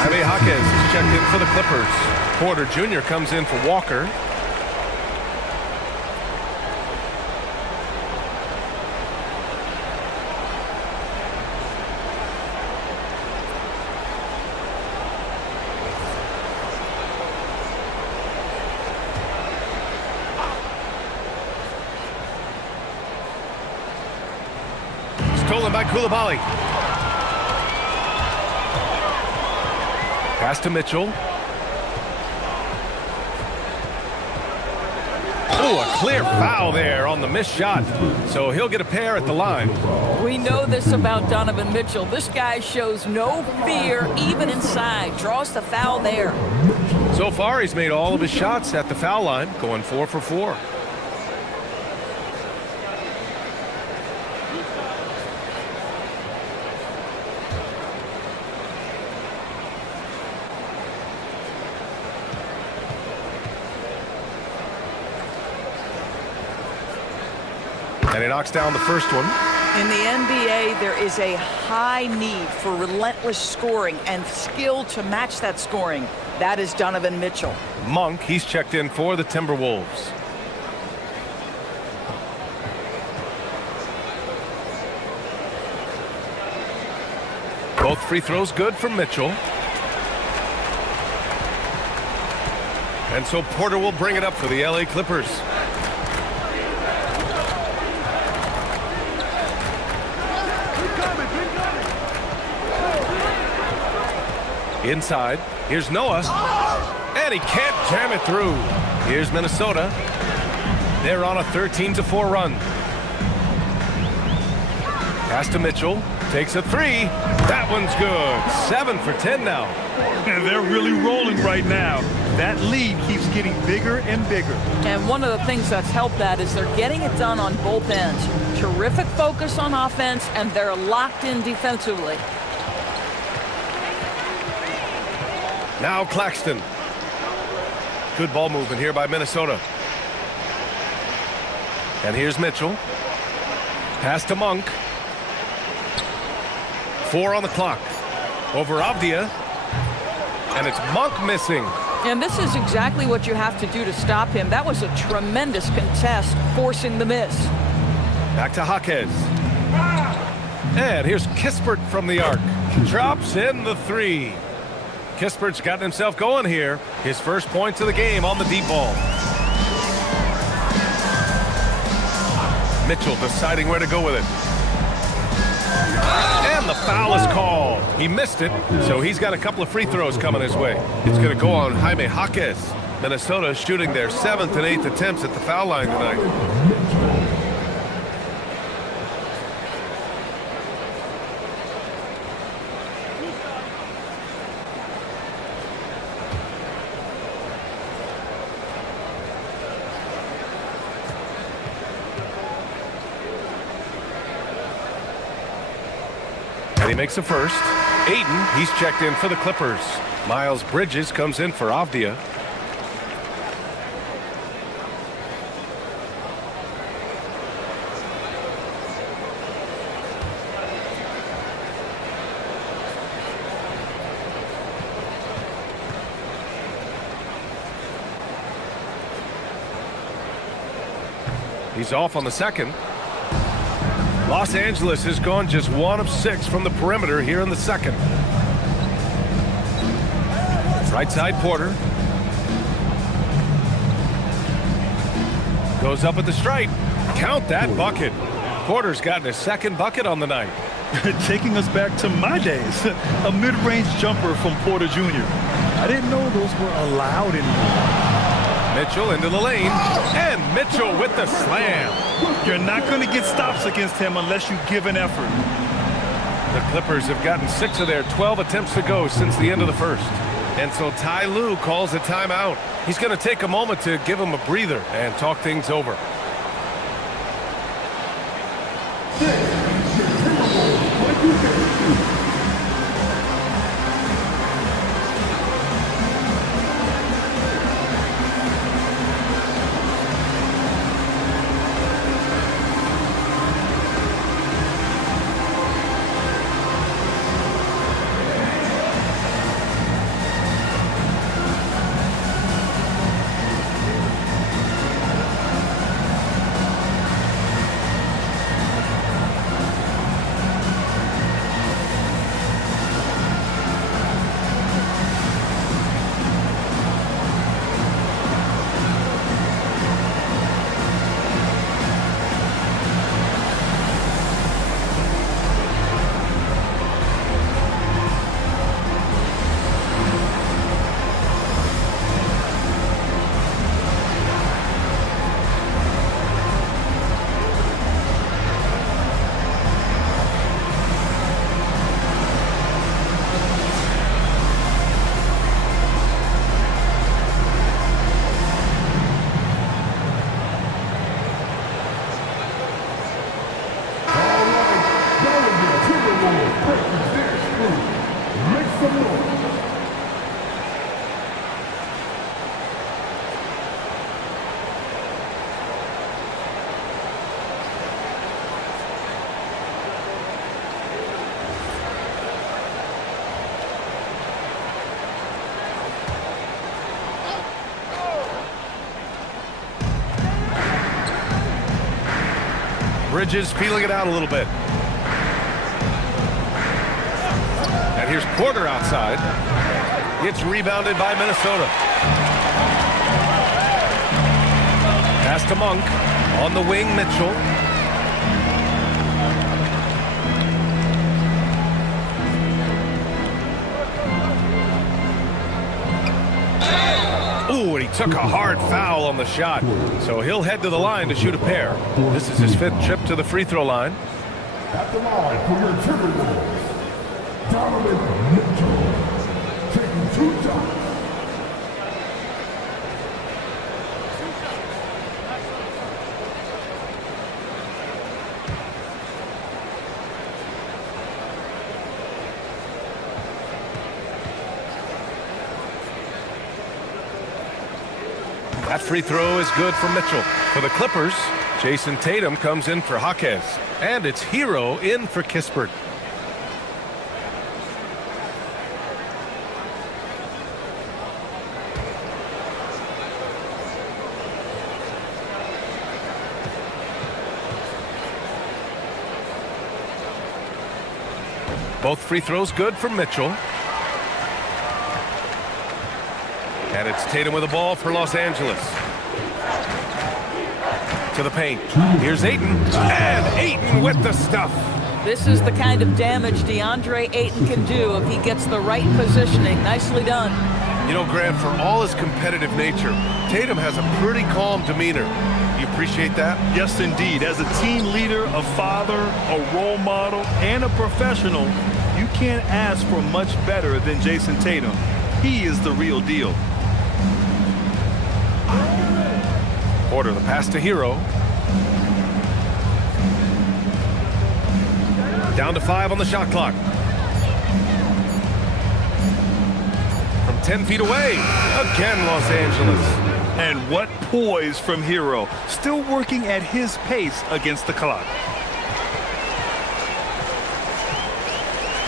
Jaime Jaquez is checked in for the Clippers. Porter Jr. comes in for Walker. Stolen by Koulibaly. Pass to Mitchell. Oh, a clear foul there on the missed shot. So he'll get a pair at the line. We know this about Donovan Mitchell. This guy shows no fear even inside. Draws the foul there. So far, he's made all of his shots at the foul line, going 4 for 4. And he knocks down the first one. In the NBA, there is a high need for relentless scoring and skill to match that scoring. That is Donovan Mitchell. Monk, he's checked in for the Timberwolves. Both free throws good for Mitchell. And so Porter will bring it up for the LA Clippers. Inside, here's Noah, and he can't jam it through. Here's Minnesota. They're on a 13-4 run. Pass to Mitchell, takes a three. That one's good. 7 for 10 now. And they're really rolling right now. That lead keeps getting bigger and bigger. And one of the things that's helped that is they're getting it done on both ends. Terrific focus on offense, and they're locked in defensively. Now Claxton. Good ball movement here by Minnesota. And here's Mitchell. Pass to Monk. 4 on the clock. Over Avdia. And it's Monk missing. And this is exactly what you have to do to stop him. That was a tremendous contest, forcing the miss. Back to Jaquez. And here's Kispert from the arc. Drops in the three. Kispert's gotten himself going here. His first points of the game on the deep ball. Mitchell deciding where to go with it. And the foul is called. He missed it, so he's got a couple of free throws coming his way. It's going to go on Jaime Jaquez. Minnesota shooting their 7th and 8th attempts at the foul line tonight. And he makes the first. Ayton, he's checked in for the Clippers. Miles Bridges comes in for Avdia. He's off on the second. Los Angeles has gone just 1 of 6 from the perimeter here in the second. Right side Porter. Goes up at the stripe. Count that bucket. Porter's gotten his second bucket on the night. Taking us back to my days. A mid-range jumper from Porter Jr. I didn't know those were allowed anymore. Mitchell into the lane, and Mitchell with the slam. You're not going to get stops against him unless you give an effort. The Clippers have gotten 6 of their 12 attempts to go since the end of the first. And so Ty Lue calls a timeout. He's going to take a moment to give him a breather and talk things over. Bridges feeling it out a little bit. And here's Porter outside. It's rebounded by Minnesota. Pass to Monk. On the wing, Mitchell. Ooh, and he took a hard foul on the shot. So he'll head to the line to shoot a pair. This is his 5th trip to the free throw line. At the line for your Timberwolves, Donovan Mitchell, taking 2 shots. That free throw is good for Mitchell. For the Clippers, Jason Tatum comes in for Jaquez. And it's Hero in for Kispert. Both free throws good for Mitchell. And it's Tatum with the ball for Los Angeles. To the paint. Here's Ayton. And Ayton with the stuff. This is the kind of damage DeAndre Ayton can do if he gets the right positioning. Nicely done. You know, Grant, for all his competitive nature, Tatum has a pretty calm demeanor. You appreciate that? Yes, indeed. As a team leader, a father, a role model, and a professional, you can't ask for much better than Jason Tatum. He is the real deal. Porter, the pass to Hero. Down to 5 on the shot clock. From 10 feet away, again Los Angeles. And what poise from Hero. Still working at his pace against the clock.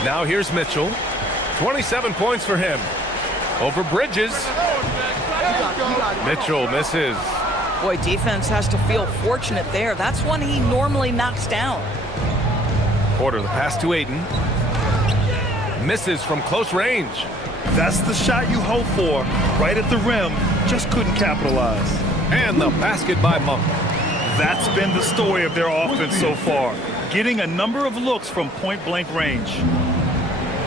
Now here's Mitchell. 27 points for him. Over Bridges. Mitchell misses. Boy, defense has to feel fortunate there. That's one he normally knocks down. Porter, the pass to Ayton. Misses from close range. That's the shot you hope for. Right at the rim. Just couldn't capitalize. And the basket by Monk. That's been the story of their offense so far. Getting a number of looks from point-blank range.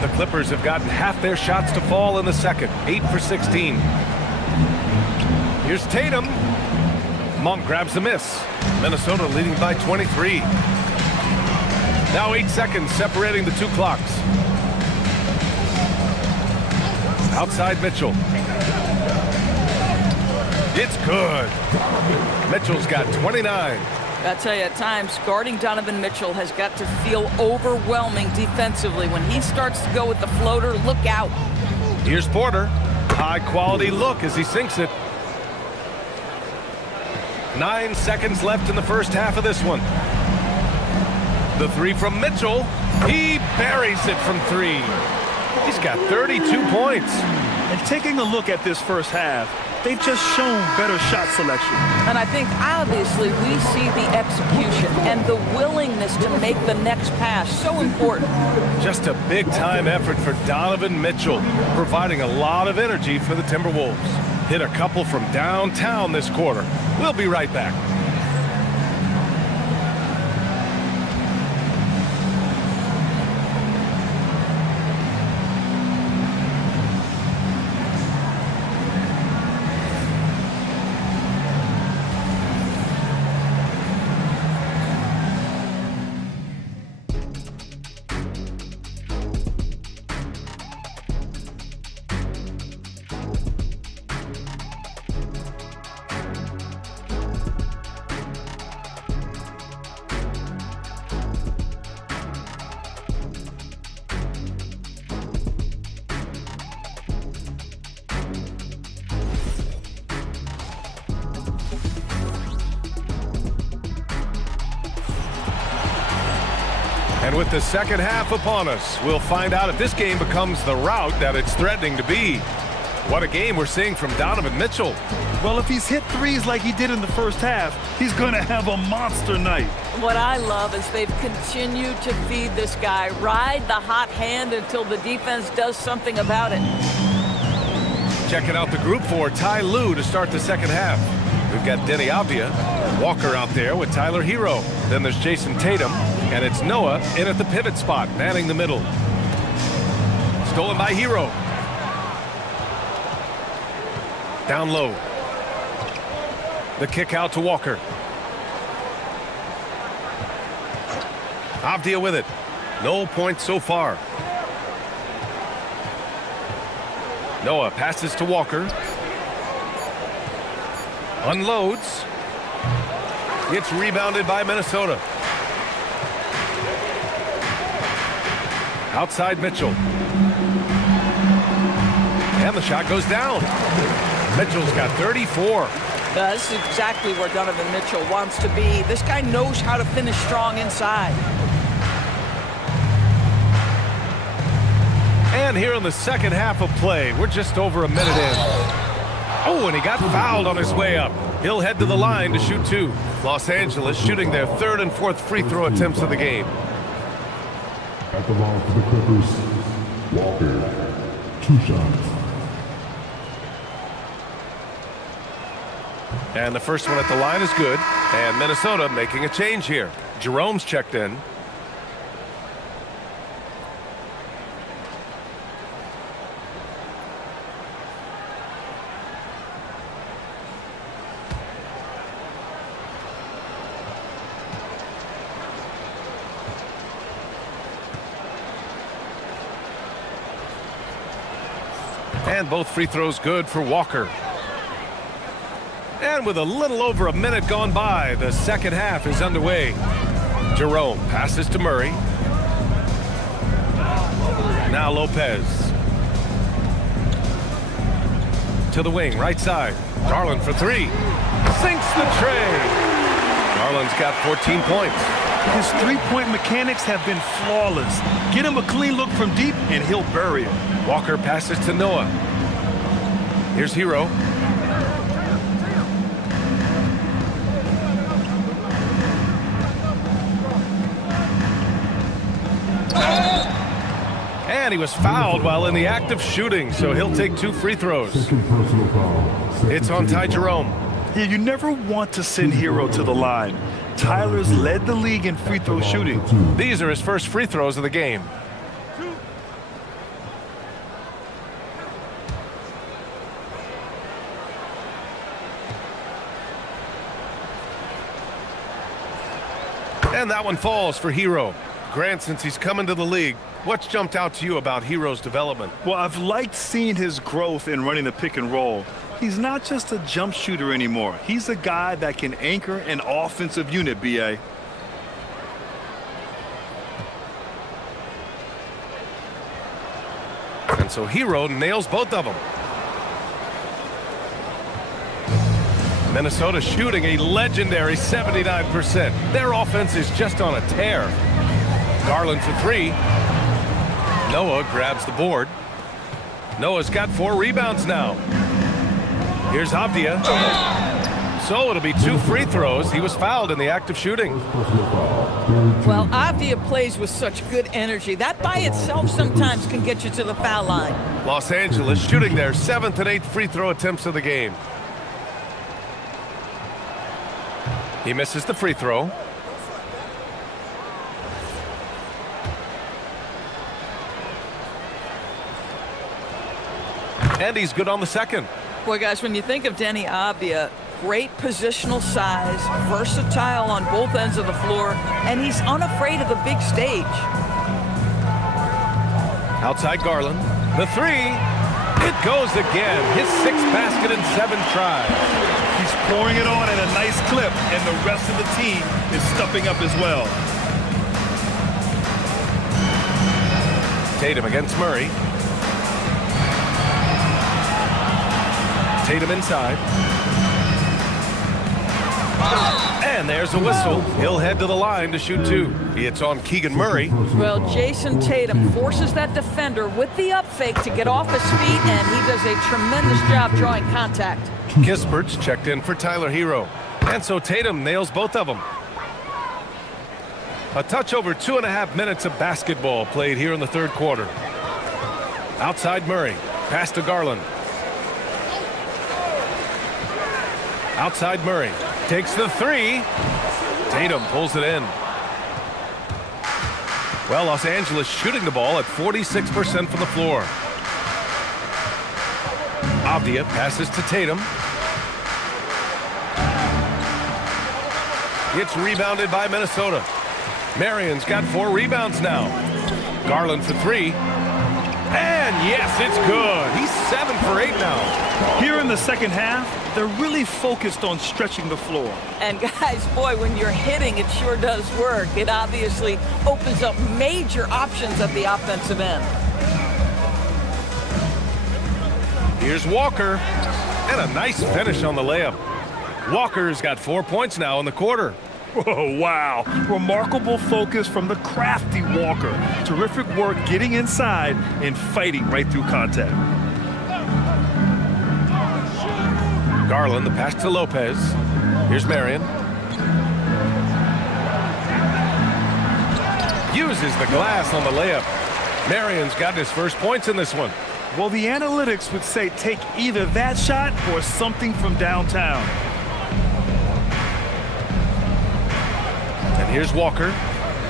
The Clippers have gotten half their shots to fall in the second. 8 for 16. Here's Tatum. Monk grabs the miss. Minnesota leading by 23. Now 8 seconds separating the 2 clocks. Outside Mitchell. It's good. Mitchell's got 29. I tell you, at times, guarding Donovan Mitchell has got to feel overwhelming defensively. When he starts to go with the floater, look out. Here's Porter. High-quality look as he sinks it. 9 seconds left in the first half of this one. The 3 from Mitchell. He buries it from 3. He's got 32 points. And taking a look at this first half, they've just shown better shot selection. And I think, obviously, we see the execution and the willingness to make the next pass so important. Just a big-time effort for Donovan Mitchell, providing a lot of energy for the Timberwolves. Hit a couple from downtown this quarter. We'll be right back. And with the second half upon us, we'll find out if this game becomes the rout that it's threatening to be. What a game we're seeing from Donovan Mitchell. Well, if he's hit threes like he did in the first half, he's going to have a monster night. What I love is they've continued to feed this guy, ride the hot hand until the defense does something about it. Checking out the group for Ty Lue to start the second half. We've got Denny Avdia, Walker out there with Tyler Hero. Then there's Jason Tatum, and it's Noah in at the pivot spot, manning the middle. Stolen by Hero. Down low. The kick out to Walker. Avdia with it. No points so far. Noah passes to Walker. Unloads. Gets rebounded by Minnesota. Outside Mitchell. And the shot goes down. Mitchell's got 34. This is exactly where Donovan Mitchell wants to be. This guy knows how to finish strong inside. And here in the second half of play, we're just over a minute in. Oh, and he got fouled on his way up. He'll head to the line to shoot two. Los Angeles shooting their third and fourth free throw attempts of the game. At the line for the Clippers, Walker, 2 shots. And the first one at the line is good. And Minnesota making a change here. Jerome's checked in. And both free throws good for Walker. And with a little over a minute gone by, the second half is underway. Jerome passes to Murray. Now Lopez. To the wing, right side. Garland for three. Sinks the tray. Garland's got 14 points. His three-point mechanics have been flawless. Get him a clean look from deep, and he'll bury it. Walker passes to Noah. Here's Hero. And he was fouled while in the act of shooting, so he'll take 2 free throws. It's on Ty Jerome. Yeah, you never want to send Hero to the line. Tyler's led the league in free throw shooting. These are his first free throws of the game. And that one falls for Hero. Grant, since he's come into the league, what's jumped out to you about Hero's development? Well, I've liked seeing his growth in running the pick and roll. He's not just a jump shooter anymore. He's a guy that can anchor an offensive unit, B.A. And so Hero nails both of them. Minnesota shooting a legendary 79%. Their offense is just on a tear. Garland for three. Noah grabs the board. Noah's got 4 rebounds now. Here's Avdia. So it'll be 2 free throws. He was fouled in the act of shooting. Well, Avdia plays with such good energy. That by itself sometimes can get you to the foul line. Los Angeles shooting their 7th and 8th free throw attempts of the game. He misses the free throw. And he's good on the second. Boy, guys, when you think of Denny Avdia, great positional size, versatile on both ends of the floor, and he's unafraid of the big stage. Outside Garland. The three. It goes again. His 6th basket in 7 tries. He's pouring it on at a nice clip, and the rest of the team is stepping up as well. Tatum against Murray. Tatum inside. And there's a whistle. He'll head to the line to shoot 2. It's on Keegan Murray. Well, Jason Tatum forces that defender with the up fake to get off his feet, and he does a tremendous job drawing contact. Kispert's checked in for Tyler Hero. And so Tatum nails both of them. A touch over 2.5 minutes of basketball played here in the third quarter. Outside Murray. Pass to Garland. Outside Murray. Takes the 3. Tatum pulls it in. Well, Los Angeles shooting the ball at 46% from the floor. Avdia passes to Tatum. It's rebounded by Minnesota. Marion's got 4 rebounds now. Garland for 3. And yes, it's good. He's 7 for 8 now. Here in the second half, they're really focused on stretching the floor. And guys, boy, when you're hitting, it sure does work. It obviously opens up major options at the offensive end. Here's Walker. And a nice finish on the layup. Walker's got 4 points now in the quarter. Oh, wow. Remarkable focus from the crafty Walker. Terrific work getting inside and fighting right through contact. Garland, the pass to Lopez. Here's Marion. Uses the glass on the layup. Marion's got his first points in this one. Well, the analytics would say take either that shot or something from downtown. And here's Walker.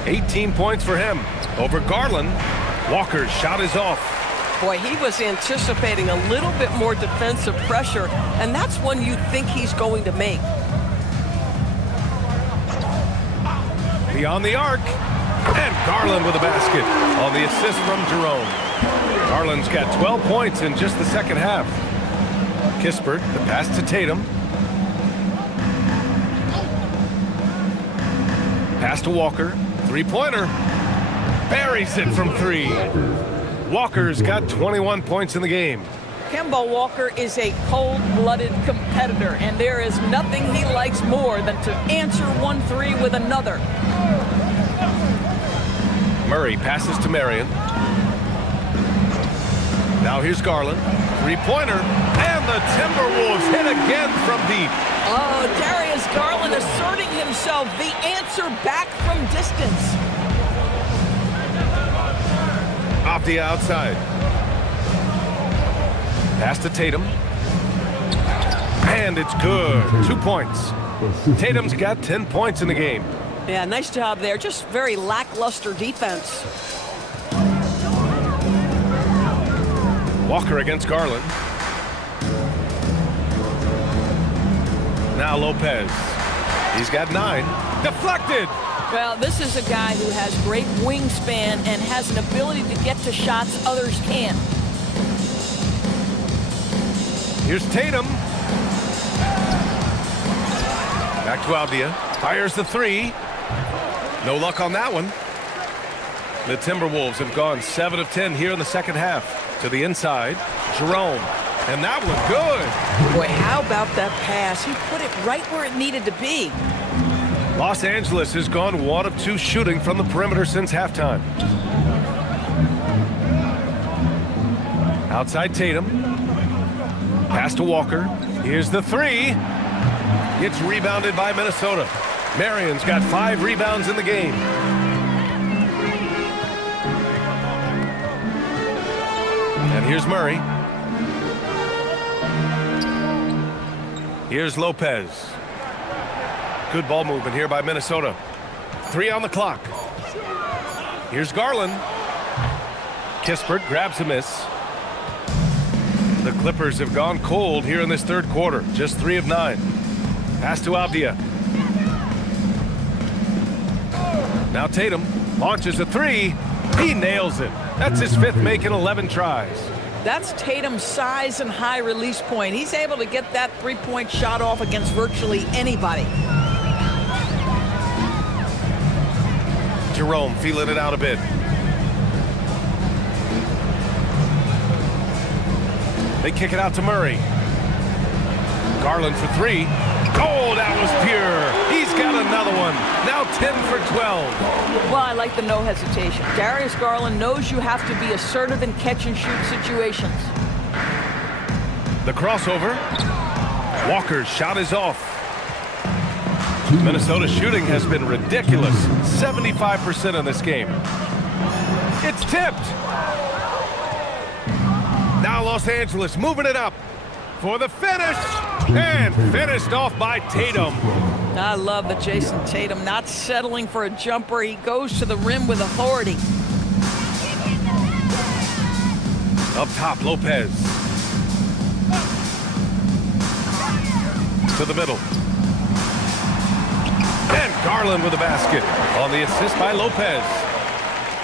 18 points for him. Over Garland. Walker's shot is off. Boy, he was anticipating a little bit more defensive pressure, and that's one you think he's going to make. Beyond the arc. And Garland with a basket on the assist from Jerome. Garland's got 12 points in just the second half. Kispert, the pass to Tatum. Pass to Walker. 3-pointer. Buries it from 3. Walker's got 21 points in the game. Kemba Walker is a cold-blooded competitor, and there is nothing he likes more than to answer 1-3 with another. Murray passes to Marion. Now here's Garland. 3-pointer. And the Timberwolves hit again from deep. Oh, Darius Garland asserting himself, the answer back from distance. Off the outside. Pass to Tatum. And it's good. 2 points. Tatum's got 10 points in the game. Yeah, nice job there. Just very lackluster defense. Walker against Garland. Now Lopez. He's got 9. Deflected. Well, this is a guy who has great wingspan and has an ability to get to shots others can't. Here's Tatum. Back to Avdia. Fires the 3. No luck on that one. The Timberwolves have gone 7 of 10 here in the second half. To the inside. Jerome. And that one good. Boy, how about that pass? He put it right where it needed to be. Los Angeles has gone 1 of 2 shooting from the perimeter since halftime. Outside Tatum. Pass to Walker. Here's the 3. It's rebounded by Minnesota. Marion's got 5 rebounds in the game. And here's Murray. Here's Lopez. Good ball movement here by Minnesota. 3 on the clock. Here's Garland. Kispert grabs a miss. The Clippers have gone cold here in this third quarter. Just 3 of 9. Pass to Avdia. Now Tatum launches a 3. He nails it. That's his 5th make in 11 tries. That's Tatum's size and high release point. He's able to get that 3-point shot off against virtually anybody. Jerome feeling it out a bit. They kick it out to Murray. Garland for 3. Oh, that was pure. one. Now 10 for 12. Well, I like the no hesitation. Darius Garland knows you have to be assertive in catch-and-shoot situations. The crossover. Walker's shot is off. Minnesota's shooting has been ridiculous. 75% in this game. It's tipped. Now Los Angeles moving it up for the finish. And finished off by Tatum. I love that Jason Tatum not settling for a jumper. He goes to the rim with authority. Up top, Lopez. To the middle. And Garland with a basket on the assist by Lopez.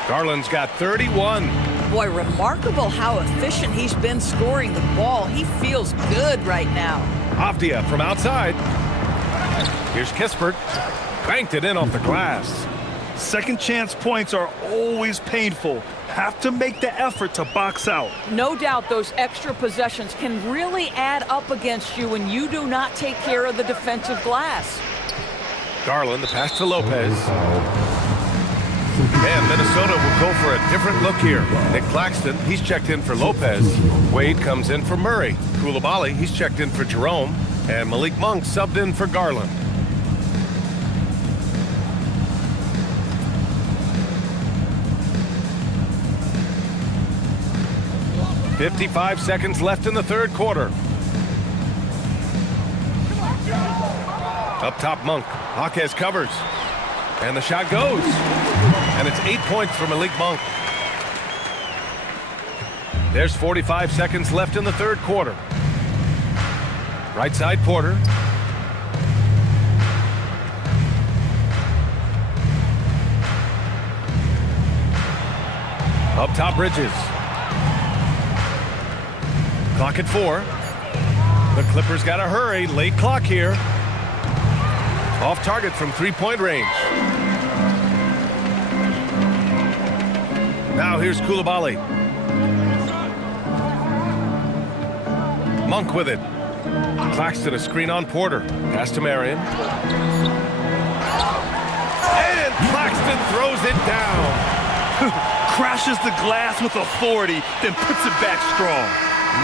Garland's got 31. Boy, remarkable how efficient he's been scoring the ball. He feels good right now. Avdia from outside. Here's Kispert. Banked it in off the glass. Second chance points are always painful. Have to make the effort to box out. No doubt those extra possessions can really add up against you when you do not take care of the defensive glass. Garland, the pass to Lopez. And Minnesota will go for a different look here. Nick Claxton, he's checked in for Lopez. Wade comes in for Murray. Koulibaly, he's checked in for Jerome. And Malik Monk subbed in for Garland. .55 seconds left in the third quarter. Up top, Monk. Jaquez covers. And the shot goes. And it's 8 points for Malik Monk. There's 45 seconds left in the third quarter. Right side, Porter. Up top, Bridges. Clock at 4. The Clippers got to hurry. Late clock here. Off target from three-point range. Now here's Koulibaly. Monk with it. Claxton a screen on Porter. Pass to Marion. And Claxton throws it down. Crashes the glass with authority, then puts it back strong.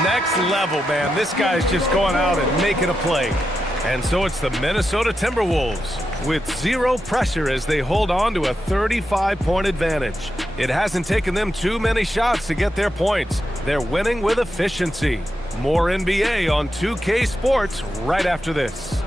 Next level, man. This guy's just going out and making a play. And so it's the Minnesota Timberwolves with zero pressure as they hold on to a 35-point advantage. It hasn't taken them too many shots to get their points. They're winning with efficiency. More NBA on 2K Sports right after this.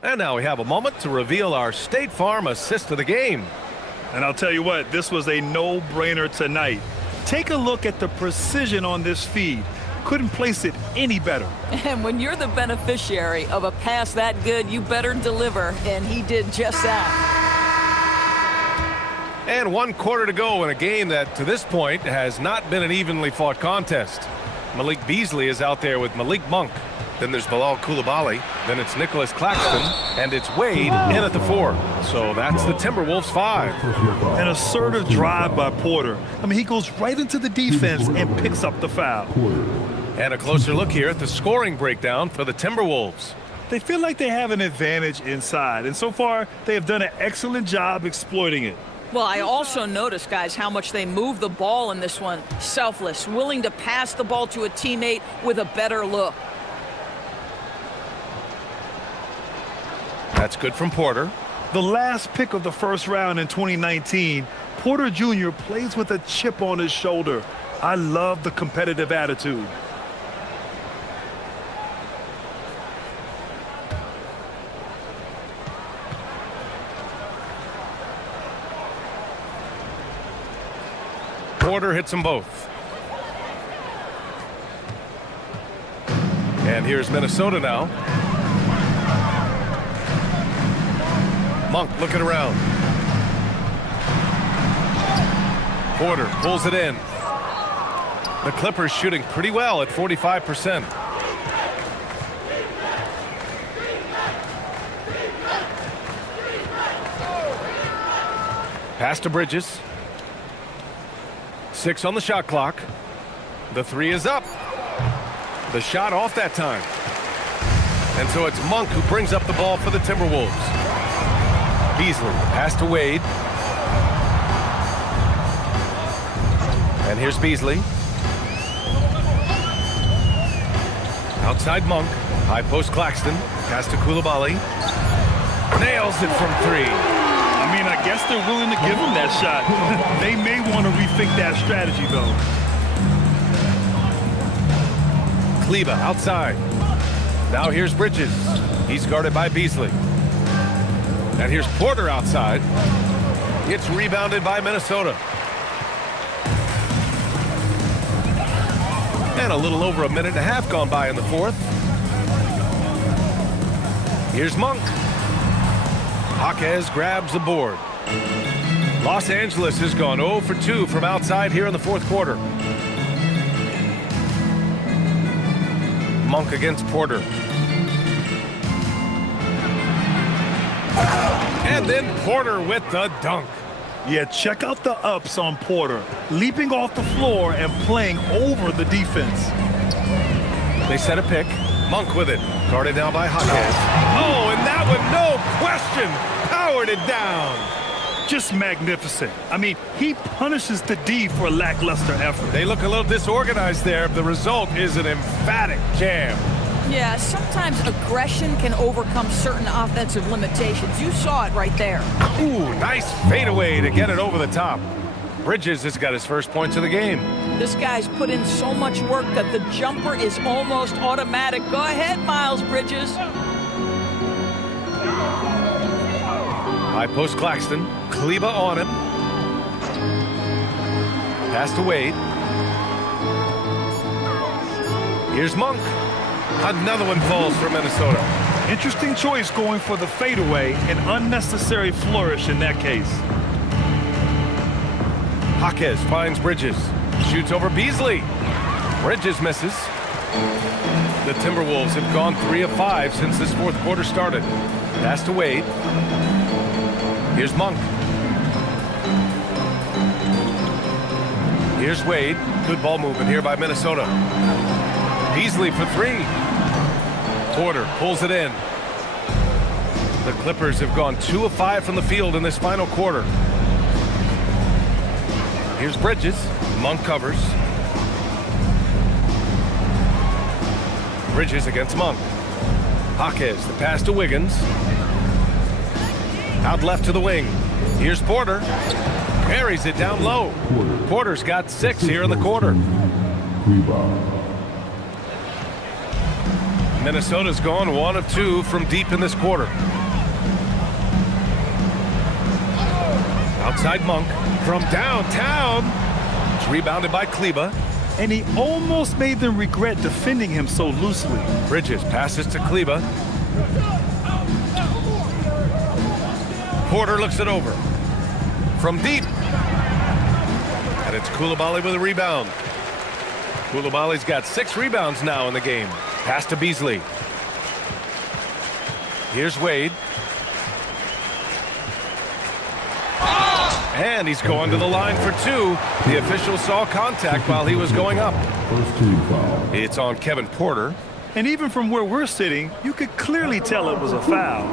And now we have a moment to reveal our State Farm assist of the game. And I'll tell you what, this was a no-brainer tonight. Take a look at the precision on this feed. Couldn't place it any better. And when you're the beneficiary of a pass that good, you better deliver, and he did just that. And 1 quarter to go in a game that, to this point, has not been an evenly fought contest. Malik Beasley is out there with Malik Monk. Then there's Bilal Koulibaly. Then it's Nicholas Claxton. And it's Wade in at the 4. So that's the Timberwolves 5. An assertive drive by Porter. I mean, he goes right into the defense and picks up the foul. And a closer look here at the scoring breakdown for the Timberwolves. They feel like they have an advantage inside. And so far, they have done an excellent job exploiting it. Well, I also noticed, guys, how much they move the ball in this one. Selfless, willing to pass the ball to a teammate with a better look. That's good from Porter. The last pick of the first round in 2019, Porter Jr. plays with a chip on his shoulder. I love the competitive attitude. Porter hits them both. And here's Minnesota now. Monk looking around. Porter pulls it in. The Clippers shooting pretty well at 45%. Pass to Bridges. 6 on the shot clock. The 3 is up. The shot off that time. And so it's Monk who brings up the ball for the Timberwolves. Beasley, pass to Wade. And here's Beasley. Outside Monk. High post Claxton. Pass to Coulibaly. Nails it from 3. I mean, I guess they're willing to give him that shot. They may want to rethink that strategy, though. Kleba outside. Now here's Bridges. He's guarded by Beasley. And here's Porter outside. It's rebounded by Minnesota. And a little over a minute and a half gone by in the fourth. Here's Monk. Jaquez grabs the board. Los Angeles has gone 0 for 2 from outside here in the fourth quarter. Monk against Porter. And then Porter with the dunk. Yeah, check out the ups on Porter. Leaping off the floor and playing over the defense. They set a pick. Monk with it. Guarded now by Jaquez. Oh, and that one, no question, powered it down. Just magnificent. I mean, he punishes the D for lackluster effort. They look a little disorganized there. The result is an emphatic jam. Yeah, sometimes aggression can overcome certain offensive limitations. You saw it right there. Ooh, nice fadeaway to get it over the top. Bridges has got his first points of the game. This guy's put in so much work that the jumper is almost automatic. Go ahead, Miles Bridges. High post Claxton. Kleba on him. Pass to Wade. Here's Monk. Another one falls for Minnesota. Interesting choice going for the fadeaway. An unnecessary flourish in that case. Jaquez finds Bridges. Shoots over Beasley. Bridges misses. The Timberwolves have gone 3 of 5 since this fourth quarter started. Pass to Wade. Here's Monk. Here's Wade. Good ball movement here by Minnesota. Beasley for 3. Porter pulls it in. The Clippers have gone 2 of 5 from the field in this final quarter. Here's Bridges. Monk covers. Bridges against Monk. Jaquez, the pass to Wiggins. Out left to the wing. Here's Porter. Parries it down low. Porter's got 6 here in the quarter. Minnesota's gone 1 of 2 from deep in this quarter. Outside Monk from downtown. It's rebounded by Kleba. And he almost made them regret defending him so loosely. Bridges passes to Kleba. Porter looks it over. From deep. And it's Coulibaly with a rebound. Coulibaly's got 6 rebounds now in the game. Pass to Beasley. Here's Wade. And he's going to the line for 2. The official saw contact while he was going up. It's on Kevin Porter. And even from where we're sitting, you could clearly tell it was a foul.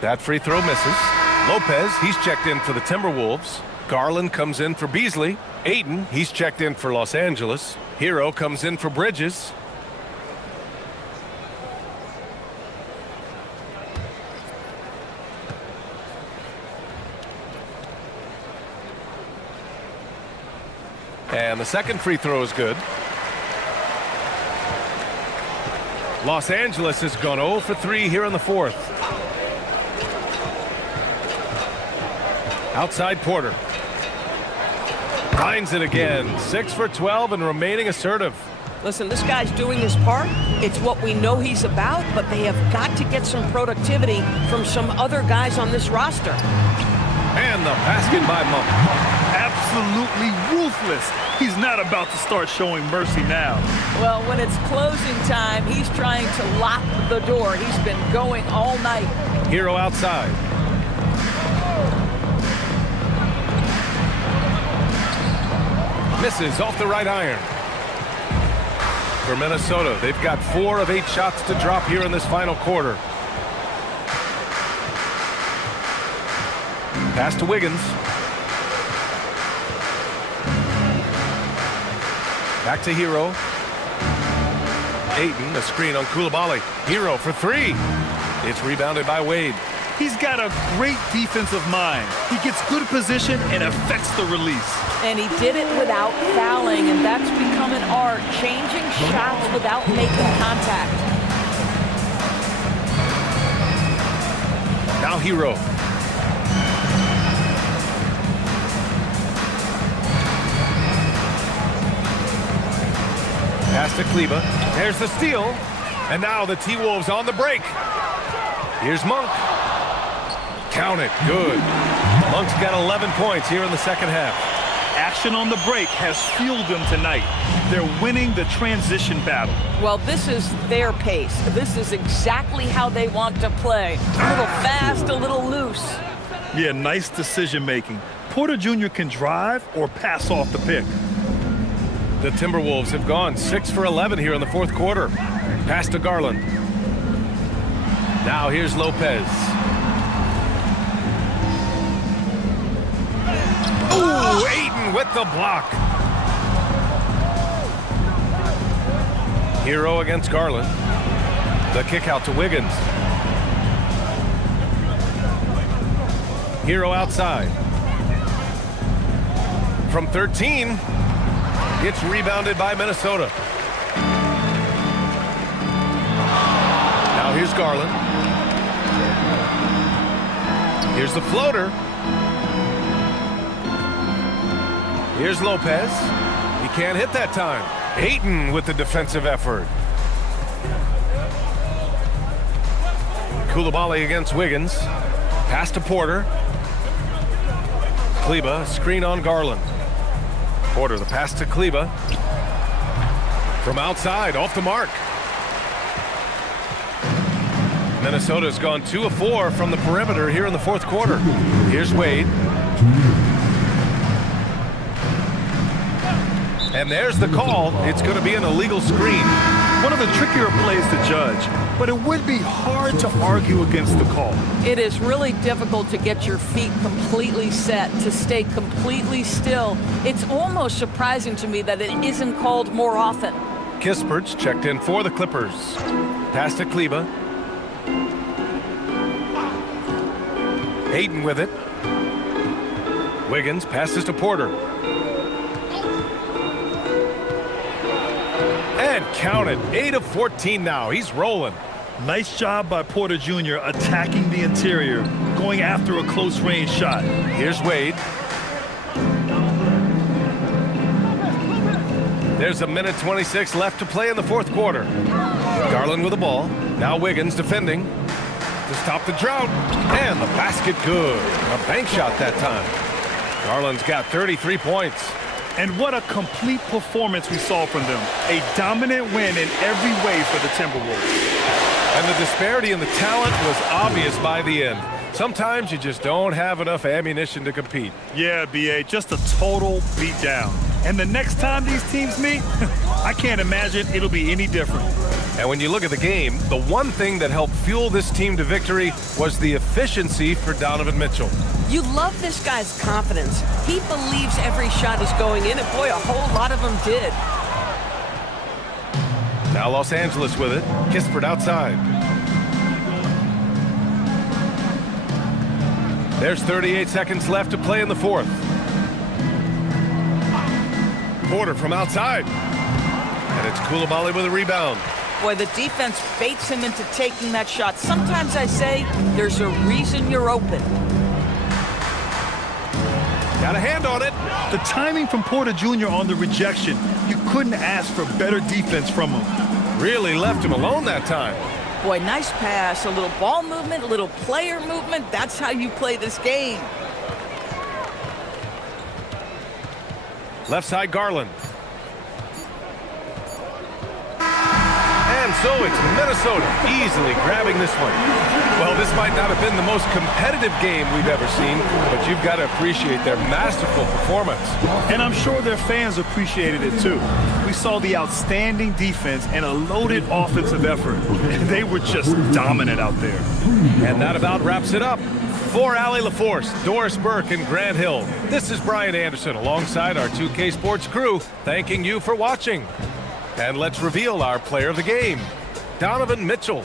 That free throw misses. Lopez, he's checked in for the Timberwolves. Garland comes in for Beasley. Ayton, he's checked in for Los Angeles. Hero comes in for Bridges. And the second free throw is good. Los Angeles has gone 0 for 3 here in the fourth. Outside Porter. Finds it again. 6 for 12 and remaining assertive. Listen, this guy's doing his part. It's what we know he's about, but they have got to get some productivity from some other guys on this roster. And the basket by Monk. Absolutely. absolutely ruthless. He's not about to start showing mercy now. Well, when it's closing time, he's trying to lock the door. He's been going all night. Hero outside. Misses off the right iron. For Minnesota, they've got 4 of 8 shots to drop here in this final quarter. Pass to Wiggins. Back to Hero. Ayton, a screen on Koulibaly. Hero for 3. It's rebounded by Wade. He's got a great defensive mind. He gets good position and affects the release. And he did it without fouling, and that's become an art, changing shots without making contact. Now Hero. Pass to Kleba. There's the steal. And now the T-Wolves on the break. Here's Monk. Count it. Good. Monk's got 11 points here in the second half. Action on the break has fueled them tonight. They're winning the transition battle. Well, this is their pace. This is exactly how they want to play. A little fast, a little loose. Yeah, nice decision making. Porter Jr. can drive or pass off the pick. The Timberwolves have gone 6 for 11 here in the fourth quarter. Pass to Garland. Now here's Lopez. Ooh, Ayton with the block. Hero against Garland. The kick out to Wiggins. Hero outside. From 13. It's rebounded by Minnesota. Now here's Garland. Here's the floater. Here's Lopez. He can't hit that time. Ayton with the defensive effort. Koulibaly against Wiggins. Pass to Porter. Kleba, screen on Garland. Porter, the pass to Kleba. From outside, off the mark. Minnesota's gone 2 of 4 from the perimeter here in the fourth quarter. Here's Wade. And there's the call. It's going to be an illegal screen. One of the trickier plays to judge, but it would be hard to argue against the call. It is really difficult to get your feet completely set, to stay completely still. It's almost surprising to me that it isn't called more often. Kispert's checked in for the Clippers. Pass to Kleba. Ayton with it. Wiggins passes to Porter. And count it. 8 of 14 now. He's rolling. Nice job by Porter Jr. attacking the interior, going after a close-range shot. Here's Wade. There's a minute 26 left to play in the fourth quarter. Garland with the ball. Now Wiggins defending to stop the drought. And the basket good. A bank shot that time. Garland's got 33 points. And what a complete performance we saw from them. A dominant win in every way for the Timberwolves. And the disparity in the talent was obvious by the end. Sometimes you just don't have enough ammunition to compete. Yeah, B.A., just a total beatdown. And the next time these teams meet, I can't imagine it'll be any different. And when you look at the game, the one thing that helped fuel this team to victory was the efficiency for Donovan Mitchell. You love this guy's confidence. He believes every shot is going in, and boy, a whole lot of them did. Now Los Angeles with it. Kispert outside. There's 38 seconds left to play in the fourth. Porter from outside. And it's Koulibaly with a rebound. Boy, the defense baits him into taking that shot. Sometimes I say there's a reason you're open. Got a hand on it. The timing from Porter Jr. on the rejection, you couldn't ask for better defense from him. Really left him alone that time. Boy, nice pass, a little ball movement, a little player movement. That's how you play this game. Left side, Garland. And so it's Minnesota easily grabbing this one. Well, this might not have been the most competitive game we've ever seen, but you've got to appreciate their masterful performance. And I'm sure their fans appreciated it too. We saw the outstanding defense and a loaded offensive effort. They were just dominant out there. And that about wraps it up. For Allie LaForce, Doris Burke, and Grant Hill, this is Brian Anderson alongside our 2K Sports crew, thanking you for watching. And let's reveal our player of the game, Donovan Mitchell.